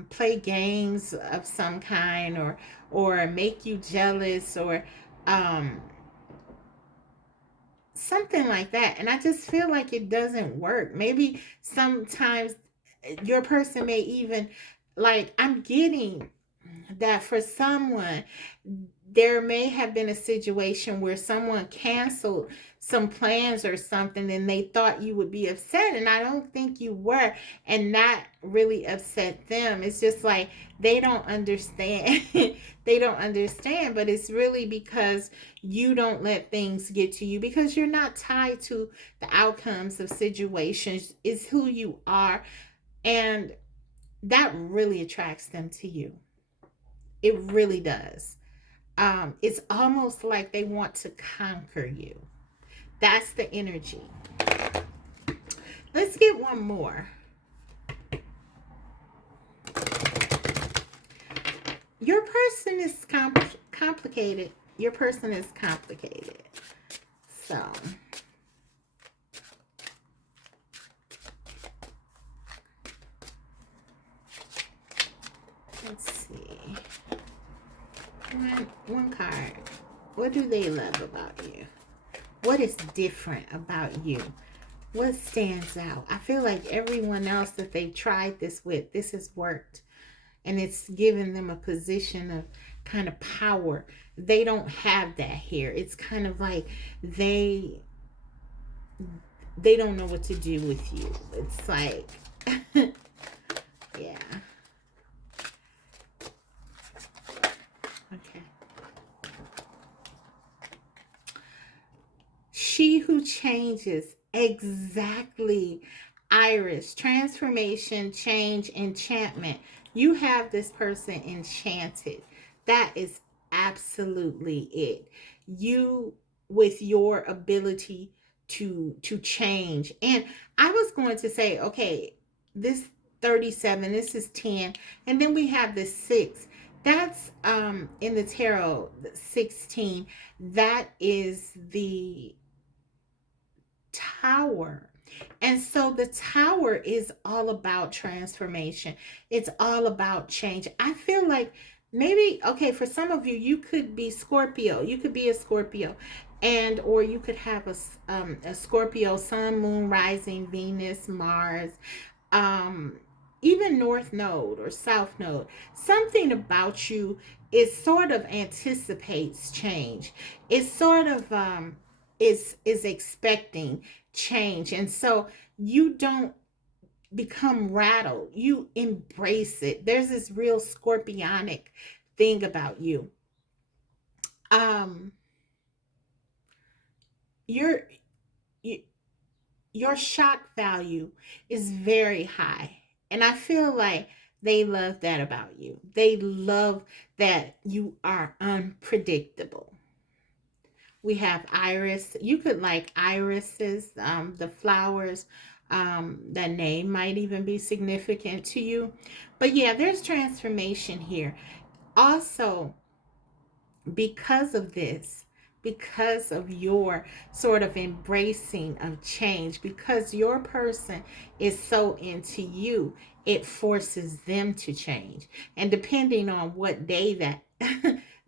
play games of some kind, or make you jealous, or um, something like that. And I just feel like it doesn't work. Maybe sometimes your person may even, like, I'm getting that for someone, there may have been a situation where someone canceled some plans or something and they thought you would be upset, and I don't think you were, and that really upset them. It's just like they don't understand. They don't understand, but it's really because you don't let things get to you, because you're not tied to the outcomes of situations. It's who you are, and that really attracts them to you. It really does. It's almost like they want to conquer you. That's the energy. Let's get one more. Your person is complicated. Your person is complicated. So, let's see. One card. What do they love about you? What is different about you? What stands out? I feel like everyone else that they've tried this with, this has worked. And it's given them a position of kind of power. They don't have that here. It's kind of like they don't know what to do with you. It's like yeah. Okay. She who changes, exactly. Iris, transformation, change, enchantment. You have this person enchanted. That is absolutely it. You, with your ability to change. And I was going to say, okay, this 37, this is 10, and then we have this 6. That's in the tarot, 16. That is the tower. And so the tower is all about transformation. It's all about change. I feel like maybe, okay, for some of you, you could be Scorpio. You could be a Scorpio. And or you could have a Scorpio sun, moon, rising, Venus, Mars, um, even North Node or South Node. Something about you is sort of anticipates change. It's sort of is expecting change, and so you don't become rattled. You embrace it. There's this real scorpionic thing about you. um your y- your shock value is very high, and I feel like they love that about you. They love that you are unpredictable. We have iris. You could like irises, the flowers. That name might even be significant to you. But yeah, there's transformation here. Also, because of this, because of your sort of embracing of change, because your person is so into you, it forces them to change. And depending on what day that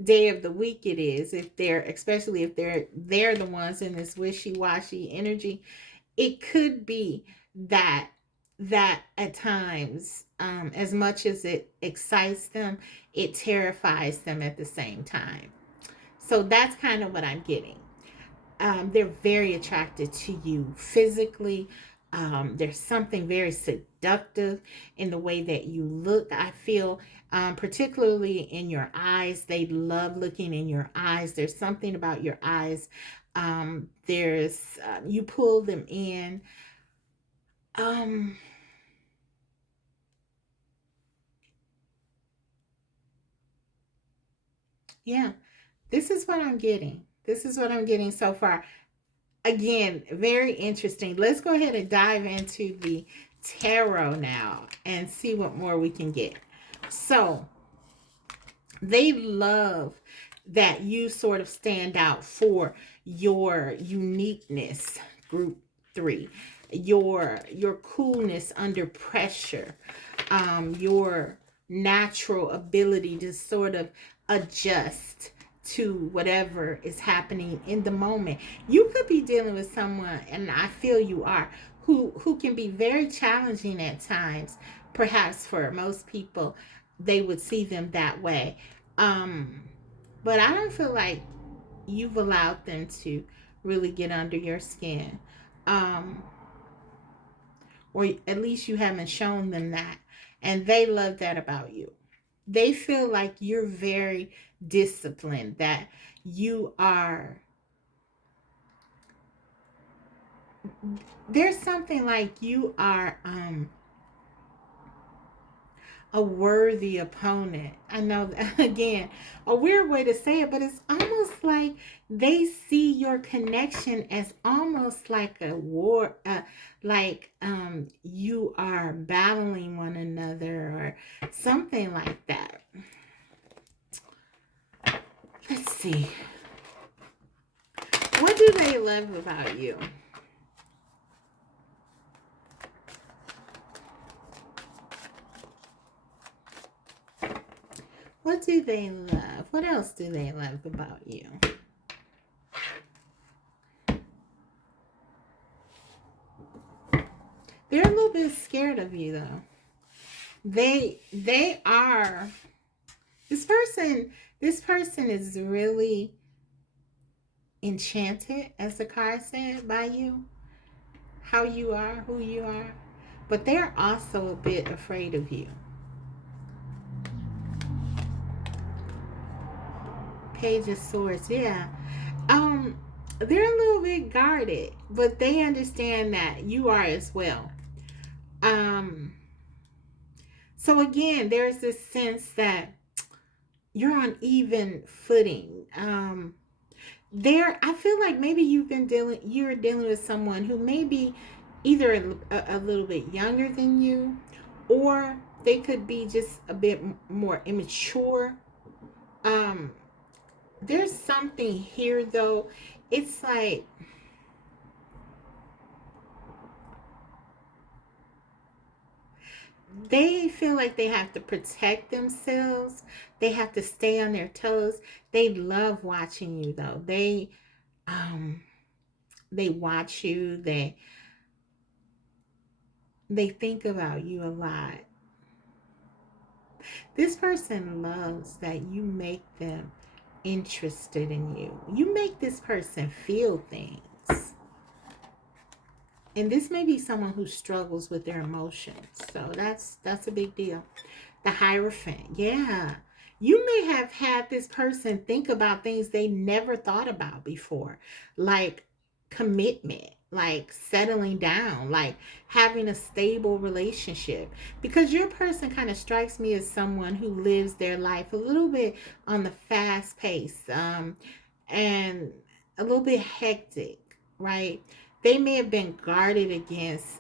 day of the week it is, if they're, especially if they're the ones in this wishy-washy energy, it could be that at times, as much as it excites them, it terrifies them at the same time. So that's kind of what I'm getting. They're very attracted to you physically. There's something very seductive in the way that you look. I feel, particularly in your eyes, they love looking in your eyes. There's something about your eyes. There's you pull them in. Um, yeah, this is what I'm getting. This is what I'm getting so far. Again, very interesting. Let's go ahead and dive into the tarot now and see what more we can get. So, they love that you sort of stand out for your uniqueness, group 3, your coolness under pressure, your natural ability to sort of adjust to whatever is happening in the moment. You could be dealing with someone, and I feel you are, who can be very challenging at times. Perhaps for most people, they would see them that way. Um, but I don't feel like you've allowed them to really get under your skin. Um, or at least you haven't shown them that. And they love that about you. They feel like you're very disciplined, that you are, there's something like you are a worthy opponent. I know that, again, a weird way to say it, but it's almost like they see your connection as almost like a war, like you are battling one another or something like that. Let's see. What do they love about you? What do they love? What else do they love about you? They're a little bit scared of you though. They are, this person is really enchanted, as the card said, by you, how you are, who you are. But they're also a bit afraid of you. Page of Swords, yeah. Um, they're a little bit guarded, but they understand that you are as well. Um, so again, there's this sense that you're on even footing. There, I feel like maybe you're dealing with someone who may be either a little bit younger than you, or they could be just a bit more immature. Um, there's something here though. It's like they feel like they have to protect themselves. They have to stay on their toes. They love watching you though. Um they watch you. They think about you a lot. This person loves that you make them interested in you. You make this person feel things. And this may be someone who struggles with their emotions. So that's a big deal. The Hierophant. Yeah. You may have had this person think about things they never thought about before, like commitment, like settling down, like having a stable relationship. Because your person kind of strikes me as someone who lives their life a little bit on the fast pace, and a little bit hectic, right? They may have been guarded against,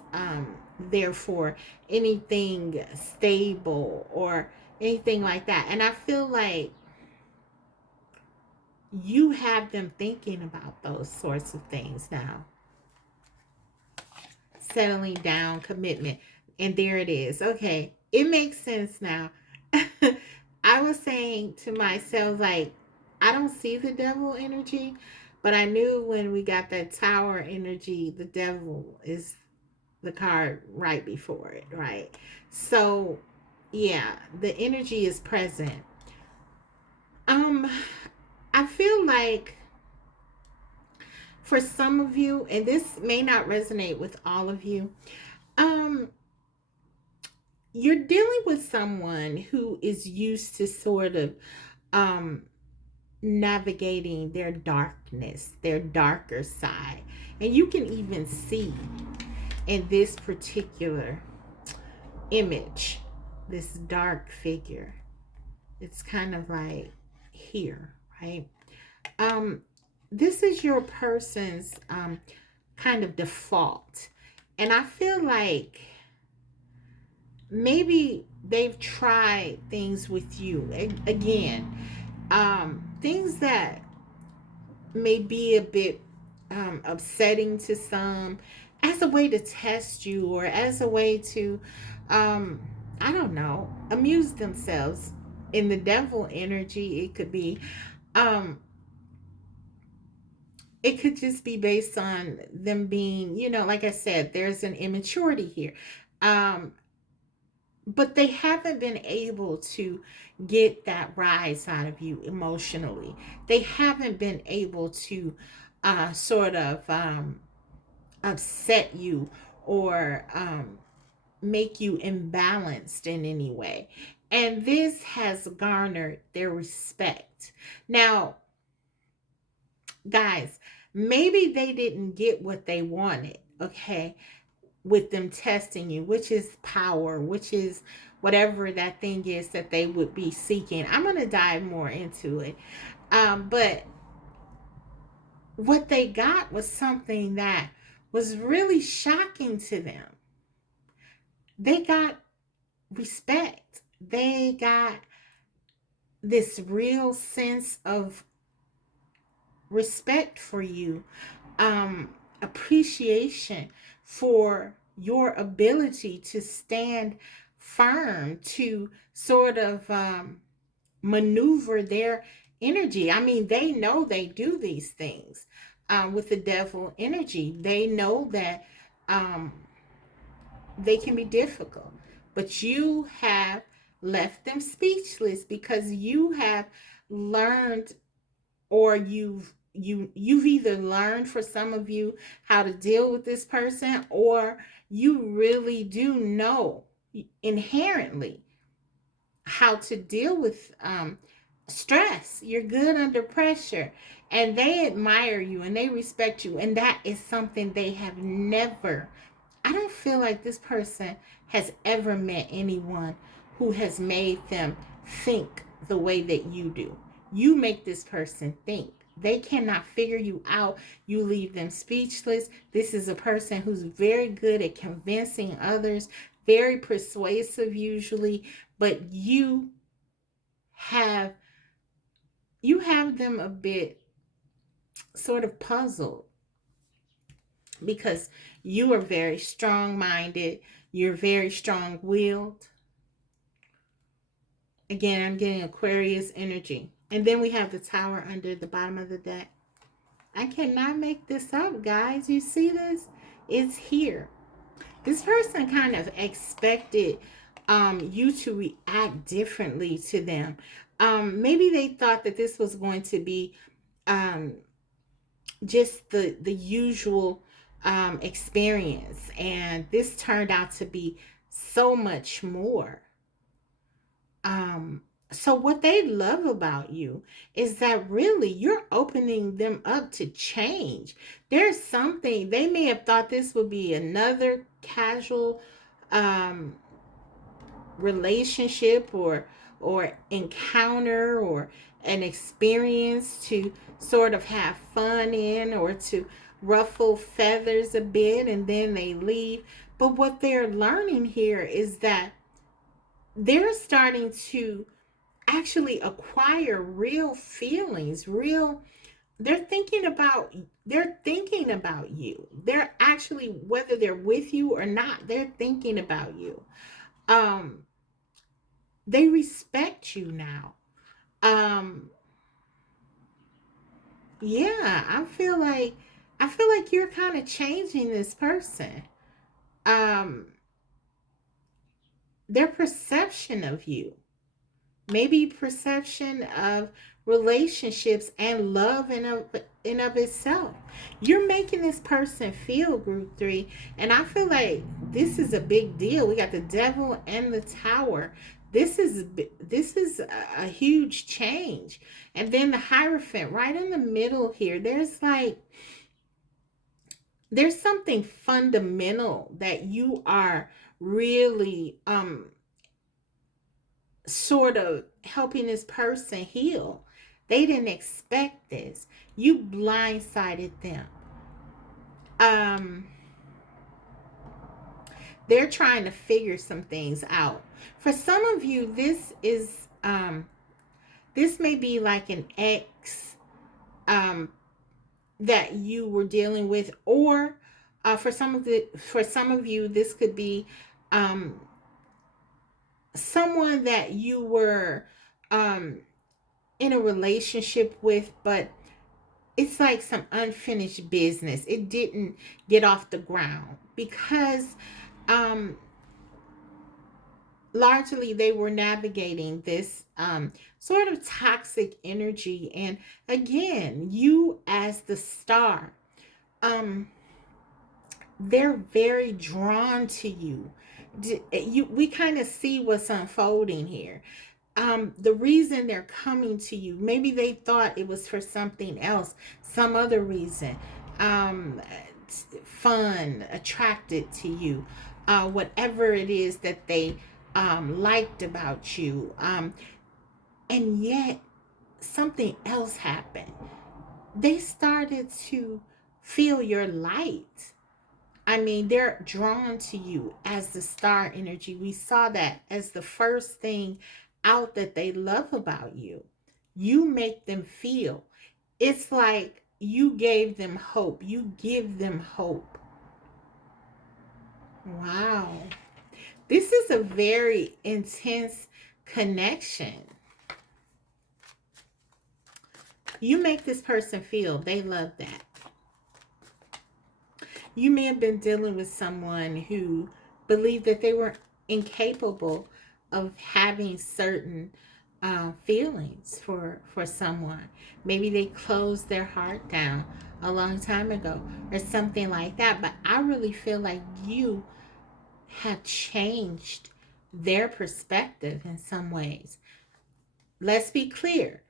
therefore, anything stable or anything like that. And I feel like you have them thinking about those sorts of things now. Settling down, commitment. And there it is. Okay. It makes sense now. I was saying to myself, like, I don't see the devil energy, but I knew when we got that tower energy, the devil is the card right before it, right? So, yeah, the energy is present. Um, I feel like for some of you, and this may not resonate with all of you, um, you're dealing with someone who is used to sort of um navigating their darkness, their darker side. And you can even see in this particular image this dark figure. It's kind of like here, right? Um, this is your person's kind of default. And I feel like maybe they've tried things with you again, things that may be a bit upsetting to some, as a way to test you or as a way to, um, I don't know, amuse themselves. In the devil energy, it could be, um, it could just be based on them being, like I said, there's an immaturity here. Um, but they haven't been able to get that rise out of you emotionally. They haven't been able to sort of upset you or make you imbalanced in any way. And this has garnered their respect. Now, guys, maybe they didn't get what they wanted, okay, with them testing you, which is power, which is whatever that thing is that they would be seeking. I'm going to dive more into it. But what they got was something that was really shocking to them. They got respect. They got this real sense of respect for you, appreciation for your ability to stand firm, to sort of maneuver their energy. I mean, they know they do these things with the devil energy. They know that um, they can be difficult, but you have left them speechless because you have learned, or you've either learned, for some of you, how to deal with this person, or you really do know inherently how to deal with stress. You're good under pressure, and they admire you and they respect you, and that is something they have never. I don't feel like this person has ever met anyone who has made them think the way that you do. You make this person think. They cannot figure you out. You leave them speechless. This is a person who's very good at convincing others, very persuasive usually, but have you have them a bit sort of puzzled because you are very strong minded, you're very strong willed. Again, I'm getting Aquarius energy. And then we have the tower under the bottom of the deck. I cannot make this up, guys. You see this? It's here. This person kind of expected you to react differently to them. Maybe they thought that this was going to be um, just the usual experience, and this turned out to be so much more. So what they love about you is that really you're opening them up to change. There's something they may have thought this would be another casual um relationship or encounter or an experience to sort of have fun in or to ruffle feathers a bit and then they leave. But what they're learning here is that they're starting to actually acquire real feelings, real they're thinking about you. They're actually, whether they're with you or not, they're thinking about you. Um they respect you now. Um yeah, I feel like you're kind of changing this person. Um their perception of you, maybe perception of relationships and love in of itself. You're making this person feel, group 3, and I feel like this is a big deal. We got the devil and the tower. This is a huge change. And then the hierophant right in the middle here. There's something fundamental that you are really sort of helping this person heal. They didn't expect this. You blindsided them. Um, they're trying to figure some things out. For some of you, this may be like an ex um, that you were dealing with, or for some of you, this could be um, someone that you were um, in a relationship with, but it's like some unfinished business. It didn't get off the ground because um largely they were navigating this sort of toxic energy. And again, you as the star, um they're very drawn to you. We kind of see what's unfolding here. The reason they're coming to you, maybe they thought it was for something else, some other reason, um, fun, attracted to you, whatever it is that they liked about you, and yet something else happened. They started to feel your light. I mean, they're drawn to you as the star energy. We saw that as the first thing out that they love about you. You make them feel. It's like you gave them hope. You give them hope. Wow. This is a very intense connection. You make this person feel they love that. You may have been dealing with someone who believed that they were incapable of having certain feelings for someone. Maybe they closed their heart down a long time ago or something like that. But I really feel like you have changed their perspective in some ways. Let's be clear.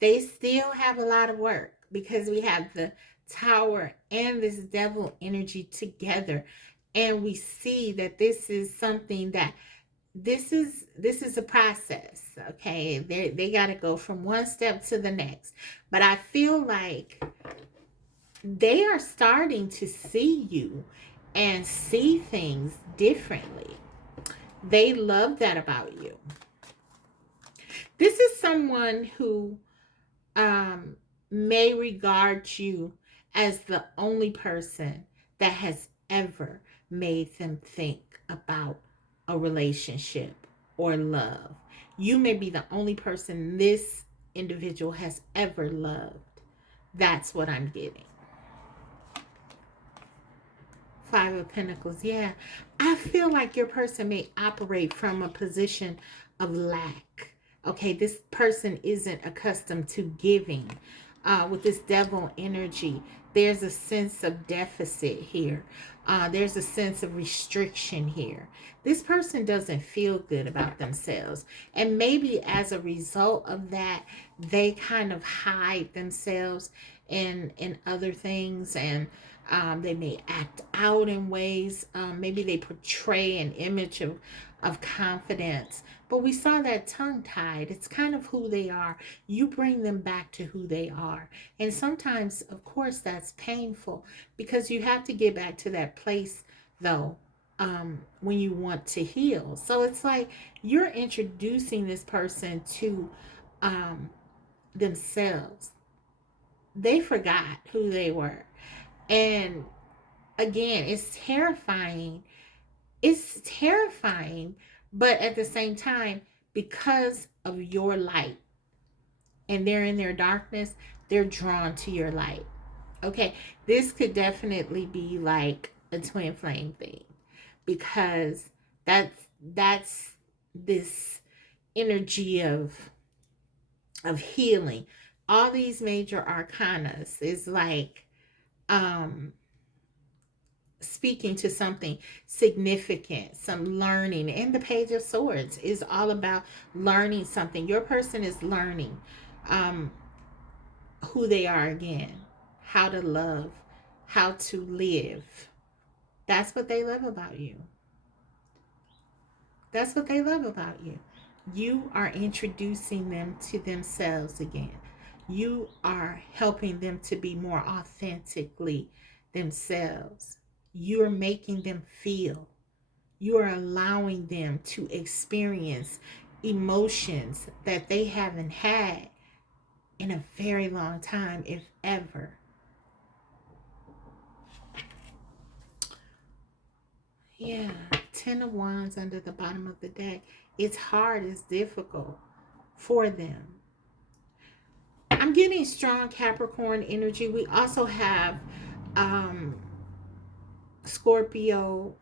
They still have a lot of work because we have the tower and this devil energy together. And we see that this is something that this is a process. Okay, they got to go from one step to the next. But I feel like they are starting to see you and see things differently. They love that about you. This is someone who um, may regard you as the only person that has ever made them think about a relationship or love. You may be the only person this individual has ever loved. That's what I'm getting. Five of Pentacles. Yeah. I feel like your person may operate from a position of lack. Okay, this person isn't accustomed to giving. With this devil energy, there's a sense of deficit here. There's a sense of restriction here. This person doesn't feel good about themselves. And maybe as a result of that, they kind of hide themselves in other things. And they may act out in ways. Maybe they portray an image of confidence. But we saw that tongue tied. It's kind of who they are. You bring them back to who they are. And sometimes, of course, that's painful because you have to get back to that place, though, when you want to heal. So it's like you're introducing this person to themselves. They forgot who they were. And again, it's terrifying. It's terrifying, but at the same time, because of your light and they're in their darkness, they're drawn to your light. Okay, this could definitely be like a twin flame thing because that's this energy of healing. All these major arcanas is like speaking to something significant, some learning. And the Page of Swords is all about learning something. Your person is learning who they are again, how to love, how to live. That's what they love about you. That's what they love about you. You are introducing them to themselves again. You are helping them to be more authentically themselves. You're making them feel. You are allowing them to experience emotions that they haven't had in a very long time, if ever. Yeah, 10 of Wands under the bottom of the deck. It's hard, it's difficult for them. I'm getting strong Capricorn energy. We also have Scorpio,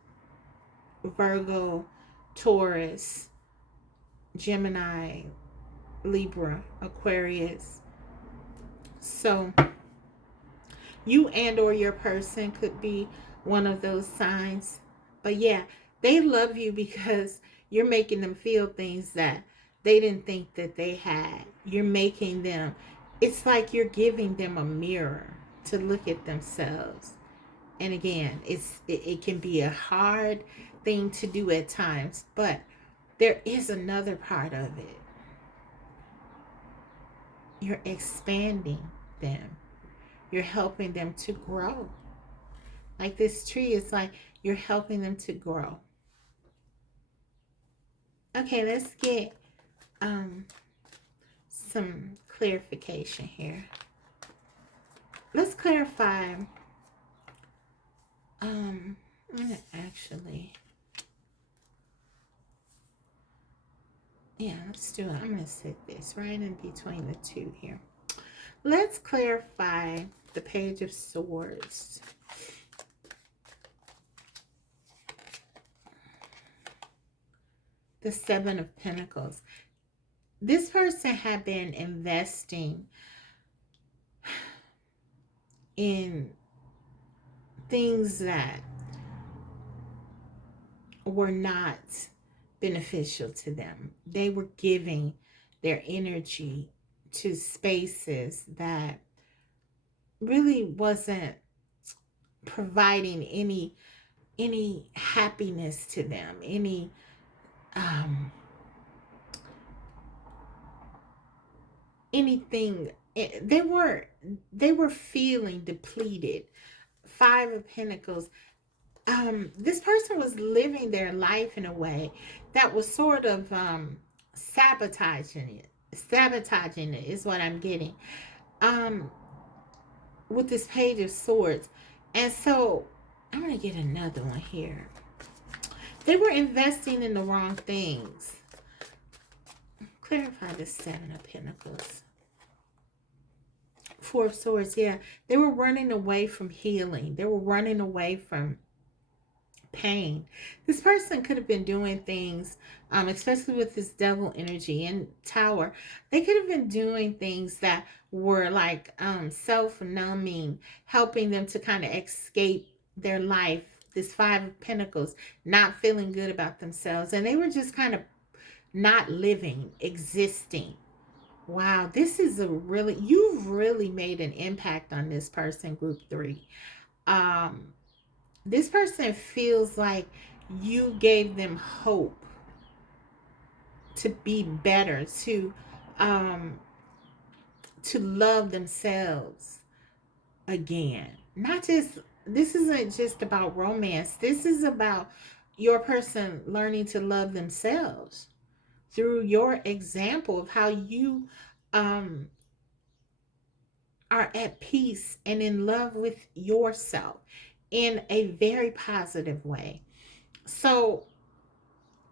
Virgo, Taurus, Gemini, Libra, Aquarius. So you and or your person could be one of those signs. But yeah, they love you because you're making them feel things that they didn't think that they had. You're making them, it's like you're giving them a mirror to look at themselves. And again, it can be a hard thing to do at times, but there is another part of it. You're expanding them. You're helping them to grow. Like this tree, it's like you're helping them to grow. Okay, let's get some clarification here. Let's clarify. I'm gonna actually, yeah, let's do it. I'm gonna set this right in between the two here. Let's clarify the Page of Swords. The Seven of Pentacles. This person had been investing in things that were not beneficial to them. They were giving their energy to spaces that really wasn't providing any happiness to them, any anything. They were feeling depleted. Five of Pentacles. This person was living their life in a way that was sort of sabotaging it is what I'm getting with this Page of Swords. And so I'm gonna get another one here. They were investing in the wrong things. Clarify the Seven of Pentacles. Four of Swords. Yeah, they were running away from healing. They were running away from pain. This person could have been doing things, especially with this devil energy and Tower. They could have been doing things that were like self-numbing, helping them to kind of escape their life this Five of Pentacles, not feeling good about themselves. And they were just kind of not living, existing. Wow, this is you've really made an impact on this person, group 3. This person feels like you gave them hope to be better, um, to love themselves again. Not just, this isn't just about romance. This is about your person learning to love themselves through your example of how you um, are at peace and in love with yourself in a very positive way. So,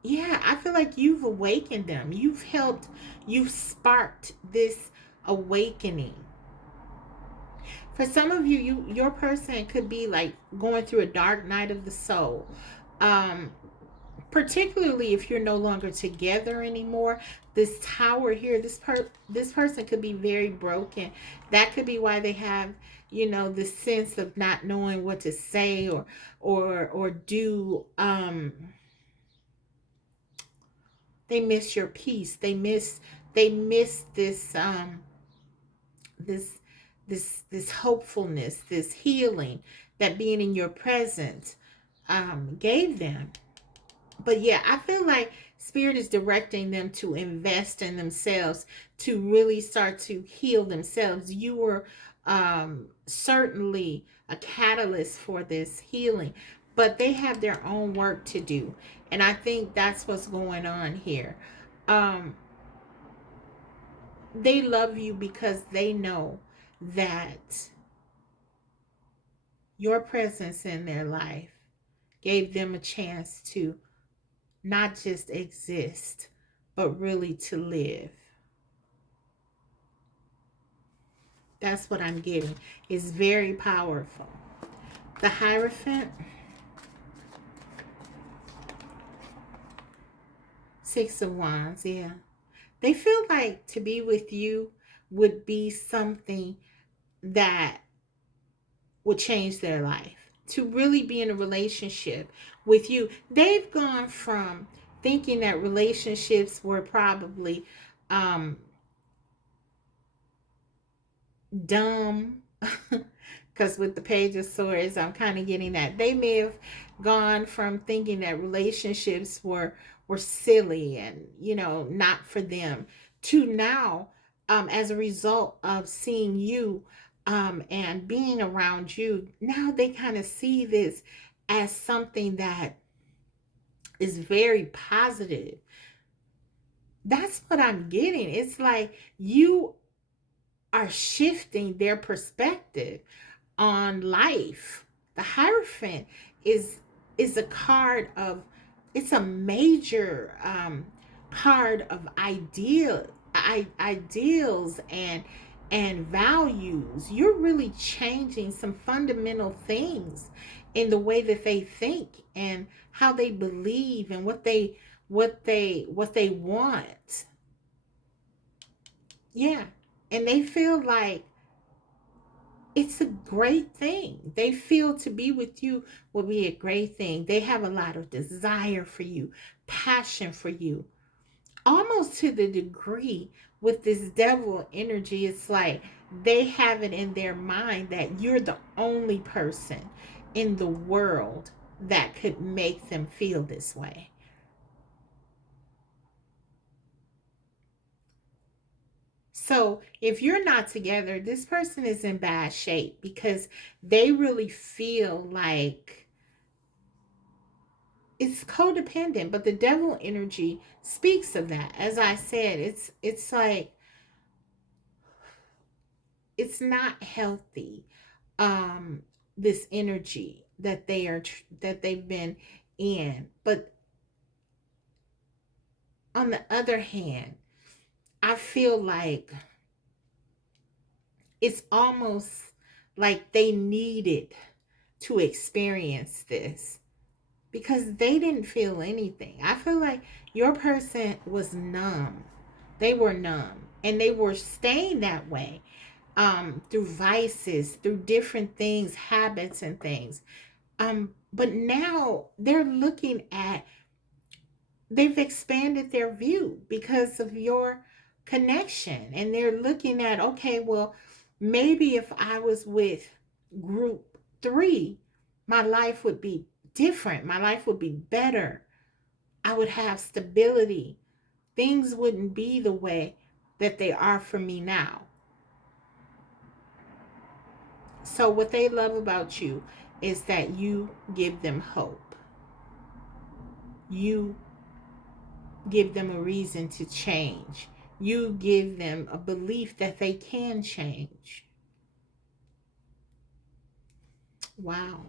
yeah, I feel like you've awakened them. You've sparked this awakening. For some of you, your person could be like going through a dark night of the soul. Um, Particularly if you're no longer together anymore. This tower here, this person could be very broken. That could be why they have, this sense of not knowing what to say or do. They miss your peace. They miss this this hopefulness, this healing that being in your presence gave them. But yeah, I feel like Spirit is directing them to invest in themselves, to really start to heal themselves. You were certainly a catalyst for this healing, but they have their own work to do. And I think that's what's going on here. Um, they love you because they know that your presence in their life gave them a chance to not just exist, but really to live. That's what I'm getting. It's very powerful. The Hierophant, Six of Wands, yeah. They feel like to be with you would be something that would change their life. To really be in a relationship with you. They've gone from thinking that relationships were probably dumb, because with the Page of Swords I'm kind of getting that they may have gone from thinking that relationships were silly and not for them, to now, as a result of seeing you and being around you, now they kind of see this as something that is very positive. That's what I'm getting. It's like you are shifting their perspective on life. The Hierophant is a card of, it's a major card of ideals and values. You're really changing some fundamental things in the way that they think and how they believe and what they want. Yeah. And they feel like it's a great thing. They feel to be with you will be a great thing. They have a lot of desire for you, passion for you, almost to the degree with this devil energy. It's like they have it in their mind that you're the only person in the world that could make them feel this way. So if you're not together, this person is in bad shape because they really feel like it's codependent. But the devil energy speaks of that. As I said, it's like it's not healthy. This energy that they've been in. But on the other hand, I feel like it's almost like they needed to experience this because they didn't feel anything. I feel like your person was numb. They were numb and they were staying that way through vices, through different things, habits and things. But now they've expanded their view because of your connection. And they're looking at, okay, well, maybe if I was with group 3, my life would be different. My life would be better. I would have stability. Things wouldn't be the way that they are for me now. So what they love about you is that you give them hope. You give them a reason to change. You give them a belief that they can change. Wow.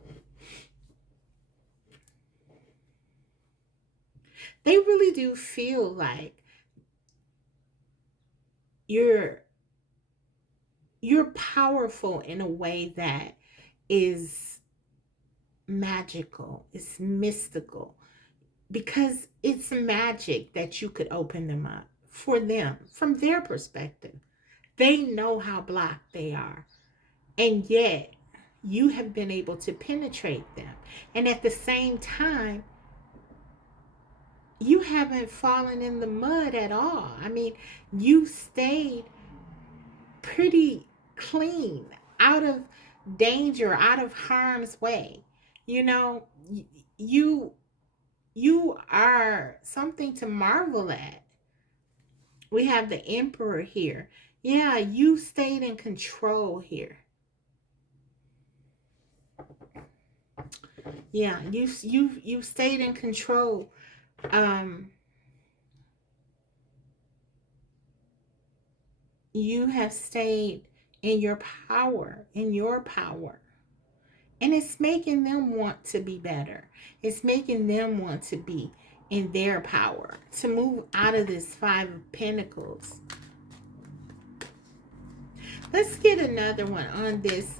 They really do feel like you're powerful in a way that is magical. It's mystical. Because it's magic that you could open them up for them from their perspective. They know how blocked they are. And yet, you have been able to penetrate them. And at the same time, you haven't fallen in the mud at all. I mean, you stayed pretty clean, out of danger, out of harm's way. You know, you you are something to marvel at. We have the emperor here. Yeah, you stayed in control here. Yeah, you stayed in control. Um, you have stayed in your power, and it's making them want to be better. It's making them want to be in their power, to move out of this 5 of Pentacles. Let's get another one on this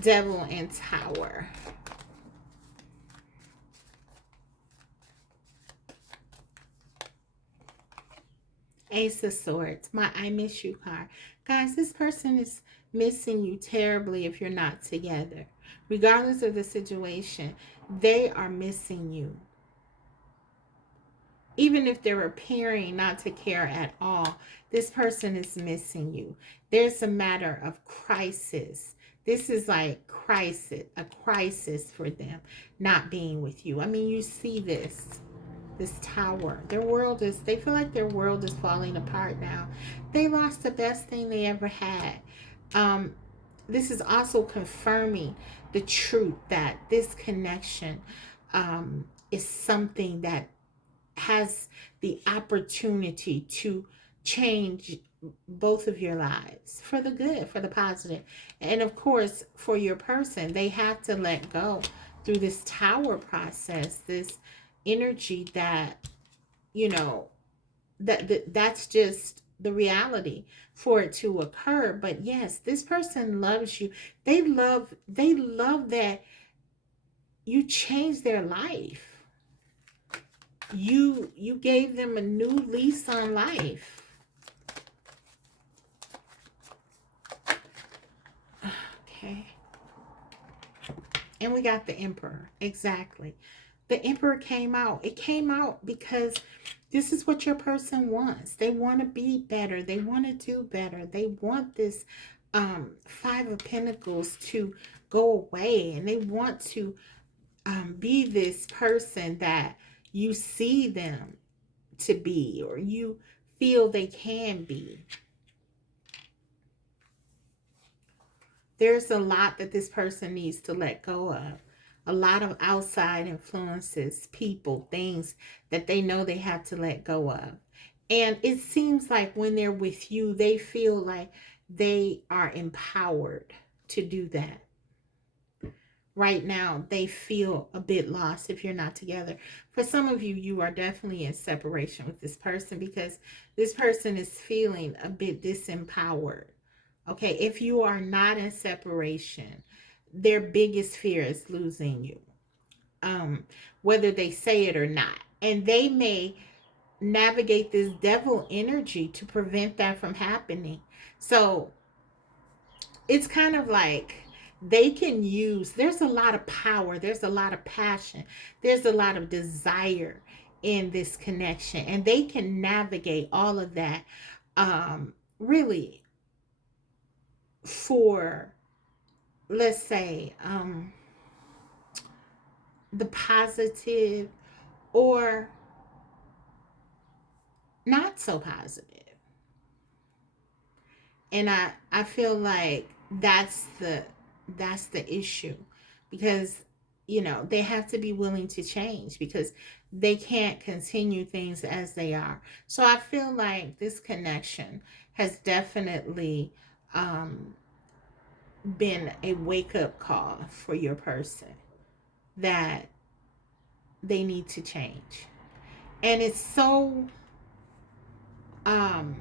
Devil and Tower. Ace of Swords, my I miss you card. Guys, this person is missing you terribly if you're not together. Regardless of the situation, they are missing you. Even if they're appearing not to care at all, this person is missing you. There's a matter of crisis. This is like a crisis for them not being with you. I mean, you see this tower. They feel like their world is falling apart now. They lost the best thing they ever had. This is also confirming the truth that this connection is something that has the opportunity to change both of your lives for the good, for the positive. And of course, for your person, they have to let go through this tower process, this energy that, you know, that's just the reality for it to occur. But yes, this person loves you. They love that you changed their life. You gave them a new lease on life. Okay. And we got the Emperor. Exactly. The Emperor came out. It came out because this is what your person wants. They want to be better. They want to do better. They want this 5 of Pentacles to go away. And they want to be this person that you see them to be, or you feel they can be. There's a lot that this person needs to let go of. A lot of outside influences, people, things that they know they have to let go of. And it seems like when they're with you, they feel like they are empowered to do that. Right now, they feel a bit lost if you're not together. For some of you, you are definitely in separation with this person because this person is feeling a bit disempowered. Okay, if you are not in separation, their biggest fear is losing you, whether they say it or not. And they may navigate this devil energy to prevent that from happening. So it's kind of like they can use, there's a lot of power, there's a lot of passion, there's a lot of desire in this connection, and they can navigate all of that, really, for, let's say, the positive or not so positive. And I feel like that's the issue, because they have to be willing to change, because they can't continue things as they are. So I feel like this connection has definitely um been a wake up call for your person, that they need to change. And um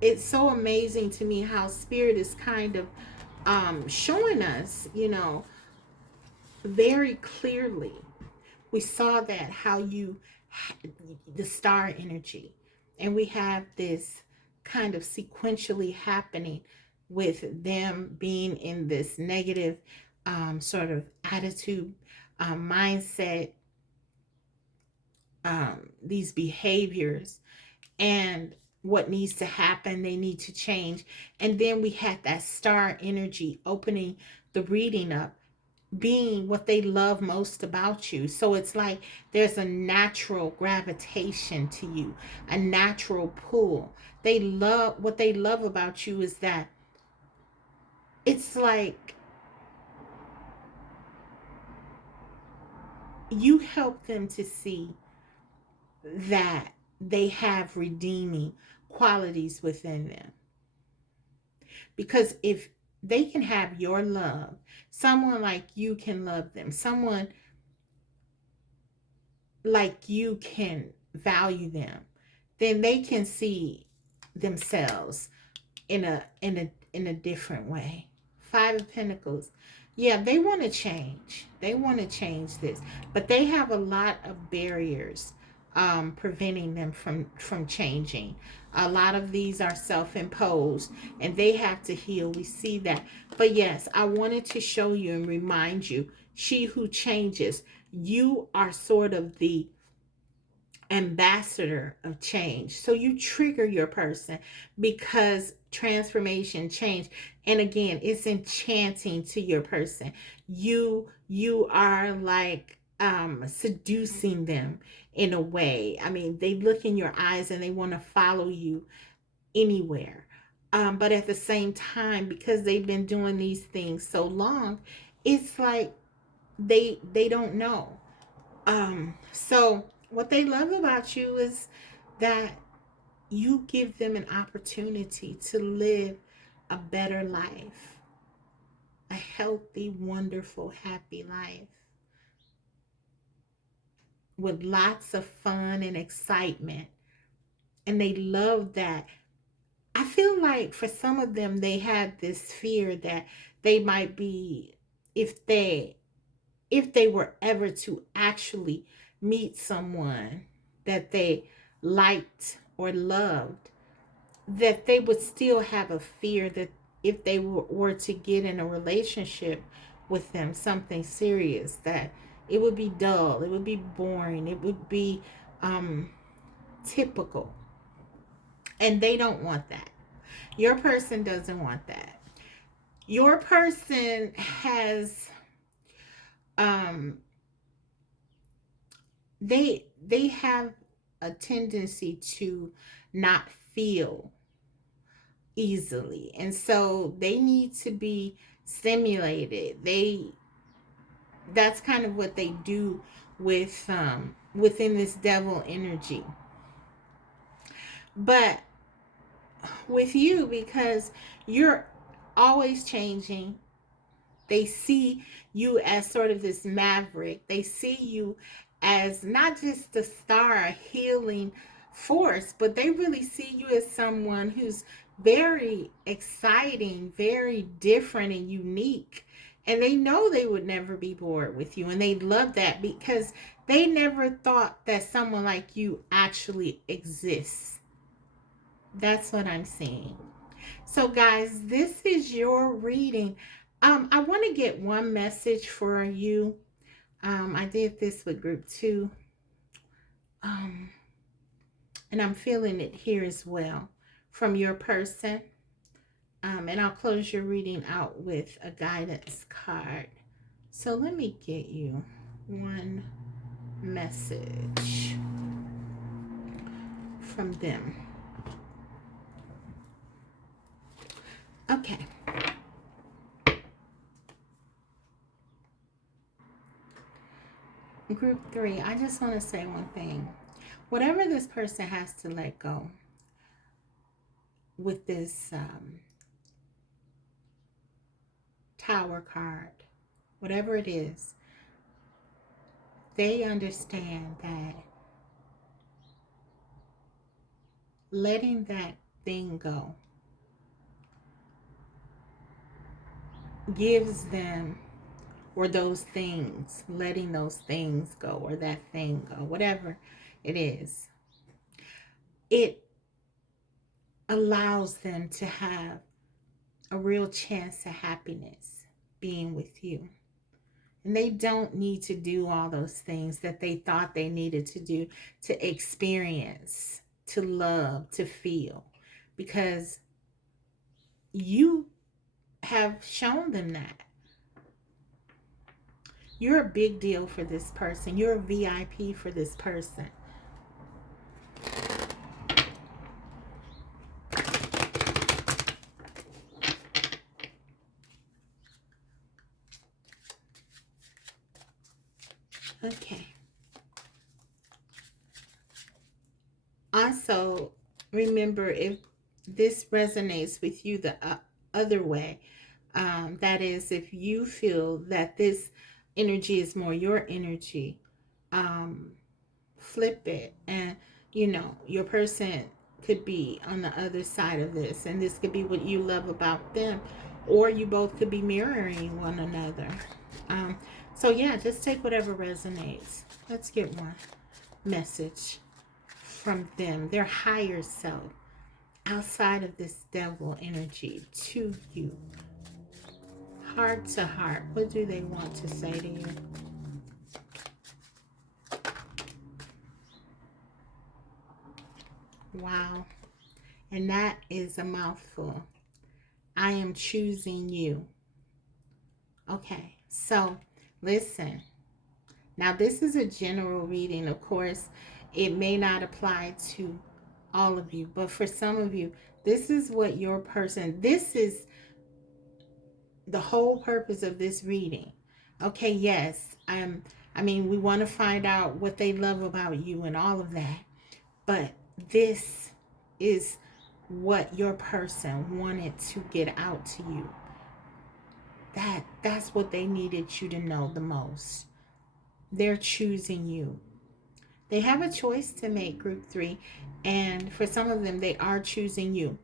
it's so amazing to me how spirit is kind of showing us, very clearly. We saw that how the star energy, and we have this kind of sequentially happening with them being in this negative sort of attitude, mindset, these behaviors, and what needs to happen, they need to change. And then we had that star energy opening the reading up, being what they love most about you. So it's like there's a natural gravitation to you, a natural pull. What they love about you is that it's like you help them to see that they have redeeming qualities within them. Because if they can have your love, someone like you can love them, someone like you can value them, then they can see themselves in a different way. Five of Pentacles. Yeah, they want to change. They want to change this, but they have a lot of barriers preventing them from changing. A lot of these are self-imposed, and they have to heal. We see that. But yes, I wanted to show you and remind you, she who changes, you are sort of the ambassador of change. So you trigger your person, because transformation, change, and again, it's enchanting to your person. You are like seducing them in a way. I mean, they look in your eyes and they want to follow you anywhere. But at the same time, because they've been doing these things so long, it's like they don't know. So what they love about you is that you give them an opportunity to live a better life, a healthy, wonderful, happy life with lots of fun and excitement. And they love that. I feel like for some of them, they have this fear that they might be, if they were ever to actually meet someone that they liked or loved, that they would still have a fear that if they were to get in a relationship with them, something serious, that it would be dull, it would be boring, it would be typical. And they don't want that. Your person doesn't want that. Your person has um they have a tendency to not feel easily, and so they need to be stimulated. That's kind of what they do with within this devil energy. But with you, because you're always changing, they see you as sort of this maverick. They see you as not just the star, a healing force, but they really see you as someone who's very exciting, very different and unique. And they know they would never be bored with you. And they love that, because they never thought that someone like you actually exists. That's what I'm seeing. So guys, this is your reading. I want to get one message for you. I did this with group 2. Um, and I'm feeling it here as well from your person. And I'll close your reading out with a guidance card. So let me get you one message from them. Okay. Group 3, I just want to say one thing. Whatever this person has to let go with this Tower card, whatever it is, they understand that letting that thing go gives them, or those things, letting those things go, or that thing go, whatever it is, it allows them to have a real chance at happiness being with you. And they don't need to do all those things that they thought they needed to do to experience, to love, to feel, because you have shown them that. You're a big deal for this person. You're a VIP for this person. Okay. Also, remember, if this resonates with you the other way, that is, if you feel that this energy is more your energy, flip it. And, your person could be on the other side of this, and this could be what you love about them, or you both could be mirroring one another. So yeah, just take whatever resonates. Let's get one message from them, their higher self, outside of this devil energy, to you. Heart to heart, what do they want to say to you? Wow. And that is a mouthful. I am choosing you. Okay, so listen. Now, this is a general reading. Of course, it may not apply to all of you, but for some of you, this is what your person, this is the whole purpose of this reading. Okay, yes, I mean, we want to find out what they love about you and all of that, but this is what your person wanted to get out to you. That's what they needed you to know the most. They're choosing you. They have a choice to make, group 3, and for some of them, they are choosing you,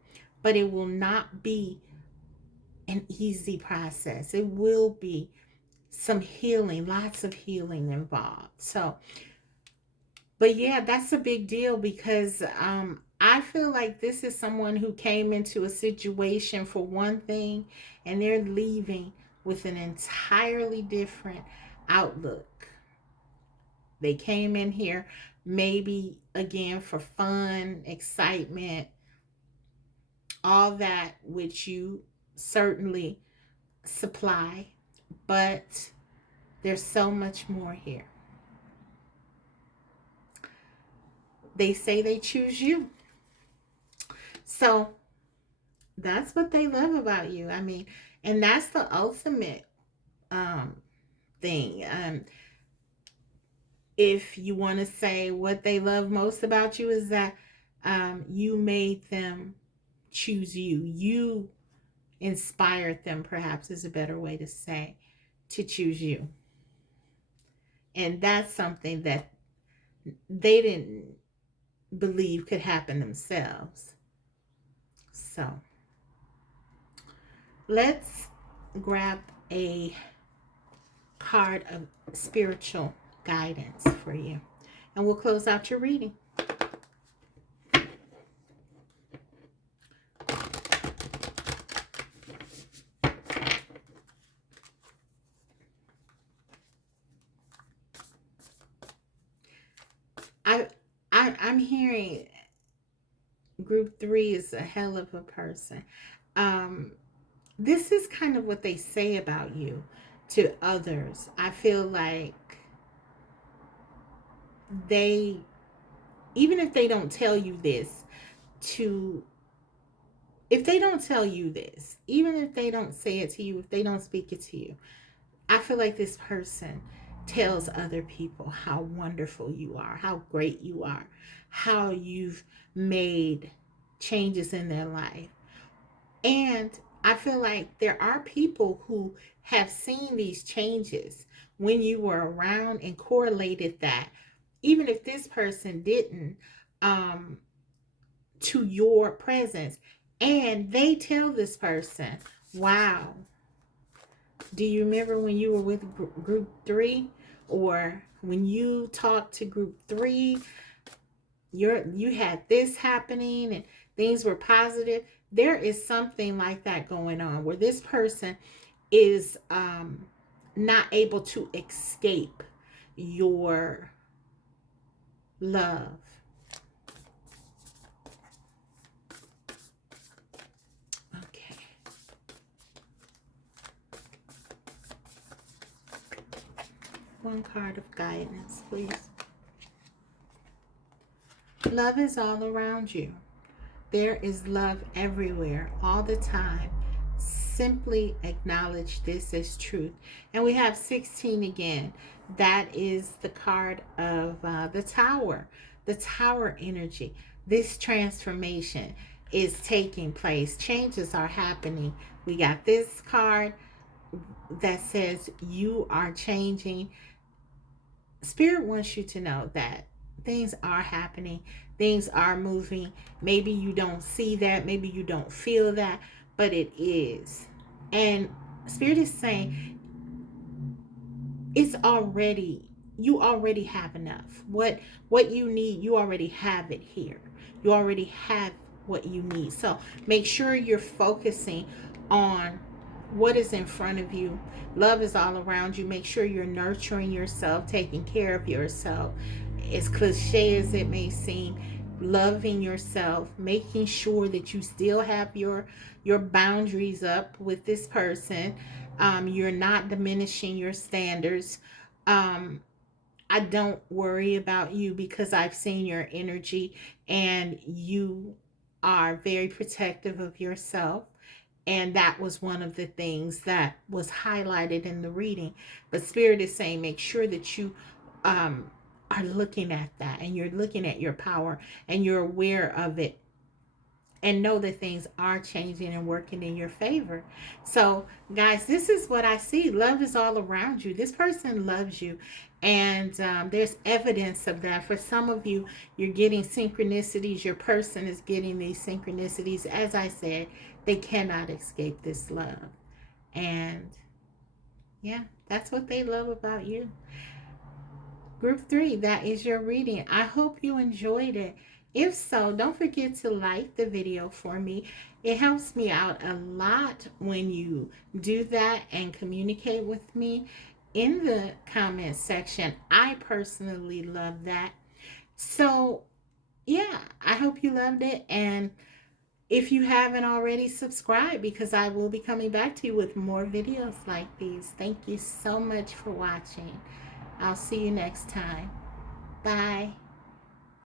but it will not be an easy process. It will be some healing, lots of healing involved. So, but yeah, that's a big deal, because I feel like this is someone who came into a situation for one thing, and they're leaving with an entirely different outlook. They came in here maybe again for fun, excitement, all that which you certainly supply, but there's so much more here. They say they choose you. So that's what they love about you. I mean, and that's the ultimate thing. If you want to say what they love most about you, is that you made them choose you. You inspired them, perhaps is a better way to say, to choose you. And that's something that they didn't believe could happen themselves. So let's grab a card of spiritual guidance for you, and we'll close out your reading. I, I'm hearing group 3 is a hell of a person. Um, this is kind of what they say about you to others. I feel like they, even if they don't tell you this, to if they don't tell you this, even if they don't say it to you, if they don't speak it to you, I feel like this person tells other people how wonderful you are, how great you are, how you've made changes in their life. And I feel like there are people who have seen these changes when you were around and correlated that, even if this person didn't, um, to your presence. And they tell this person, wow, do you remember when you were with group 3? Or when you talked to group 3, you had this happening and things were positive. There is something like that going on where this person is not able to escape your love. Okay. One card of guidance, please. Love is all around you. There is love everywhere, all the time. Simply acknowledge this as truth. And we have 16 again. That is the card of the tower. The tower energy. This transformation is taking place. Changes are happening. We got this card that says you are changing. Spirit wants you to know that things are happening, things are moving. Maybe you don't see that, maybe you don't feel that, but it is. And Spirit is saying it's already, you already have enough. What you need, you already have it here. You already have what you need. So make sure you're focusing on what is in front of you. Love is all around you. Make sure you're nurturing yourself, taking care of yourself. As cliche as it may seem, loving yourself, making sure that you still have your boundaries up with this person. You're not diminishing your standards. I don't worry about you because I've seen your energy and you are very protective of yourself. And that was one of the things that was highlighted in the reading. But Spirit is saying, make sure that you um, are looking at that and you're looking at your power and you're aware of it and know that things are changing and working in your favor. So, guys, this is what I see. Love is all around you. This person loves you. And there's evidence of that. For some of you, you're getting synchronicities. Your person is getting these synchronicities. As I said, they cannot escape this love. And yeah, that's what they love about you. Group 3, that is your reading. I hope you enjoyed it. If so, don't forget to like the video for me. It helps me out a lot when you do that and communicate with me in the comment section. I personally love that. So, yeah, I hope you loved it. And if you haven't already, subscribe because I will be coming back to you with more videos like these. Thank you so much for watching. I'll see you next time. Bye.